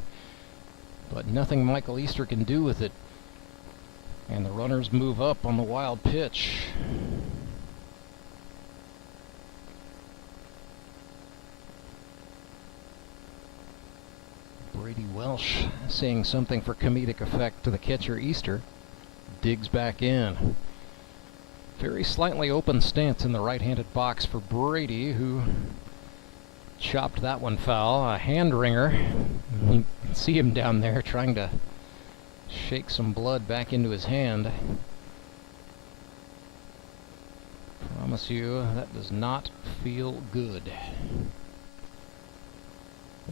but nothing Michael Easter can do with it. And the runners move up on the wild pitch. Brady Welsh saying something for comedic effect to the catcher Easter. Digs back in. Very slightly open stance in the right-handed box for Brady, who chopped that one foul. A hand wringer. You can see him down there trying to shake some blood back into his hand. Promise you, that does not feel good.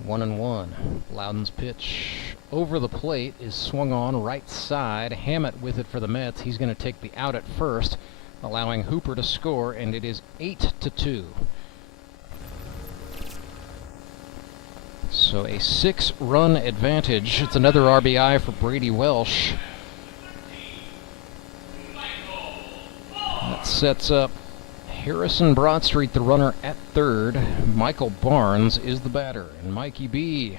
1-1. Lowden's pitch over the plate is swung on right side. Hammitt with it for the Mets. He's going to take the out at first, allowing Hooper to score, and it is 8-2. So a 6-run advantage. It's another RBI for Brady Welsh. That sets up Harrison Broadstreet, the runner at third. Michael Barnes is the batter. And Mikey B,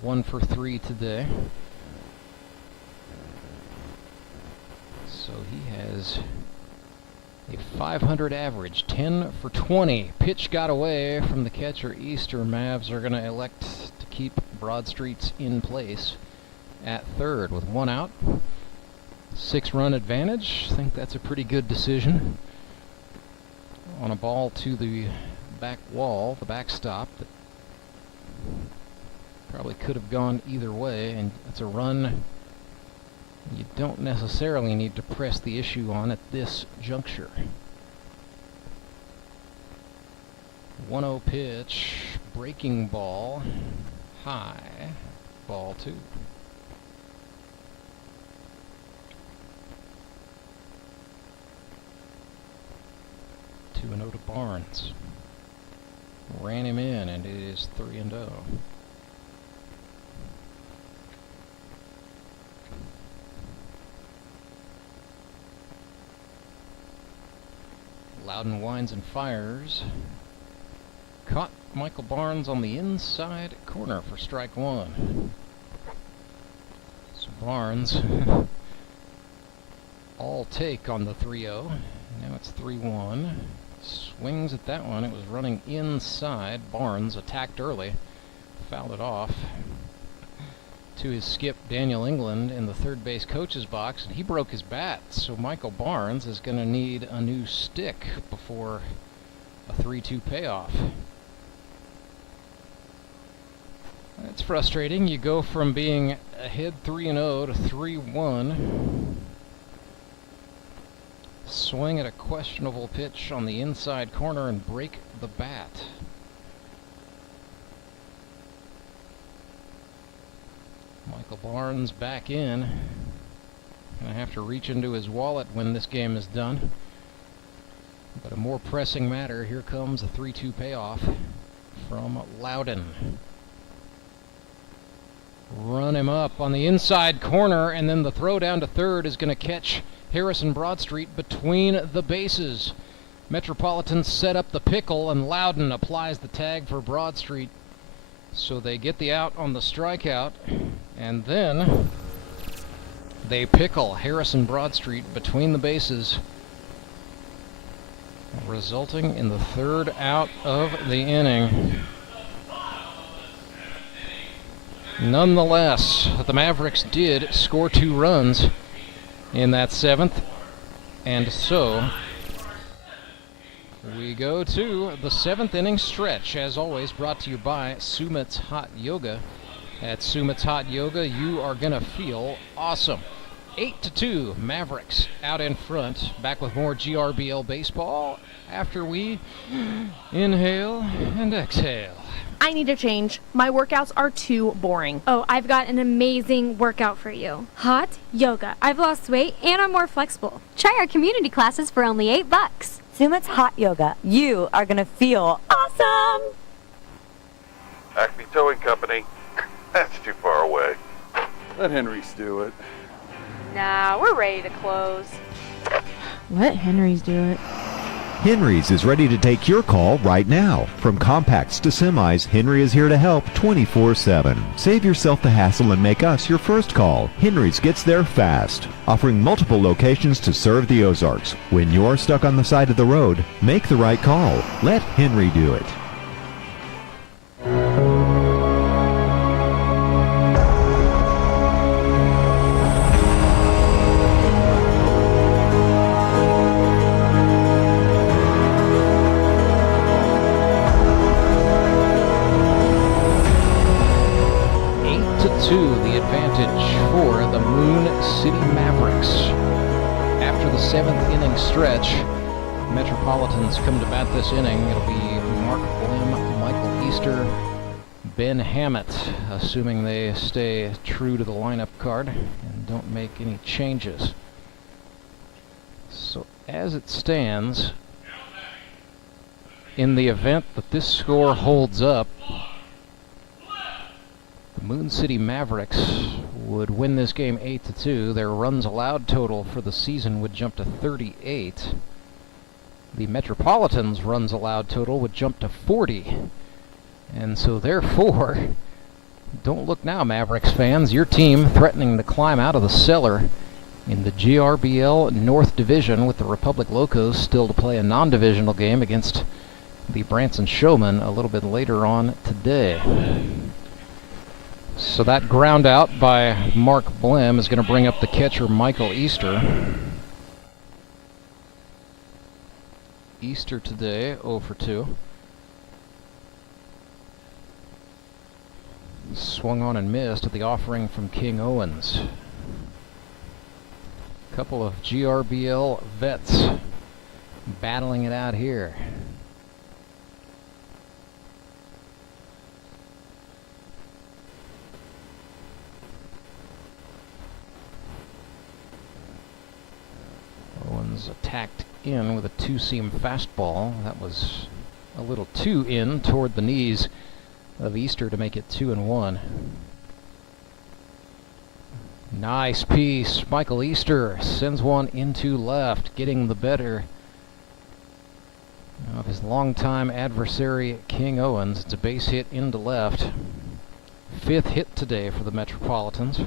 1 for 3 today. So he has a .500 average, 10 for 20. Pitch got away from the catcher Easter. Mavs are going to elect to keep Broadstreet's in place at third with 1 out. 6-run advantage. I think that's a pretty good decision. On a ball to the back wall, the backstop, that probably could have gone either way, and it's a run you don't necessarily need to press the issue on at this juncture. 1-0 pitch, breaking ball, high, ball 2. Two 2-0 to Barnes. Ran him in, and it is 3-0. Lowden winds and fires. Caught Michael Barnes on the inside corner for strike 1. So Barnes all take on the 3-0. Now it's 3-1. Swings at that one. It was running inside. Barnes attacked early. Fouled it off to his skip, Daniel England, in the third base coach's box, and he broke his bat. So Michael Barnes is going to need a new stick before a 3-2 payoff. That's frustrating. You go from being ahead 3-0 to 3-1. Swing at a questionable pitch on the inside corner and break the bat. Michael Barnes back in. Gonna have to reach into his wallet when this game is done. But a more pressing matter, here comes a 3-2 payoff from Lowden. Run him up on the inside corner, and then the throw down to third is going to catch Harrison Broadstreet between the bases. Metropolitans set up the pickle, and Lowden applies the tag for Broadstreet. So they get the out on the strikeout, and then they pickle Harrison Broadstreet between the bases, resulting in the third out of the inning. Nonetheless, the Mavericks did score 2 runs in that 7th, and so we go to the 7th inning stretch, as always brought to you by Sumit's Hot Yoga. At Sumit's Hot Yoga, you are going to feel awesome. 8-2, Mavericks out in front. Back with more GRBL baseball after we inhale and exhale. I need a change. My workouts are too boring. Oh, I've got an amazing workout for you. Hot yoga. I've lost weight and I'm more flexible. Try our community classes for only $8. Sumit's Hot Yoga. You are going to feel awesome. Acme Towing Company. That's too far away. Let Henry's do it. Nah, we're ready to close. Let Henry's do it. Henry's is ready to take your call right now. From compacts to semis, Henry is here to help 24/7. Save yourself the hassle and make us your first call. Henry's gets there fast, offering multiple locations to serve the Ozarks. When you're stuck on the side of the road, make the right call. Let Henry do it. The advantage for the Moon City Mavericks. After the 7th inning stretch, Metropolitans come to bat this inning. It'll be Mark Blim, Michael Easter, Ben Hammitt, assuming they stay true to the lineup card and don't make any changes. So as it stands, in the event that this score holds up, the Moon City Mavericks would win this game 8-2. Their runs allowed total for the season would jump to 38. The Metropolitans' runs allowed total would jump to 40. And so therefore, don't look now, Mavericks fans. Your team threatening to climb out of the cellar in the GRBL North Division, with the Republic Locos still to play a non-divisional game against the Branson Showmen a little bit later on today. So that ground out by Mark Blim is going to bring up the catcher Michael Easter. Easter today, 0 for 2. Swung on and missed at the offering from King Owens. Couple of GRBL vets battling it out here. Owens attacked in with a two-seam fastball. That was a little too in toward the knees of Easter to make it 2-1. Nice piece. Michael Easter sends one into left, getting the better of his longtime adversary, King Owens. It's a base hit into left. 5th hit today for the Metropolitans.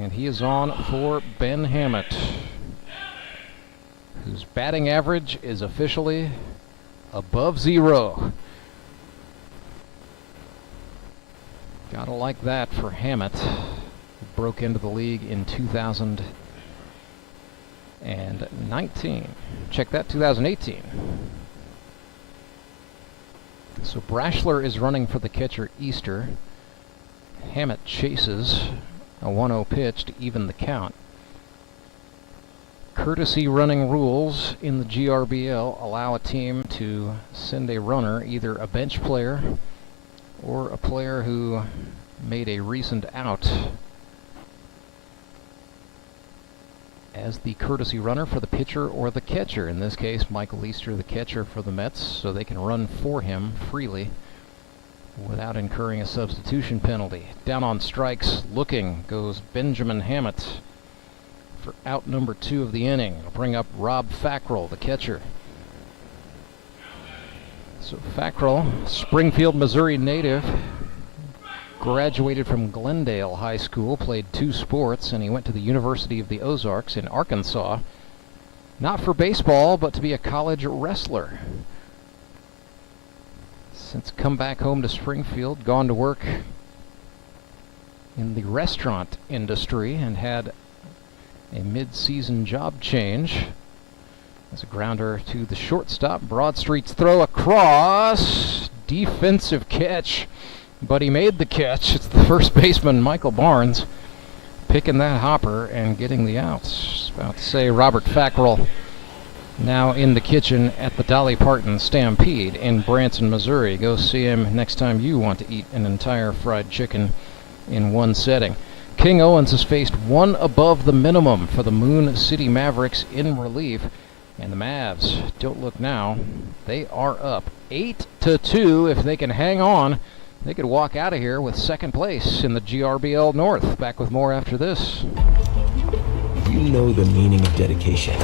And he is on for Ben Hammitt, whose batting average is officially above 0. Gotta like that for Hammitt, who broke into the league in 2019. Check that, 2018. So Brashler is running for the catcher Easter. Hammitt chases a 1-0 pitch to even the count. Courtesy running rules in the GRBL allow a team to send a runner, either a bench player or a player who made a recent out, as the courtesy runner for the pitcher or the catcher. In this case, Michael Easter, the catcher for the Mets, so they can run for him freely without incurring a substitution penalty. Down on strikes, looking, goes Benjamin Hammitt for out number 2 of the inning. It'll bring up Rob Fackrell, the catcher. So Fackrell, Springfield, Missouri native, graduated from Glendale High School, played 2 sports, and he went to the University of the Ozarks in Arkansas, not for baseball, but to be a college wrestler. Since come back home to Springfield, gone to work in the restaurant industry, and had a mid-season job change as a grounder to the shortstop. Broadstreet's throw across, defensive catch, but he made the catch. It's the first baseman, Michael Barnes, picking that hopper and getting the outs. About to say Robert Fackrell now in the kitchen at the Dolly Parton Stampede in Branson, Missouri. Go see him next time you want to eat an entire fried chicken in one setting. King Owens has faced one above the minimum for the Moon City Mavericks in relief, and the Mavs, don't look now, they are up 8-2. If they can hang on, they could walk out of here with second place in the GRBL North. Back with more after this. You know the meaning of dedication.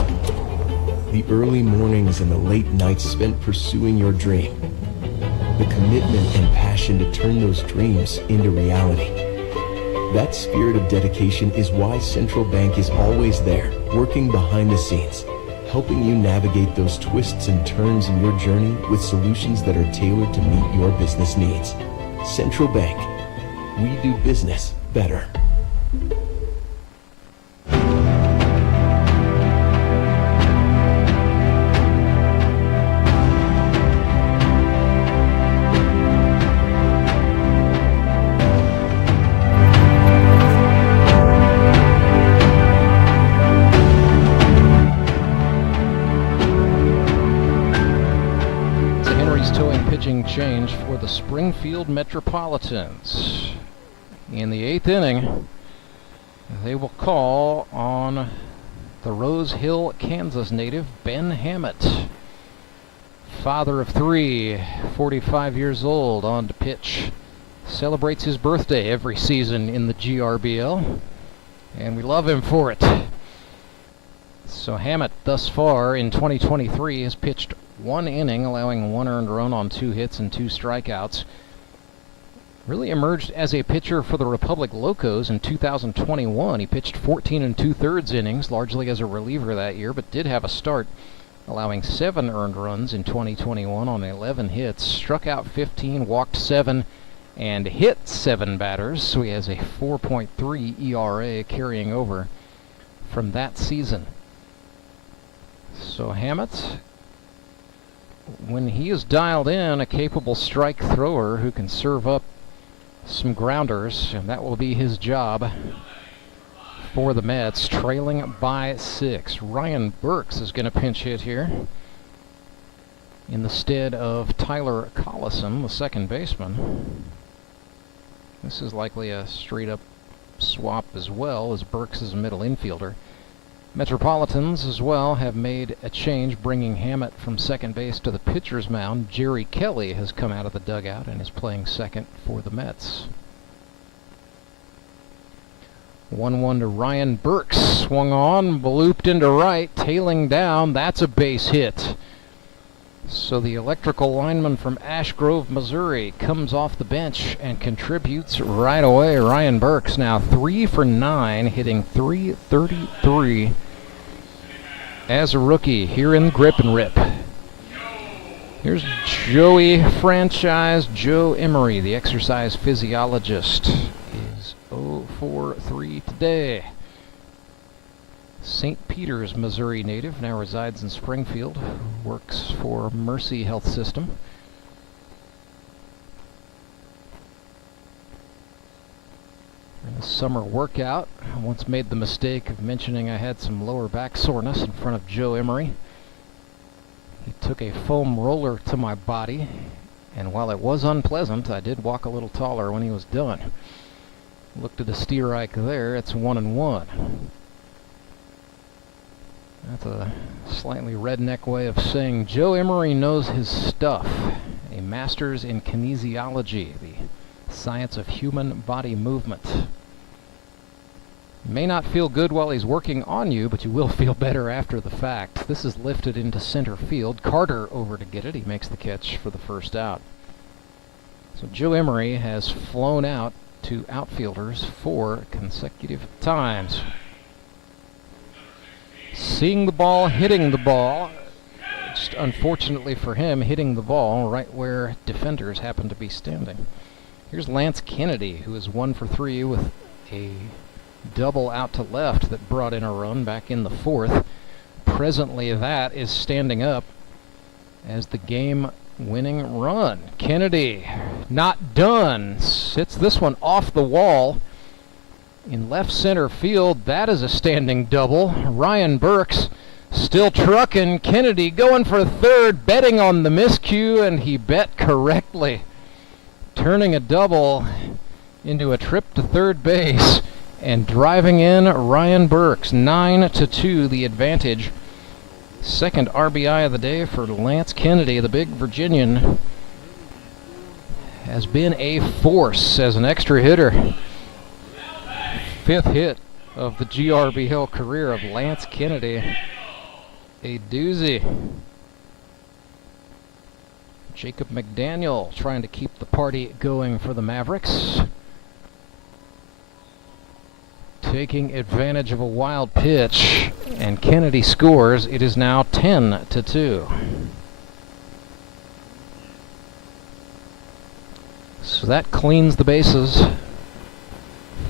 The early mornings and the late nights spent pursuing your dream. The commitment and passion to turn those dreams into reality. That spirit of dedication is why Central Bank is always there, working behind the scenes, helping you navigate those twists and turns in your journey with solutions that are tailored to meet your business needs. Central Bank. We do business better. Change for the Springfield Metropolitans. In the 8th inning, they will call on the Rose Hill, Kansas native Ben Hammitt. Father of 3, 45 years old, on to pitch. Celebrates his birthday every season in the GRBL, and we love him for it. So Hammitt, thus far in 2023, has pitched 1 inning, allowing 1 earned run on 2 hits and 2 strikeouts. Really emerged as a pitcher for the Republic Locos in 2021. He pitched 14 2/3 innings, largely as a reliever that year, but did have a start, allowing 7 earned runs in 2021 on 11 hits. Struck out 15, walked 7, and hit 7 batters, so he has a 4.3 ERA carrying over from that season. So Hammitt, when he is dialed in, a capable strike thrower who can serve up some grounders, and that will be his job for the Mets, trailing by 6. Ryan Burks is going to pinch hit here in the stead of Tyler Collison, the second baseman. This is likely a straight-up swap as well, as Burks is a middle infielder. Metropolitans as well have made a change, bringing Hammitt from second base to the pitcher's mound. Jerry Kelly has come out of the dugout and is playing second for the Mets. 1-1 to Ryan Burks. Swung on, looped into right, tailing down. That's a base hit. So the electrical lineman from Ash Grove, Missouri, comes off the bench and contributes right away. Ryan Burks now 3 for 9, hitting .333 as a rookie here in Grip and Rip. Here's Joey franchise Joe Emery, the exercise physiologist, is 0 for 3 today. St. Peters, Missouri native, now resides in Springfield, works for Mercy Health System. In a summer workout, I once made the mistake of mentioning I had some lower back soreness in front of Joe Emery. He took a foam roller to my body, and while it was unpleasant, I did walk a little taller when he was done. Looked at the steerike there, it's 1-1. That's a slightly redneck way of saying Joe Emery knows his stuff. A master's in kinesiology, the science of human body movement. May not feel good while he's working on you, but you will feel better after the fact. This is lifted into center field. Carter over to get it. He makes the catch for the first out. So Joe Emery has flown out to outfielders 4 consecutive times. Seeing the ball, hitting the ball. Just unfortunately for him, hitting the ball right where defenders happen to be standing. Here's Lance Kennedy, who is 1 for 3 with a double out to left that brought in a run back in the 4th. Presently, that is standing up as the game-winning run. Kennedy, not done, hits this one off the wall. In left center field, that is a standing double. Ryan Burks still trucking. Kennedy going for third, betting on the miscue, and he bet correctly, turning a double into a trip to third base and driving in Ryan Burks. 9-2, the advantage. Second RBI of the day for Lance Kennedy. The big Virginian has been a force as an extra hitter. 5th hit of the GRBL career of Lance Kennedy. a doozy. Jacob McDaniel trying to keep the party going for the Mavericks. Taking advantage of a wild pitch, and Kennedy scores. It is now 10-2. So that cleans the bases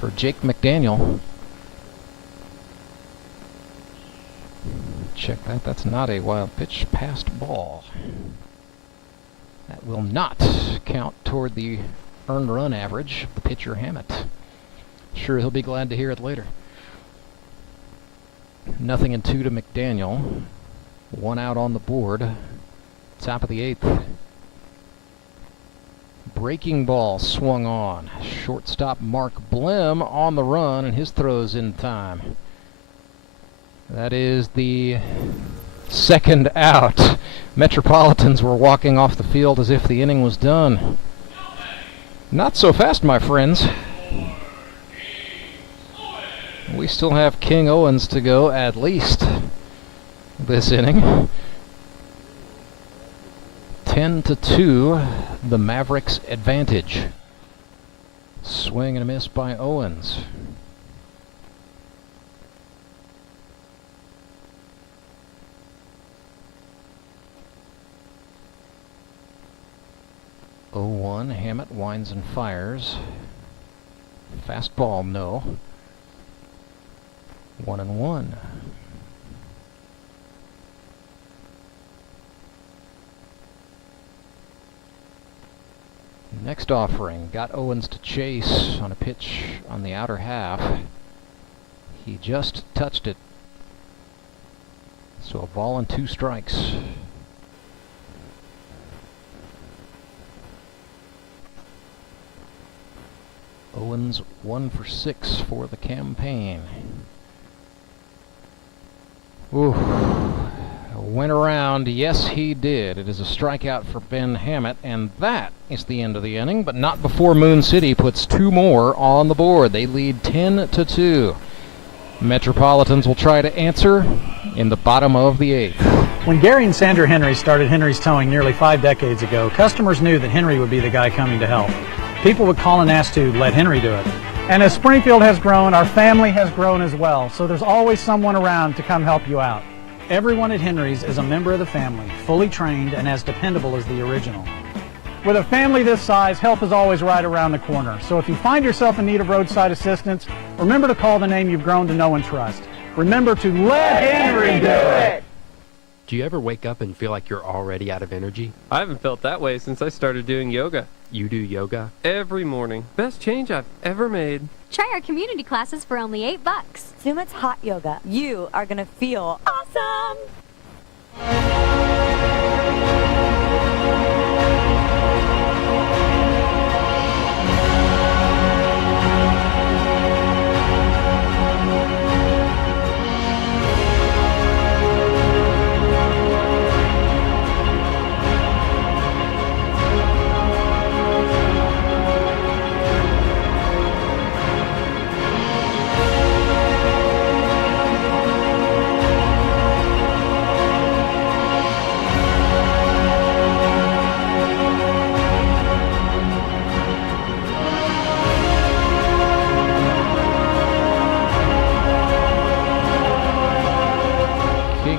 for Jake McDaniel. Check that. That's not a wild pitch. Passed ball. That will not count toward the earned run average of the pitcher Hammitt. Sure, he'll be glad to hear it later. 0-2 to McDaniel. 1 out on the board. Top of the 8th. Breaking ball swung on. Shortstop Mark Blim on the run, and his throw's in time. That is the second out. Metropolitans were walking off the field as if the inning was done. Not so fast, my friends. We still have King Owens to go, at least, this inning. 10-2, the Mavericks advantage. Swing and a miss by Owens. Oh-1, Hammitt winds and fires. Fastball, no. 1-1. Next offering, got Owens to chase on a pitch on the outer half. He just touched it. So a ball and 2 strikes. Owens 1 for 6 for the campaign. Ooh, went around. Yes, he did. It is a strikeout for Ben Hammitt, and that is the end of the inning, but not before Moon City puts 2 more on the board. They lead 10-2. Metropolitans will try to answer in the bottom of the 8th. When Gary and Sandra Henry started Henry's Towing nearly 5 decades ago, customers knew that Henry would be the guy coming to help. People would call and ask to let Henry do it. And as Springfield has grown, our family has grown as well, so there's always someone around to come help you out. Everyone at Henry's is a member of the family, fully trained and as dependable as the original. With a family this size, help is always right around the corner. So if you find yourself in need of roadside assistance, remember to call the name you've grown to know and trust. Remember to let Henry do it! Do you ever wake up and feel like you're already out of energy? I haven't felt that way since I started doing yoga. You do yoga? Every morning. Best change I've ever made. Try our community classes for only $8. Sumit's hot yoga. You are gonna feel awesome!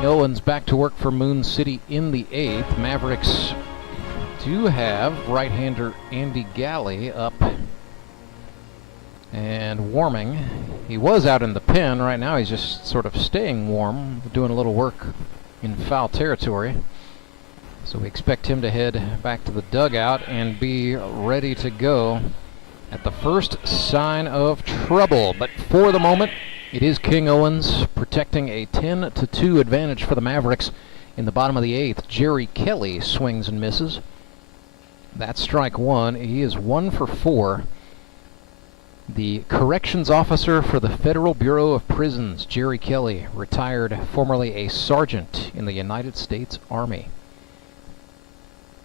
Owens back to work for Moon City in the 8th. Mavericks do have right-hander Andy Galley up and warming. He was out in the pen. Right now he's just sort of staying warm, doing a little work in foul territory. So we expect him to head back to the dugout and be ready to go at the first sign of trouble. But for the moment, it is King Owens protecting a 10-2 advantage for the Mavericks in the bottom of the 8th. Jerry Kelly swings and misses. That's strike 1. He is 1 for 4. The corrections officer for the Federal Bureau of Prisons, Jerry Kelly, retired, formerly a sergeant in the United States Army.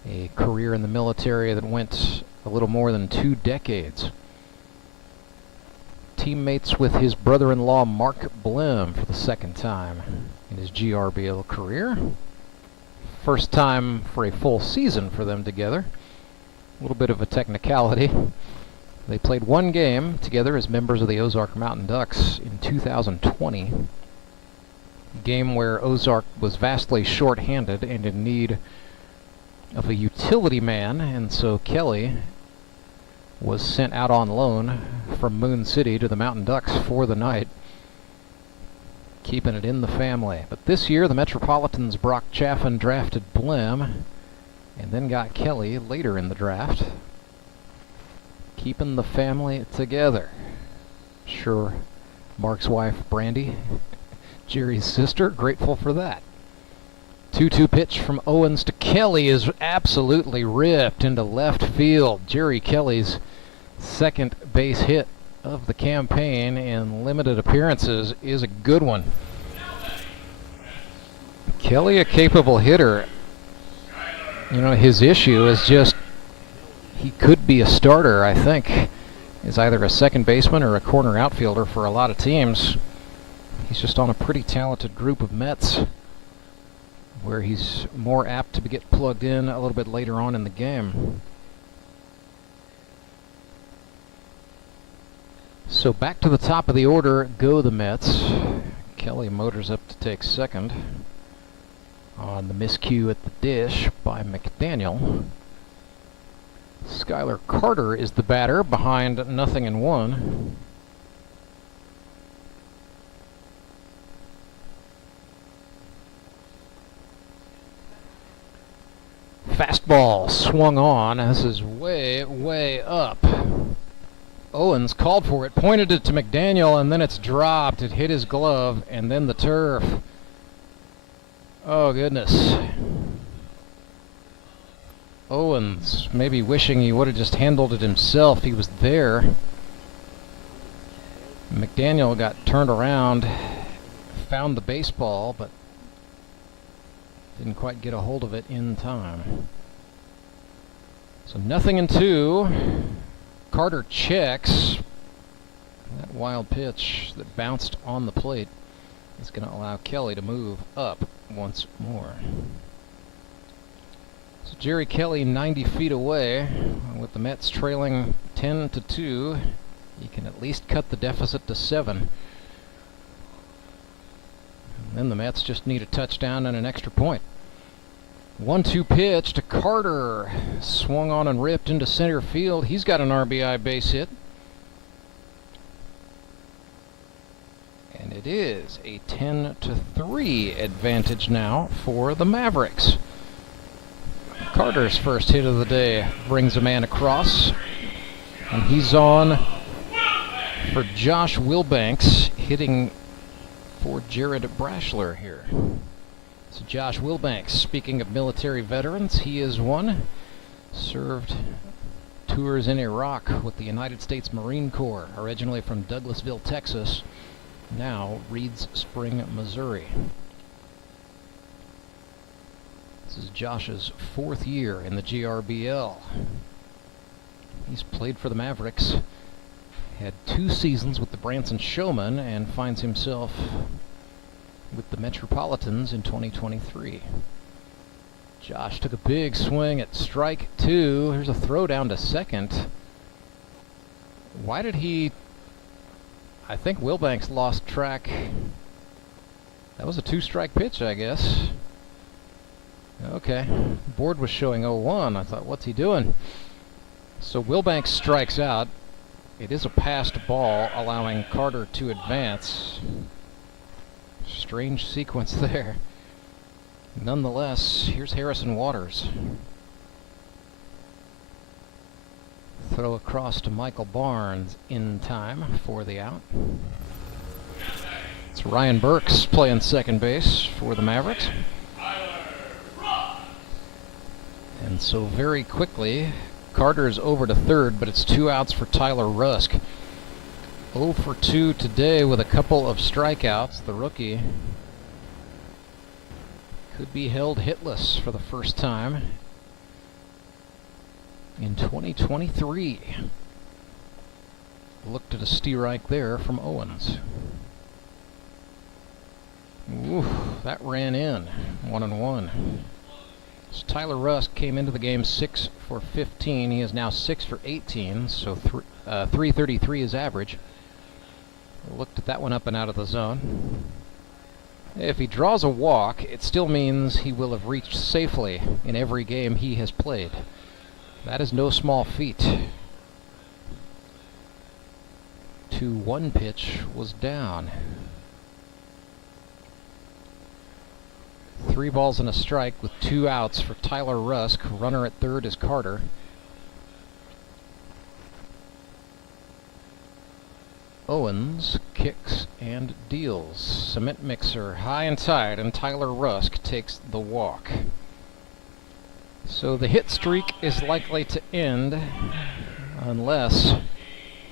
A career in the military that went a little more than 2 decades. Teammates with his brother-in-law Mark Blim for the second time. in his GRBL career. First time for a full season for them together. A little bit of a technicality. They played one game together as members of the Ozark Mountain Ducks in 2020. A game where Ozark was vastly short-handed and in need of a utility man, and so Kelly was sent out on loan from Moon City to the Mountain Ducks for the night, keeping it in the family. But this year, the Metropolitans Brock Chaffin drafted Blem, and then got Kelly later in the draft, keeping the family together. Sure, Mark's wife, Brandy, Jerry's sister, grateful for that. 2-2 pitch from Owens to Kelly is absolutely ripped into left field. Jerry Kelly's second base hit of the campaign in limited appearances is a good one. Kelly, a capable hitter. You know, his issue is just he could be a starter, I think, as either a second baseman or a corner outfielder for a lot of teams. He's just on a pretty talented group of Mets where he's more apt to get plugged in a little bit later on in the game. So back to the top of the order go the Mets. Kelly motors up to take second on the miscue at the dish by McDaniel. Skylar Carter is the batter behind 0-1. Fastball swung on. This is way, way up. Owens called for it, pointed it to McDaniel, and then it's dropped. It hit his glove, and then the turf. Oh, goodness. Owens maybe wishing he would have just handled it himself. He was there. McDaniel got turned around, found the baseball, but didn't quite get a hold of it in time. So 0-2. Carter checks. That wild pitch that bounced on the plate is going to allow Kelly to move up once more. So Jerry Kelly 90 feet away. With the Mets trailing 10-2, he can at least cut the deficit to 7. And then the Mets just need a touchdown and an extra point. 1-2 pitch to Carter. Swung on and ripped into center field. He's got an RBI base hit. And it is a 10-3 advantage now for the Mavericks. Carter's first hit of the day brings a man across. And he's on for Josh Wilbanks, hitting for Jared Brashler here. So Josh Wilbanks, speaking of military veterans, he is one. Served tours in Iraq with the United States Marine Corps, originally from Douglasville, Texas, now Reeds Spring, Missouri. This is Josh's 4th year in the GRBL. He's played for the Mavericks, had 2 seasons with the Branson Showmen, and finds himself with the Metropolitans in 2023. Josh took a big swing at strike 2. Here's a throw down to second. Why did he... I think Wilbanks lost track. That was a 2-strike pitch, I guess. Okay. Board was showing 0-1. I thought, what's he doing? So Wilbanks strikes out. It is a passed ball, allowing Carter to advance. Strange sequence there. Nonetheless, here's Harrison Waters. Throw across to Michael Barnes in time for the out. It's Ryan Burks playing second base for the Mavericks. And so very quickly, Carter's over to third, but it's 2 outs for Tyler Rusk. 0 for 2 today with a couple of strikeouts. The rookie could be held hitless for the first time in 2023. Looked at a strike there from Owens. Oof. That ran in, 1-1. So Tyler Rusk came into the game 6 for 15. He is now 6 for 18, so 333 is average. Looked at that one up and out of the zone. If he draws a walk, it still means he will have reached safely in every game he has played. That is no small feat. 2-1 pitch was down. 3 balls and a strike with 2 outs for Tyler Rusk. Runner at third is Carter. Owens kicks and deals. Cement mixer high and tight, and Tyler Rusk takes the walk. So the hit streak is likely to end unless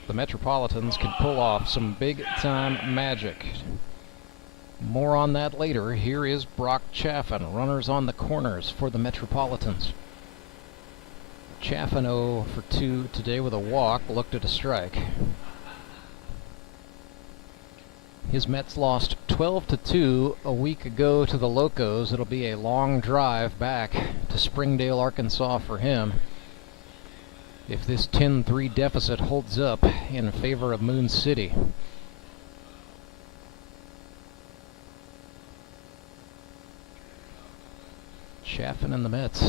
the Metropolitans can pull off some big-time magic. More on that later. Here is Brock Chaffin. Runners on the corners for the Metropolitans. Chaffin 0 for 2 today with a walk. Looked at a strike. His Mets lost 12-2 a week ago to the Locos. It'll be a long drive back to Springdale, Arkansas for him if this 10-3 deficit holds up in favor of Moon City. Chaffin and the Mets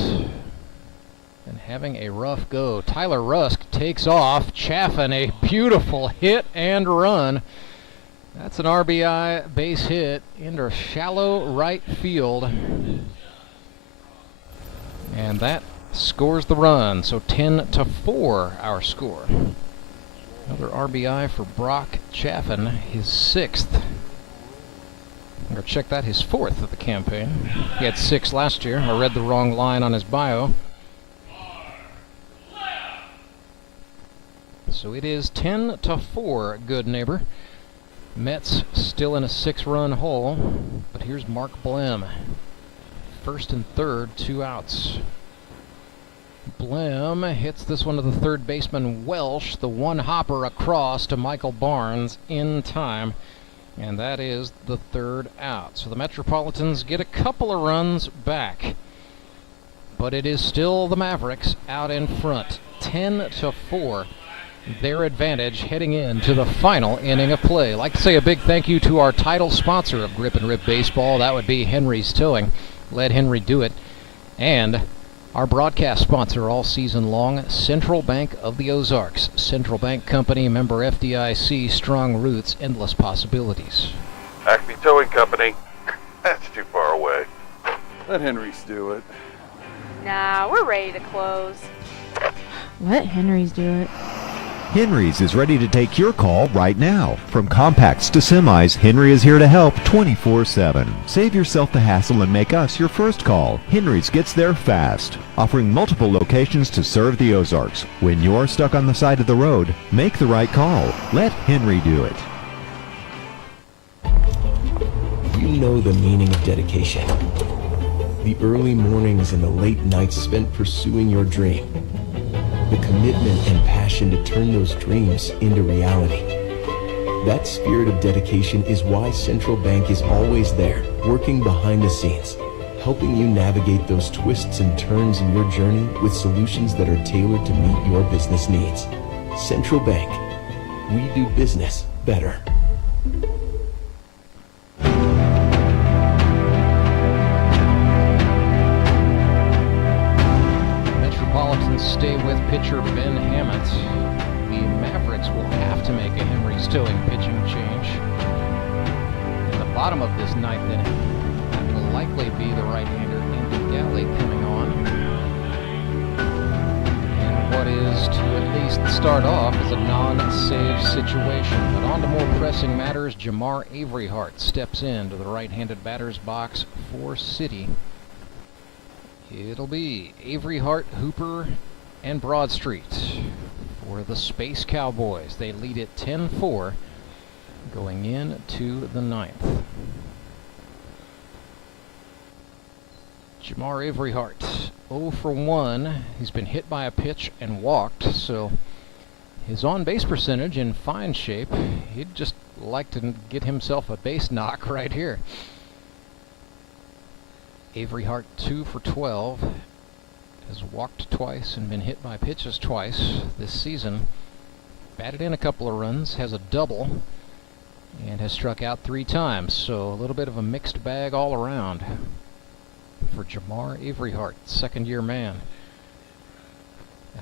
and having a rough go. Tyler Rusk takes off. Chaffin, a beautiful hit and run. That's an RBI base hit into shallow right field. And that scores the run. So 10-4 our score. Another RBI for Brock Chaffin, his 6th. Or check that, his 4th of the campaign. He had 6 last year. I read the wrong line on his bio. So it is 10-4, good neighbor. Mets still in a 6-run hole, but here's Mark Blem. First and third, 2 outs. Blem hits this one to the third baseman Welsh, the one hopper across to Michael Barnes in time, and that is the 3rd out. So the Metropolitans get a couple of runs back, but it is still the Mavericks out in front, 10-4. Their advantage heading into the final inning of play. I'd like to say a big thank you to our title sponsor of Grip and Rip Baseball. That would be Henry's Towing. Let Henry do it. And our broadcast sponsor all season long, Central Bank of the Ozarks. Central Bank Company, member FDIC, strong roots, endless possibilities. Acme Towing Company. That's too far away. Let Henry's do it. Nah, we're ready to close. Let Henry's do it. Henry's is ready to take your call right now. From compacts to semis, Henry is here to help 24/7. Save yourself the hassle and make us your first call. Henry's gets there fast, offering multiple locations to serve the Ozarks. When you're stuck on the side of the road, make the right call. Let Henry do it. You know the meaning of dedication. The early mornings and the late nights spent pursuing your dream. The commitment and passion to turn those dreams into reality. That spirit of dedication is why Central Bank is always there, working behind the scenes, helping you navigate those twists and turns in your journey with solutions that are tailored to meet your business needs. Central Bank, we do business better. Stay with pitcher Ben Hammitt. The Mavericks will have to make a Henry's Towing pitching change. In the bottom of this 9th inning, that will likely be the right-hander Andy Galley coming on. And what is to at least start off as a non-save situation. But on to more pressing matters, Jamar Averyhart steps into the right-handed batter's box for City. It'll be Averyhart, Hooper, and Broadstreet for the Space Cowboys. They lead it 10-4 going into the 9th. Jamar Averyhart, 0 for 1. He's been hit by a pitch and walked, so his on-base percentage in fine shape. He'd just like to get himself a base knock right here. Avery Hart 2 for 12. Has walked twice and been hit by pitches twice this season. Batted in a couple of runs, has a double, and has struck out 3 times. So a little bit of a mixed bag all around for Jamar Avery Hart, second-year man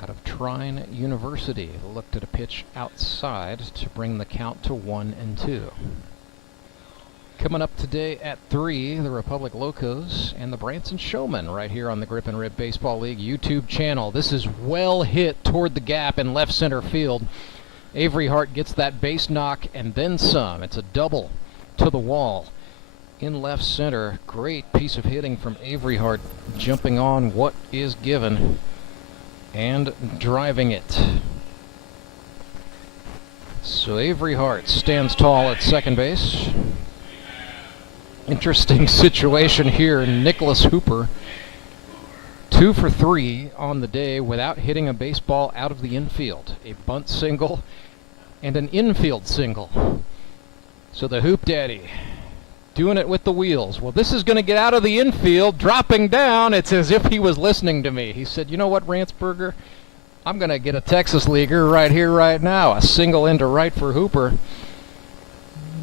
out of Trine University. Looked at a pitch outside to bring the count to 1-2. Coming up today at 3, the Republic Locos and the Branson Showmen right here on the Grip and Rip Baseball League YouTube channel. This is well hit toward the gap in left center field. Avery Hart gets that base knock and then some. It's a double to the wall in left center. Great piece of hitting from Avery Hart, jumping on what is given and driving it. So Avery Hart stands tall at second base. Interesting situation here. Nicholas Hooper, 2 for 3 on the day without hitting a baseball out of the infield. A bunt single and an infield single. So the Hoop Daddy doing it with the wheels. Well, this is going to get out of the infield, dropping down. It's as if he was listening to me. He said, you know what, Ranceberger? I'm going to get a Texas Leaguer right here, right now. A single into right for Hooper.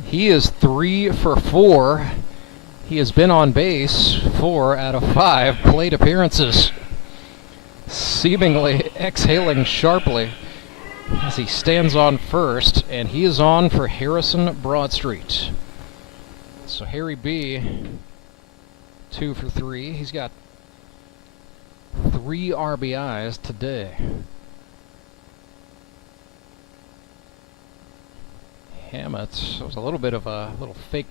He is 3 for 4. He has been on base 4 out of 5 plate appearances. Seemingly exhaling sharply as he stands on first, and he is on for Harrison Broadstreet. So Harry B, 2 for 3. He's got 3 RBIs today. Hammitt was a little bit of a little fake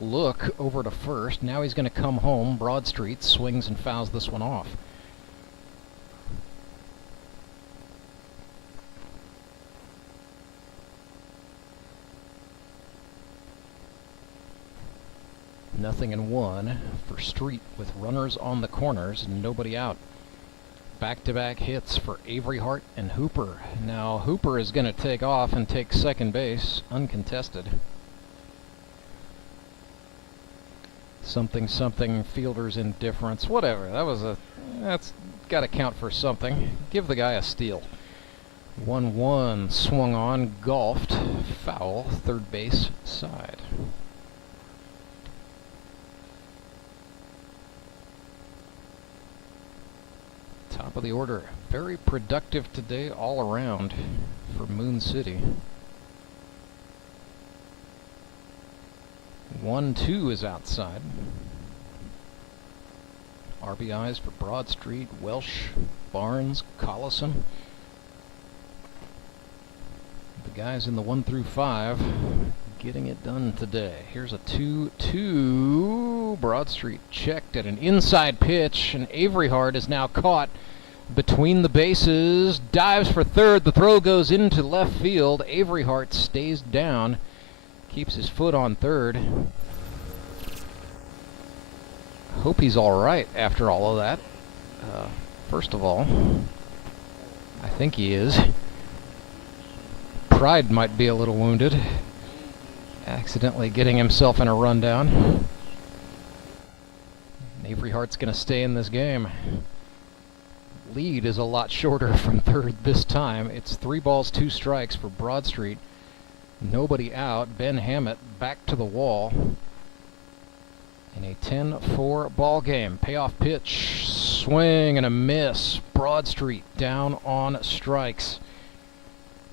look over to first. Now he's going to come home. Broadstreet swings and fouls this one off. Nothing in 1 for Street with runners on the corners and nobody out. Back-to-back hits for Avery Hart and Hooper. Now Hooper is going to take off and take second base uncontested. Something fielder's indifference, whatever. That's got to count for something. Give the guy a steal. 1-1 swung on, golfed, foul, third base side. Top of the order. Very productive today all around for Moon City. 1-2 is outside. RBIs for Broadstreet, Welsh, Barnes, Collison. The guys in the 1 through 5 getting it done today. Here's a 2-2. Broadstreet checked at an inside pitch, and Avery Hart is now caught between the bases. Dives for third. The throw goes into left field. Avery Hart stays down. Keeps his foot on third. Hope he's all right after all of that. First of all, I think he is. Pride might be a little wounded. Accidentally getting himself in a rundown. Avery Hart's going to stay in this game. Lead is a lot shorter from third this time. It's 3 balls, 2 strikes for Broadstreet. Nobody out. Ben Hammitt back to the wall in a 10-4 ball game. Payoff pitch, swing and a miss. Broadstreet down on strikes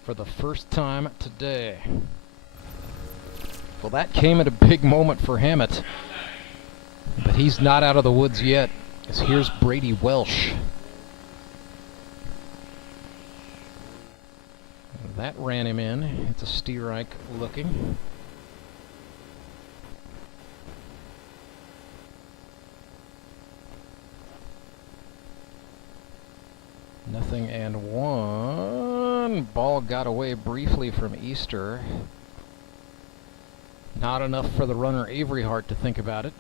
for the first time today. Well, that came at a big moment for Hammitt, but he's not out of the woods yet, as here's Brady Welsh. That ran him in. It's a Steerike looking. Nothing and 1. Ball got away briefly from Easter. Not enough for the runner Avery Hart to think about it.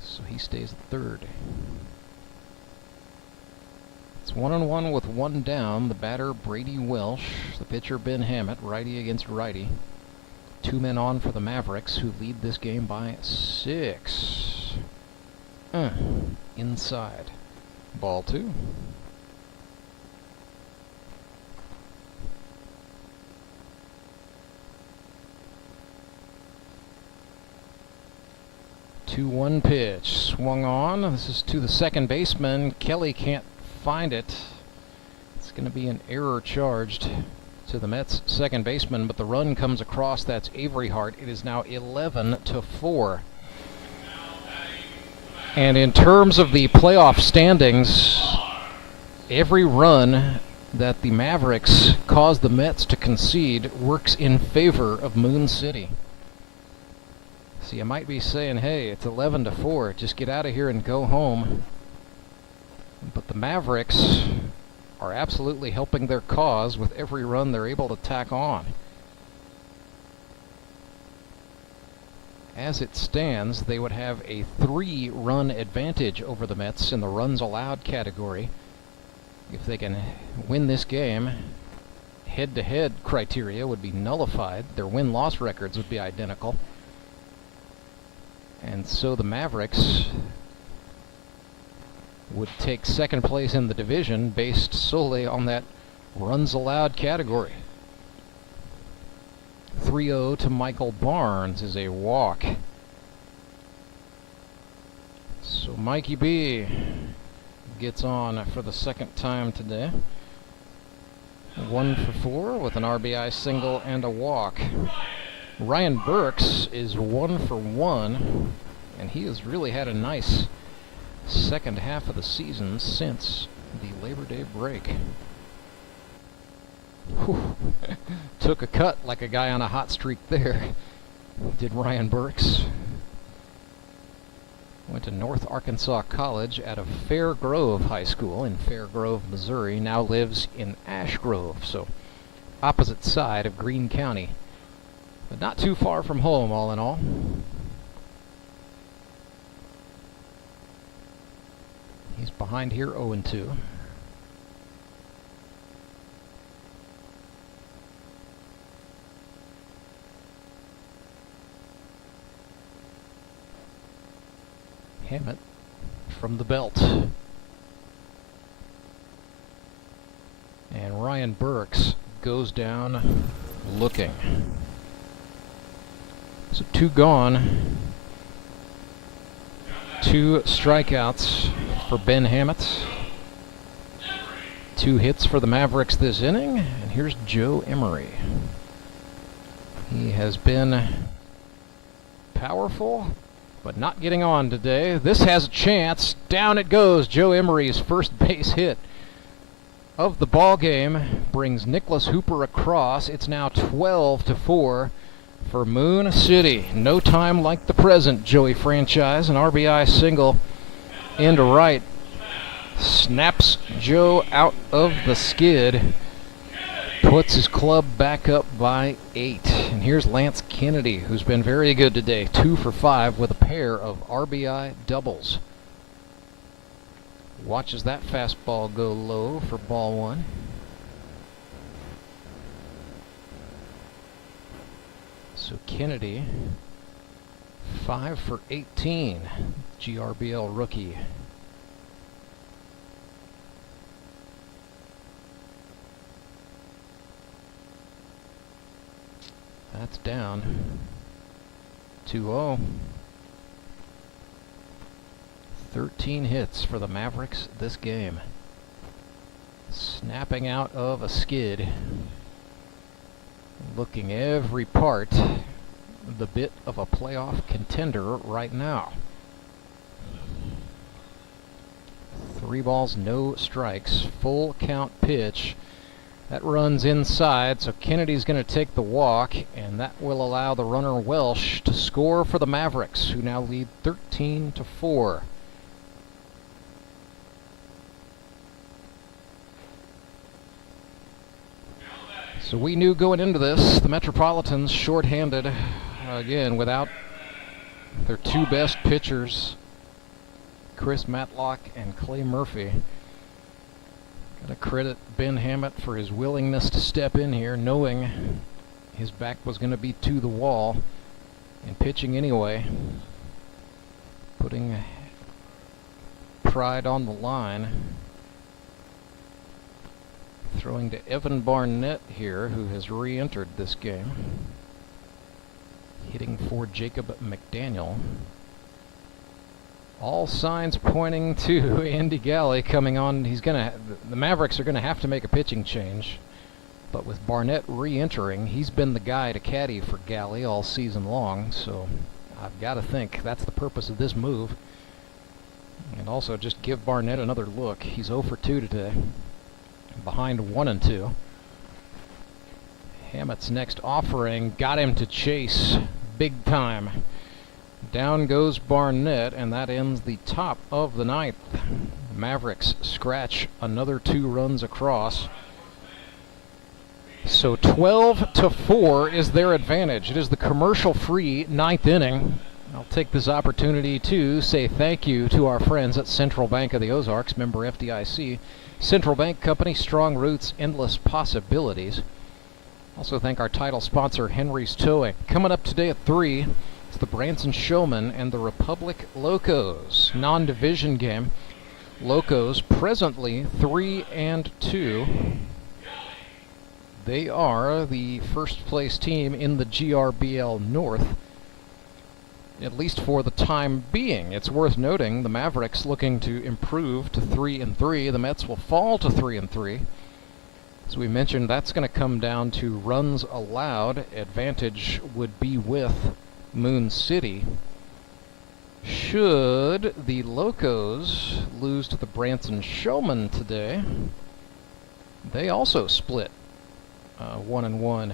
So he stays at third. It's 1-1 with 1 down. The batter Brady Welsh. The pitcher Ben Hammitt, righty against righty. 2 men on for the Mavericks, who lead this game by 6. Inside. Ball 2. Two-one pitch. Swung on. This is to the second baseman. Kelly can't find it. It's going to be an error charged to the Mets second baseman, but the run comes across. That's Avery Hart. It is now 11-4. And in terms of the playoff standings, every run that the Mavericks caused the Mets to concede works in favor of Moon City. So you might be saying, hey, it's 11-4, just get out of here and go home. But the Mavericks are absolutely helping their cause with every run they're able to tack on. As it stands, they would have a 3-run advantage over the Mets in the runs allowed category. If they can win this game, head-to-head criteria would be nullified. Their win-loss records would be identical. And so the Mavericks would take second place in the division based solely on that runs allowed category. 3-0 to Michael Barnes is a walk. So Mikey B gets on for the second time today. 1 for 4 with an RBI single and a walk. Ryan Burks is 1 for 1, and he has really had a nice second half of the season since the Labor Day break. Whew. Took a cut like a guy on a hot streak there, did Ryan Burks. Went to North Arkansas College out of Fair Grove High School in Fair Grove, Missouri. Now lives in Ash Grove, so opposite side of Greene County. But not too far from home, all in all. He's behind here 0-2. Hammitt from the belt. And Ryan Burks goes down looking. So 2 gone. 2 strikeouts for Ben Hammitt. 2 hits for the Mavericks this inning. And here's Joe Emery. He has been powerful, but not getting on today. This has a chance. Down it goes. Joe Emery's first base hit of the ball game brings Nicholas Hooper across. It's now 12-4 for Moon City. No time like the present, Joey franchise. An RBI single into right. Snaps Joe out of the skid. Puts his club back up by 8. And here's Lance Kennedy, who's been very good today. 2 for 5 with a pair of RBI doubles. Watches that fastball go low for ball 1. So Kennedy, 5 for 18, GRBL rookie. That's down. 2-0. 13 hits for the Mavericks this game. Snapping out of a skid. Looking every part the bit of a playoff contender right now. 3 balls, no strikes. Full count pitch. That runs inside, so Kennedy's going to take the walk, and that will allow the runner Welsh to score for the Mavericks, who now lead 13-4. So we knew going into this, the Metropolitans shorthanded, again, without their 2 best pitchers, Chris Matlock and Clay Murphy. Gotta credit Ben Hammitt for his willingness to step in here, knowing his back was going to be to the wall, and pitching anyway, putting pride on the line. Throwing to Evan Barnett here, who has re-entered this game. Hitting for Jacob McDaniel. All signs pointing to Andy Galley coming on. The Mavericks are gonna have to make a pitching change. But with Barnett re-entering, he's been the guy to caddy for Galley all season long, so I've got to think that's the purpose of this move. And also just give Barnett another look. He's 0 for 2 today. Behind 1 and 2. Hammitt's next offering got him to chase big time. Down goes Barnett, and that ends the top of the 9th. Mavericks scratch another 2 runs across. So 12-4 is their advantage. It is the commercial-free 9th inning. I'll take this opportunity to say thank you to our friends at Central Bank of the Ozarks, member FDIC. Central Bank Company, strong roots, endless possibilities. Also thank our title sponsor, Henry's Towing. Coming up today at 3, it's the Branson Showmen and the Republic Locos. Non-division game. Locos presently 3-2. They are the first place team in the GRBL North, at least for the time being. It's worth noting the Mavericks looking to improve to 3-3. The Mets will fall to 3-3. As we mentioned, that's going to come down to runs allowed. Advantage would be with Moon City. Should the Locos lose to the Branson Showmen today, they also split 1-1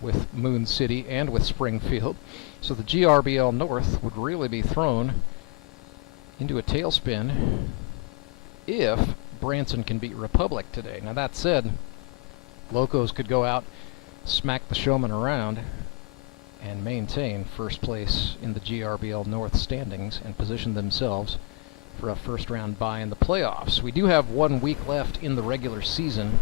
with Moon City and with Springfield. So the GRBL North would really be thrown into a tailspin if Branson can beat Republic today. Now that said, Locos could go out, smack the Showmen around, and maintain first place in the GRBL North standings and position themselves for a first-round bye in the playoffs. We do have 1 week left in the regular season.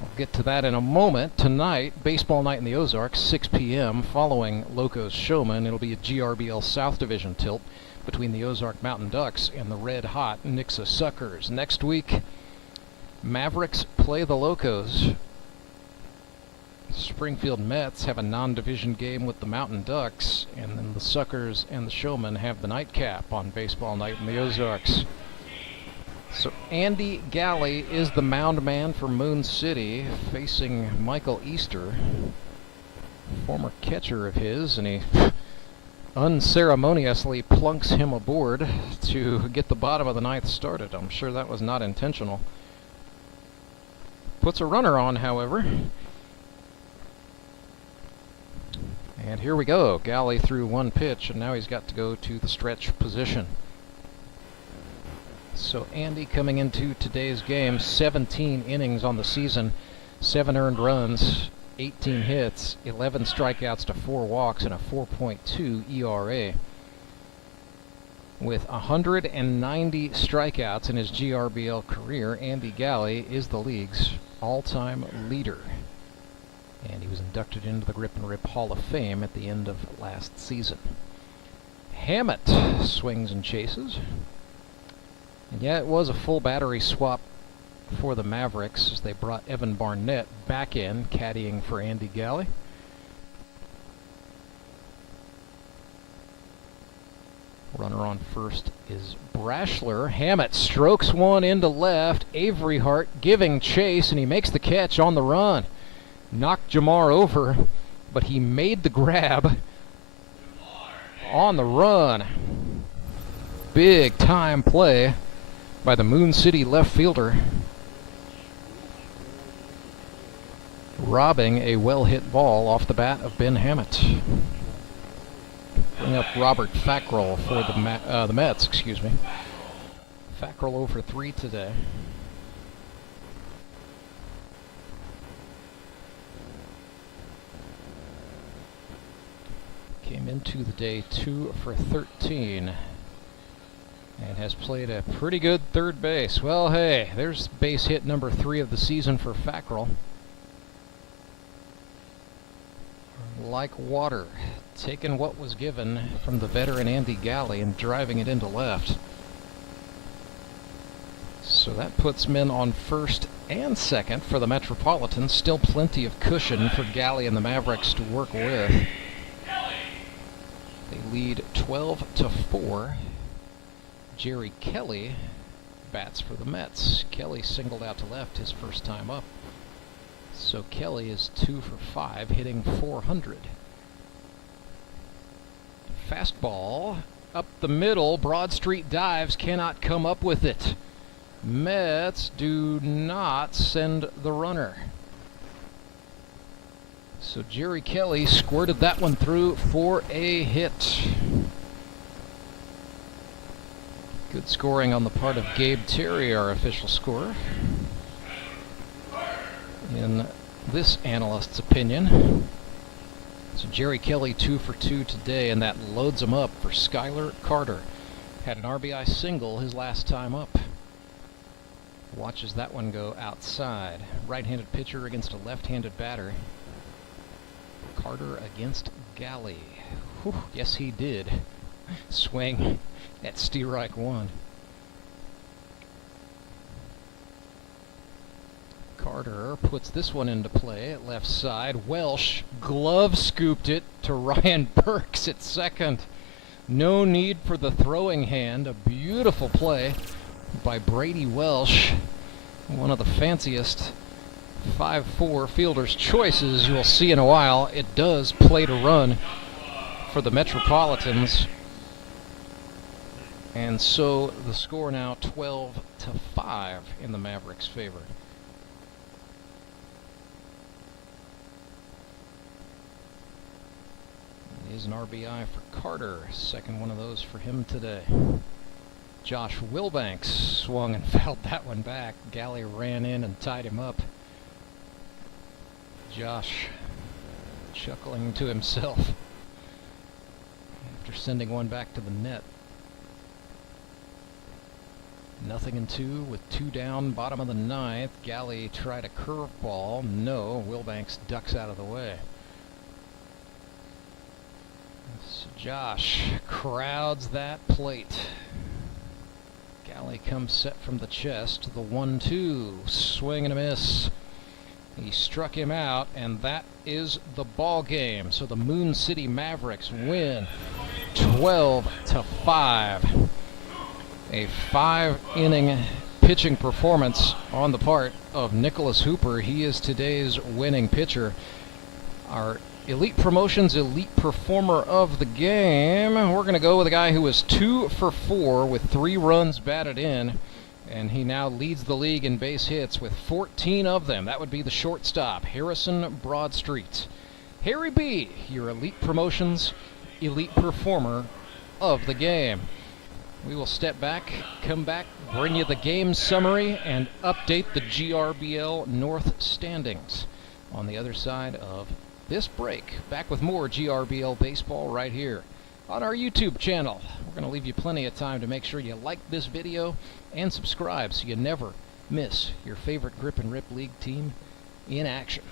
I'll get to that in a moment. Tonight, baseball night in the Ozarks, 6 p.m. Following Locos Showman, it'll be a GRBL South Division tilt between the Ozark Mountain Ducks and the red-hot Nixa Suckers. Next week, Mavericks play the Locos. Springfield Mets have a non-division game with the Mountain Ducks, and then the Suckers and the Showmen have the nightcap on baseball night in the Ozarks. So Andy Galley is the mound man for Moon City, facing Michael Easter, former catcher of his, and he unceremoniously plunks him aboard to get the bottom of the 9th started. I'm sure that was not intentional. Puts a runner on, however. And here we go. Galley threw 1 pitch, and now he's got to go to the stretch position. So Andy coming into today's game, 17 innings on the season, 7 earned runs, 18 hits, 11 strikeouts to 4 walks, and a 4.2 ERA. With 190 strikeouts in his GRBL career, Andy Galley is the league's all-time leader. And he was inducted into the Grip and Rip Hall of Fame at the end of last season. Hammitt swings and chases. And yeah, it was a full battery swap for the Mavericks as they brought Evan Barnett back in, caddying for Andy Galley. Runner on first is Brashler. Hammitt strokes 1 into left. Avery Hart giving chase, and he makes the catch on the run. Knocked Jamar over, but he made the grab on the run. Big time play by the Moon City left fielder, robbing a well-hit ball off the bat of Ben Hammitt. Bring up Robert Fackrell for the Mets, excuse me. Fackrell 0 for 3 today. Came into the day 2 for 13. And has played a pretty good third base. Well, hey, there's base hit number 3 of the season for Fackrell. Like water, taking what was given from the veteran Andy Galley and driving it into left. So that puts men on first and second for the Metropolitans. Still plenty of cushion for Galley and the Mavericks to work with. They lead 12-4. Jerry Kelly bats for the Mets. Kelly singled out to left his first time up. So Kelly is 2 for 5, hitting .400. Fastball up the middle. Broadstreet dives, cannot come up with it. Mets do not send the runner. So Jerry Kelly squirted that one through for a hit. Good scoring on the part of Gabe Terry, our official scorer. In this analyst's opinion. So Jerry Kelly 2 for 2 today, and that loads him up for Skylar Carter. Had an RBI single his last time up. Watches that one go outside. Right-handed pitcher against a left-handed batter. Carter against Galley. Whew, yes, he did. Swing at strike one. Carter puts this one into play at left side. Welsh glove scooped it to Ryan Burks at second. No need for the throwing hand. A beautiful play by Brady Welsh. One of the fanciest 5'4" fielder's choices you'll see in a while. It does play to run for the Metropolitans. And so the score now 12-5 in the Mavericks' favor. It is an RBI for Carter. Second one of those for him today. Josh Wilbanks swung and fouled that one back. Galley ran in and tied him up. Josh chuckling to himself after sending one back to the net. 0-2 with 2 down, bottom of the ninth. Galley tried a curveball. No, Wilbanks ducks out of the way. So Josh crowds that plate. Galley comes set from the chest. The 1-2, swing and a miss. He struck him out, and that is the ball game. So the Moon City Mavericks win 12-5. A 5-inning pitching performance on the part of Nicholas Hooper. He is today's winning pitcher. Our Elite Promotions Elite Performer of the game. We're going to go with a guy who was 2 for 4 with 3 runs batted in. And he now leads the league in base hits with 14 of them. That would be the shortstop, Harrison Broadstreet. Harry B., your Elite Promotions Elite Performer of the game. We will step back, come back, bring you the game summary, and update the GRBL North standings on the other side of this break. Back with more GRBL baseball right here on our YouTube channel. We're going to leave you plenty of time to make sure you like this video and subscribe so you never miss your favorite Grip and Rip League team in action.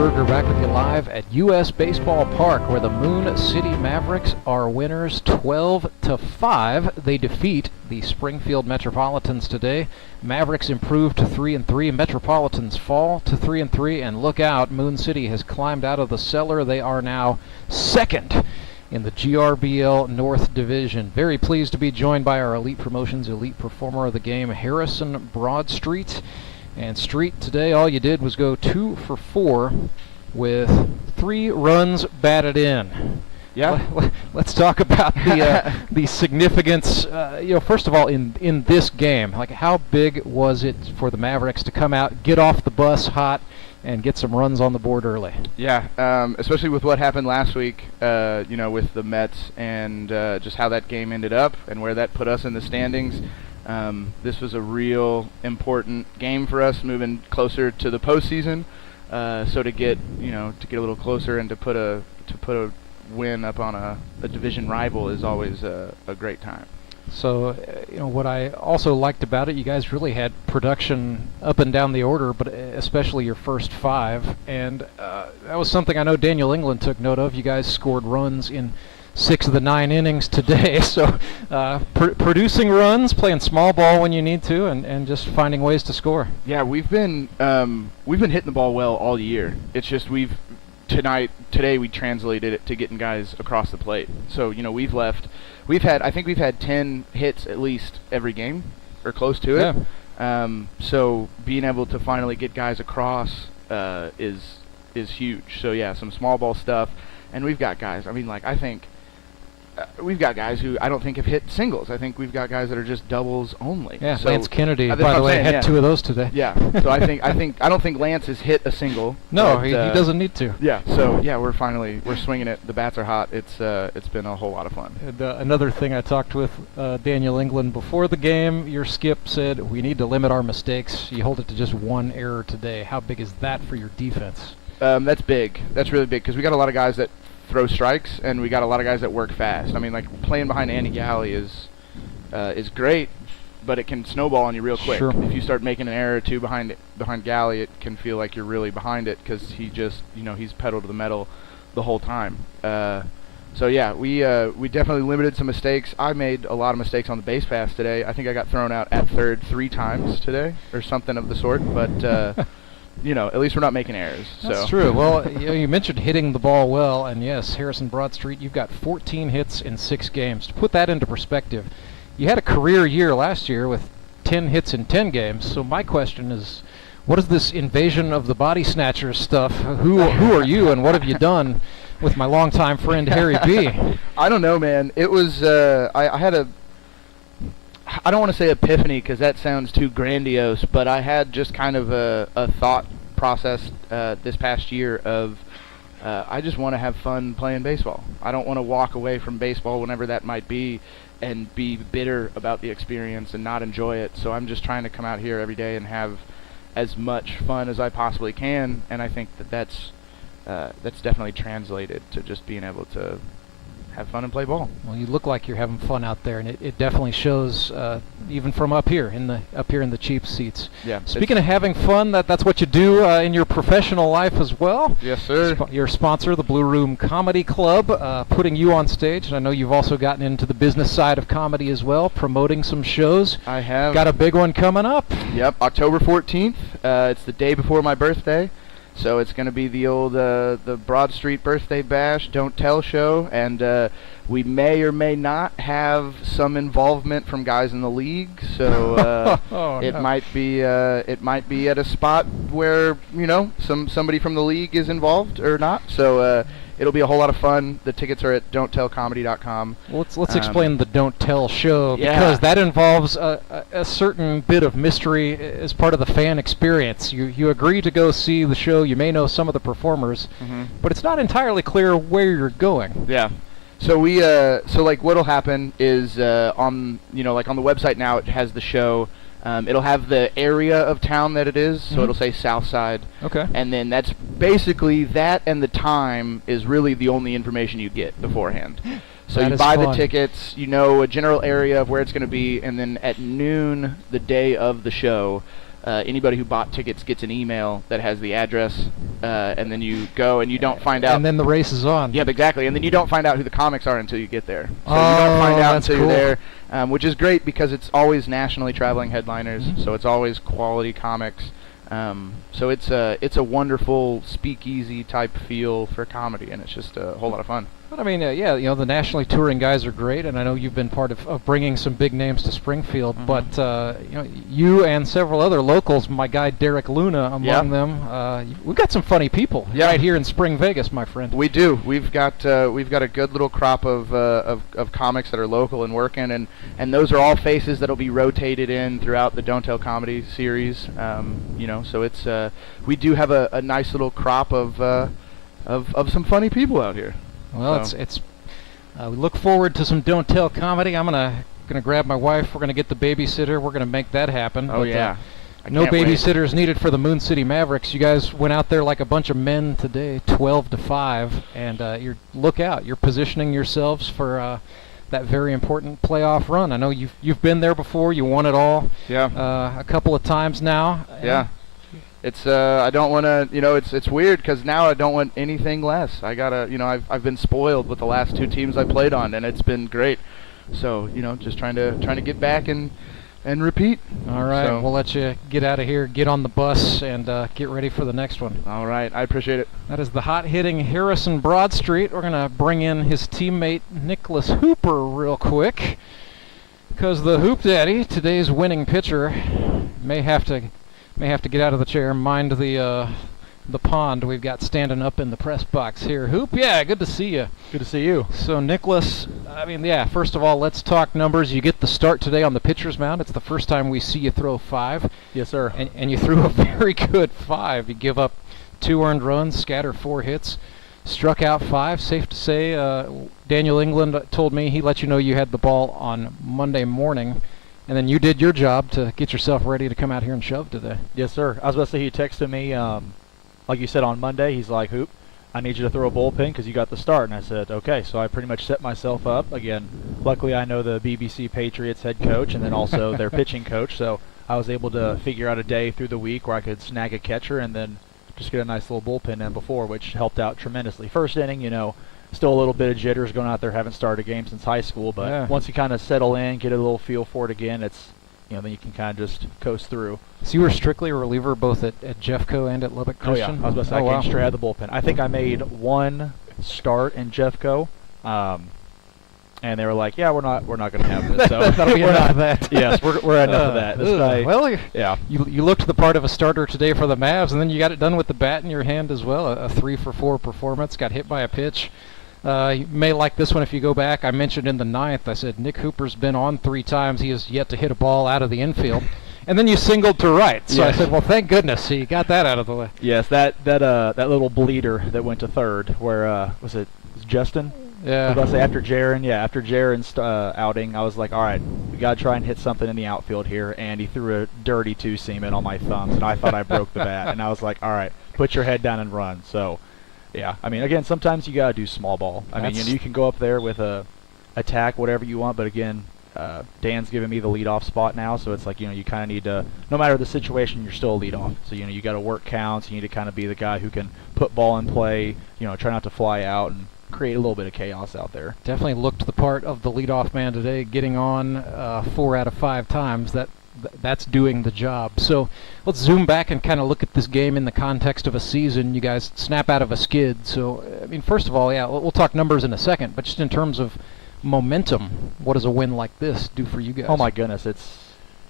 Berger back with you live at U.S. Baseball Park, where the Moon City Mavericks are winners 12-5. They defeat the Springfield Metropolitans today. Mavericks improve to 3-3. Metropolitans fall to 3-3. And look out, Moon City has climbed out of the cellar. They are now second in the GRBL North Division. Very pleased to be joined by our Elite Promotions Elite Performer of the Game, Harrison Broadstreet. And Street, today all you did was go 2 for 4 with 3 runs batted in. Yeah. Let's talk about the significance. First of all, in this game, like how big was it for the Mavericks to come out, get off the bus hot, and get some runs on the board early? Yeah, especially with what happened last week, with the Mets and just how that game ended up and where that put us in the standings. This was a real important game for us, moving closer to the postseason. So to get a little closer and to put a win up on a division rival is always a great time. So, what I also liked about it, you guys really had production up and down the order, but especially your first 5. And that was something I know Daniel England took note of. You guys scored runs in 6 of the 9 innings today. So producing runs, playing small ball when you need to, and just finding ways to score. Yeah, we've been hitting the ball well all year. It's just today we translated it to getting guys across the plate. So we've had 10 hits at least every game, or close to it. Yeah. So being able to finally get guys across is huge. So yeah, some small ball stuff, and we've got guys. I think we've got guys who I don't think have hit singles. I think we've got guys that are just doubles only. Yeah, so Lance Kennedy, by the way, had 2 of those today. Yeah. So I don't think Lance has hit a single. No, but, he doesn't need to. Yeah. So yeah, we're swinging it. The bats are hot. It's been a whole lot of fun. And, another thing, I talked with Daniel England before the game. Your skip said we need to limit our mistakes. You hold it to just 1 error today. How big is that for your defense? That's big. That's really big because we got a lot of guys that throw strikes, and we got a lot of guys that work fast. Playing behind Andy Galley is great, but it can snowball on you real quick. Sure. If you start making an error or 2 behind Galley, it can feel like you're really behind it because he just he's pedal to the metal the whole time. So yeah, we definitely limited some mistakes. I made a lot of mistakes on the base pass today. I think I got thrown out at third 3 times today or something of the sort, but at least we're not making errors. That's true. Well, you mentioned hitting the ball well, and yes, Harrison Broadstreet, you've got 14 hits in 6 games. To put that into perspective, you had a career year last year with 10 hits in 10 games. So my question is, what is this invasion of the body snatchers stuff? Who are you, and what have you done with my longtime friend Harry B? I don't know, man. It was I had I don't want to say epiphany because that sounds too grandiose, but I had just kind of a thought process this past year of I just want to have fun playing baseball. I don't want to walk away from baseball whenever that might be and be bitter about the experience and not enjoy it. So I'm just trying to come out here every day and have as much fun as I possibly can, and I think that's definitely translated to just being able to have fun and play ball. Well, you look like you're having fun out there, and it definitely shows, even from up here in the cheap seats. Yeah. Speaking of having fun, that's what you do in your professional life as well. Yes, sir. Your sponsor, the Blue Room Comedy Club, putting you on stage, and I know you've also gotten into the business side of comedy as well, promoting some shows. I have. Got a big one coming up. Yep, October 14th. It's the day before my birthday. So it's going to be the old the Broadstreet Birthday Bash Don't Tell show, and we may or may not have some involvement from guys in the league. So it might be at a spot where somebody from the league is involved or not. So it'll be a whole lot of fun. The tickets are at don'ttellcomedy.com. Well, let's explain the Don't Tell show, because that involves a certain bit of mystery as part of the fan experience. You agree to go see the show. You may know some of the performers, but it's not entirely clear where you're going. Yeah. So what'll happen is on the website now it has the show. It'll have the area of town that it is, so it'll say South Side. Okay. And then that's basically that, and the time is really the only information you get beforehand. So you buy the tickets, a general area of where it's going to be, and then at noon the day of the show, anybody who bought tickets gets an email that has the address, and then you go and you don't find out. And then the race is on. Yeah, exactly. And then you don't find out who the comics are until you get there. So Oh, you don't find out that's until cool. you're there, which is great because it's always nationally traveling headliners. Mhm. So it's always quality comics. So it's a wonderful speakeasy type feel for comedy, and it's just a whole lot of fun. But I mean, yeah, you know, the nationally touring guys are great, and I know you've been part of bringing some big names to Springfield. But you know, you and several other locals, my guy Derek Luna among them. We've got some funny people right here in Spring Vegas, my friend. We do. We've got a good little crop of comics that are local and working, and those are all faces that'll be rotated in throughout the Don't Tell Comedy series. You know, so it's we do have a nice little crop of some funny people out here. Well, So. it's we look forward to some Don't Tell Comedy. I'm gonna grab my wife. We're gonna get the babysitter. We're gonna make that happen. Oh, But, yeah. I no can't wait. babysitters needed for the Moon City Mavericks. You guys went out there like a bunch of men today, 12-5, and look out. You're positioning yourselves for that very important playoff run. I know you've been there before. You won it all. Yeah. A couple of times now. Yeah. It's I don't want to, you know, it's weird because now I don't want anything less. I gotta, you know, I've been spoiled with the last two teams I played on, and it's been great. So, you know, just trying to get back and repeat. All right, So. we'll let you get out of here, get on the bus, and get ready for the next one. All right, I appreciate it. That is the hot-hitting Harrison Broadstreet. We're gonna bring in his teammate Nicholas Hooper real quick, because the Hoop Daddy, today's winning pitcher, may have to get out of the chair, mind the pond we've got standing up in the press box here. Hoop, yeah, good to see you. Good to see you. So, Nicholas, I mean, yeah, first of all, let's talk numbers. You get the start today on the pitcher's mound. It's the first time we see you throw 5. Yes, sir. And you threw a very good 5. You give up 2 earned runs, scatter 4 hits, struck out 5. Safe to say, Daniel England told me he let you know you had the ball on Monday morning. And then you did your job to get yourself ready to come out here and shove today. Yes, sir. I was about to say, he texted me, like you said, on Monday. He's like, Hoop, I need you to throw a bullpen because you got the start. And I said, okay. So I pretty much set myself up. Again, luckily I know the BBC Patriots head coach and then also their pitching coach. So I was able to figure out a day through the week where I could snag a catcher and then just get a nice little bullpen in before, which helped out tremendously. First inning, you know, still a little bit of jitters going out there. Haven't started a game since high school, but once you kind of settle in, get a little feel for it again, it's, you know, then you can kind of just coast through. So you were strictly a reliever both at Jeffco and at Lubbock Christian? Oh yeah, I was about to say, I came straight out of the bullpen. I think I made 1 start in Jeffco, and they were like, "Yeah, we're not going to have this." So that'll be enough of that. Yes, we're at enough of that. This guy, well, yeah, you looked the part of a starter today for the Mavs, and then you got it done with the bat in your hand as well. A 3-for-4 performance. Got hit by a pitch. You may like this one if you go back. I mentioned in the 9th, I said Nick Hooper's been on 3 times. He has yet to hit a ball out of the infield. And then you singled to right. So I said, well, thank goodness. So you got that out of the way. Yes, that little bleeder that went to third, where was Justin? Yeah. I was about to say after Jaron's outing, I was like, all right, we got to try and hit something in the outfield here. And he threw a dirty 2-seamer on my thumbs, and I thought I broke the bat. And I was like, all right, put your head down and run. So. Yeah, I mean, again, sometimes you gotta do small ball. I mean, you can go up there with a attack, whatever you want, but again, Dan's giving me the leadoff spot now, so it's like, you know, you kind of need to, no matter the situation, you're still a leadoff. So, you know, you got to work counts. You need to kind of be the guy who can put ball in play, you know, try not to fly out and create a little bit of chaos out there. Definitely looked the part of the leadoff man today, getting on 4 out of 5 times. That's doing the job. So let's zoom back and kind of look at this game in the context of a season. You guys snap out of a skid. So, I mean, first of all, yeah, we'll talk numbers in a second, but just in terms of momentum, what does a win like this do for you guys? Oh my goodness,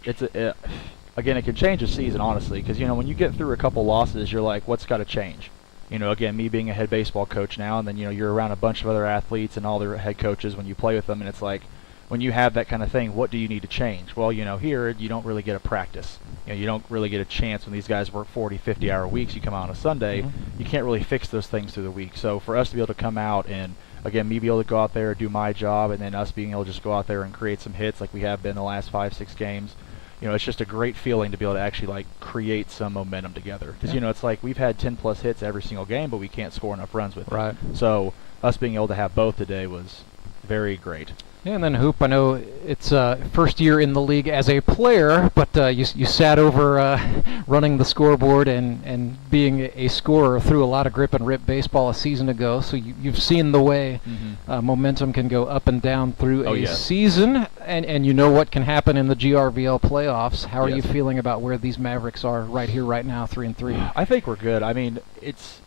again, it can change a season, honestly, because, you know, when you get through a couple losses, you're like, what's got to change? You know, again, me being a head baseball coach now, and then, you know, you're around a bunch of other athletes and all their head coaches when you play with them, and it's like, when you have that kind of thing, what do you need to change? Well, you know, here you don't really get a practice. You know, you don't really get a chance when these guys work 40, 50-hour weeks. You come out on a Sunday, you can't really fix those things through the week. So for us to be able to come out and, again, me be able to go out there, do my job, and then us being able to just go out there and create some hits like we have been the last 5-6 games, you know, it's just a great feeling to be able to actually, like, create some momentum together. Because, you know, it's like we've had 10-plus hits every single game, but we can't score enough runs with it. Right. So us being able to have both today was very great. Yeah, and then Hoop, I know it's first year in the league as a player, but you sat over running the scoreboard and being a scorer through a lot of grip and rip baseball a season ago, so you've seen the way momentum can go up and down through a season, and you know what can happen in the GRBL playoffs. How are you feeling about where these Mavericks are right here, right now, 3-3? I think we're good. I mean, it's...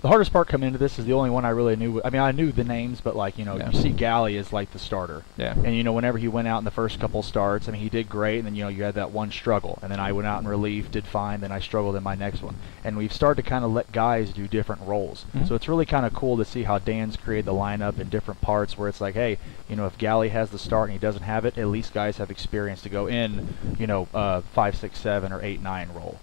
The hardest part coming into this is the only one I really knew. I mean, I knew the names, but like, you know, you see Galley as like the starter. Yeah. And you know, whenever he went out in the first couple starts, I mean, he did great, and then you know, you had that one struggle, and then I went out in relief, did fine, then I struggled in my next one. And we've started to kind of let guys do different roles. So it's really kind of cool to see how Dan's created the lineup in different parts, where it's like, hey, you know, if Galley has the start and he doesn't have it, at least guys have experience to go in, you know, 5, 6, 7, or 8, 9 role.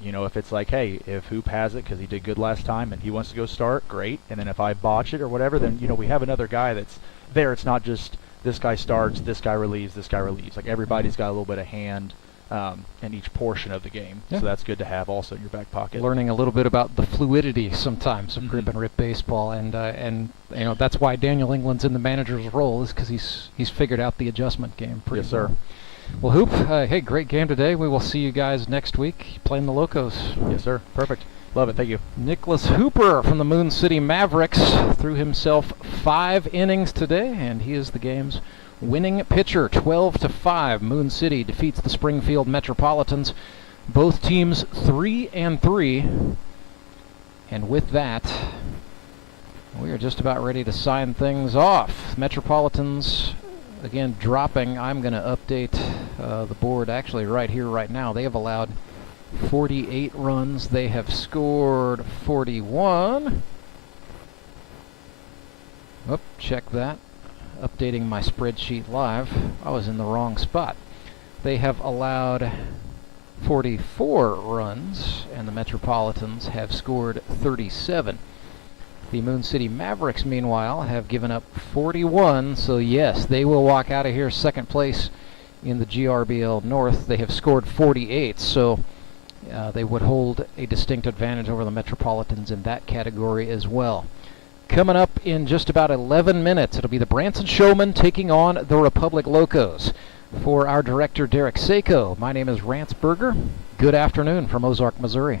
You know, if it's like, hey, if Hoop has it because he did good last time and he wants to go start, great. And then if I botch it or whatever, then you know, we have another guy that's there. It's not just this guy starts, this guy relieves, this guy relieves. Like, everybody's got a little bit of hand in each portion of the game. So that's good to have also in your back pocket. Learning a little bit about the fluidity sometimes of grip and rip baseball, and you know, that's why Daniel England's in the manager's role, is because he's figured out the adjustment game pretty well. Well, Hoop, hey, great game today. We will see you guys next week playing the Locos. Yes, sir. Perfect. Love it. Thank you. Nicholas Hooper from the Moon City Mavericks threw himself 5 innings today, and he is the game's winning pitcher. 12-5. Moon City defeats the Springfield Metropolitans. Both teams 3-3. And with that, we are just about ready to sign things off. Metropolitans, again, dropping. I'm going to update the board actually right here, right now. They have allowed 48 runs. They have scored 41. Oop, check that. Updating my spreadsheet live. I was in the wrong spot. They have allowed 44 runs, and the Metropolitans have scored 37. The Moon City Mavericks, meanwhile, have given up 41, so yes, they will walk out of here second place in the GRBL North. They have scored 48, so they would hold a distinct advantage over the Metropolitans in that category as well. Coming up in just about 11 minutes, it'll be the Branson Showmen taking on the Republic Locos. For our director, Derek Saiko, my name is Rance Berger. Good afternoon from Ozark, Missouri.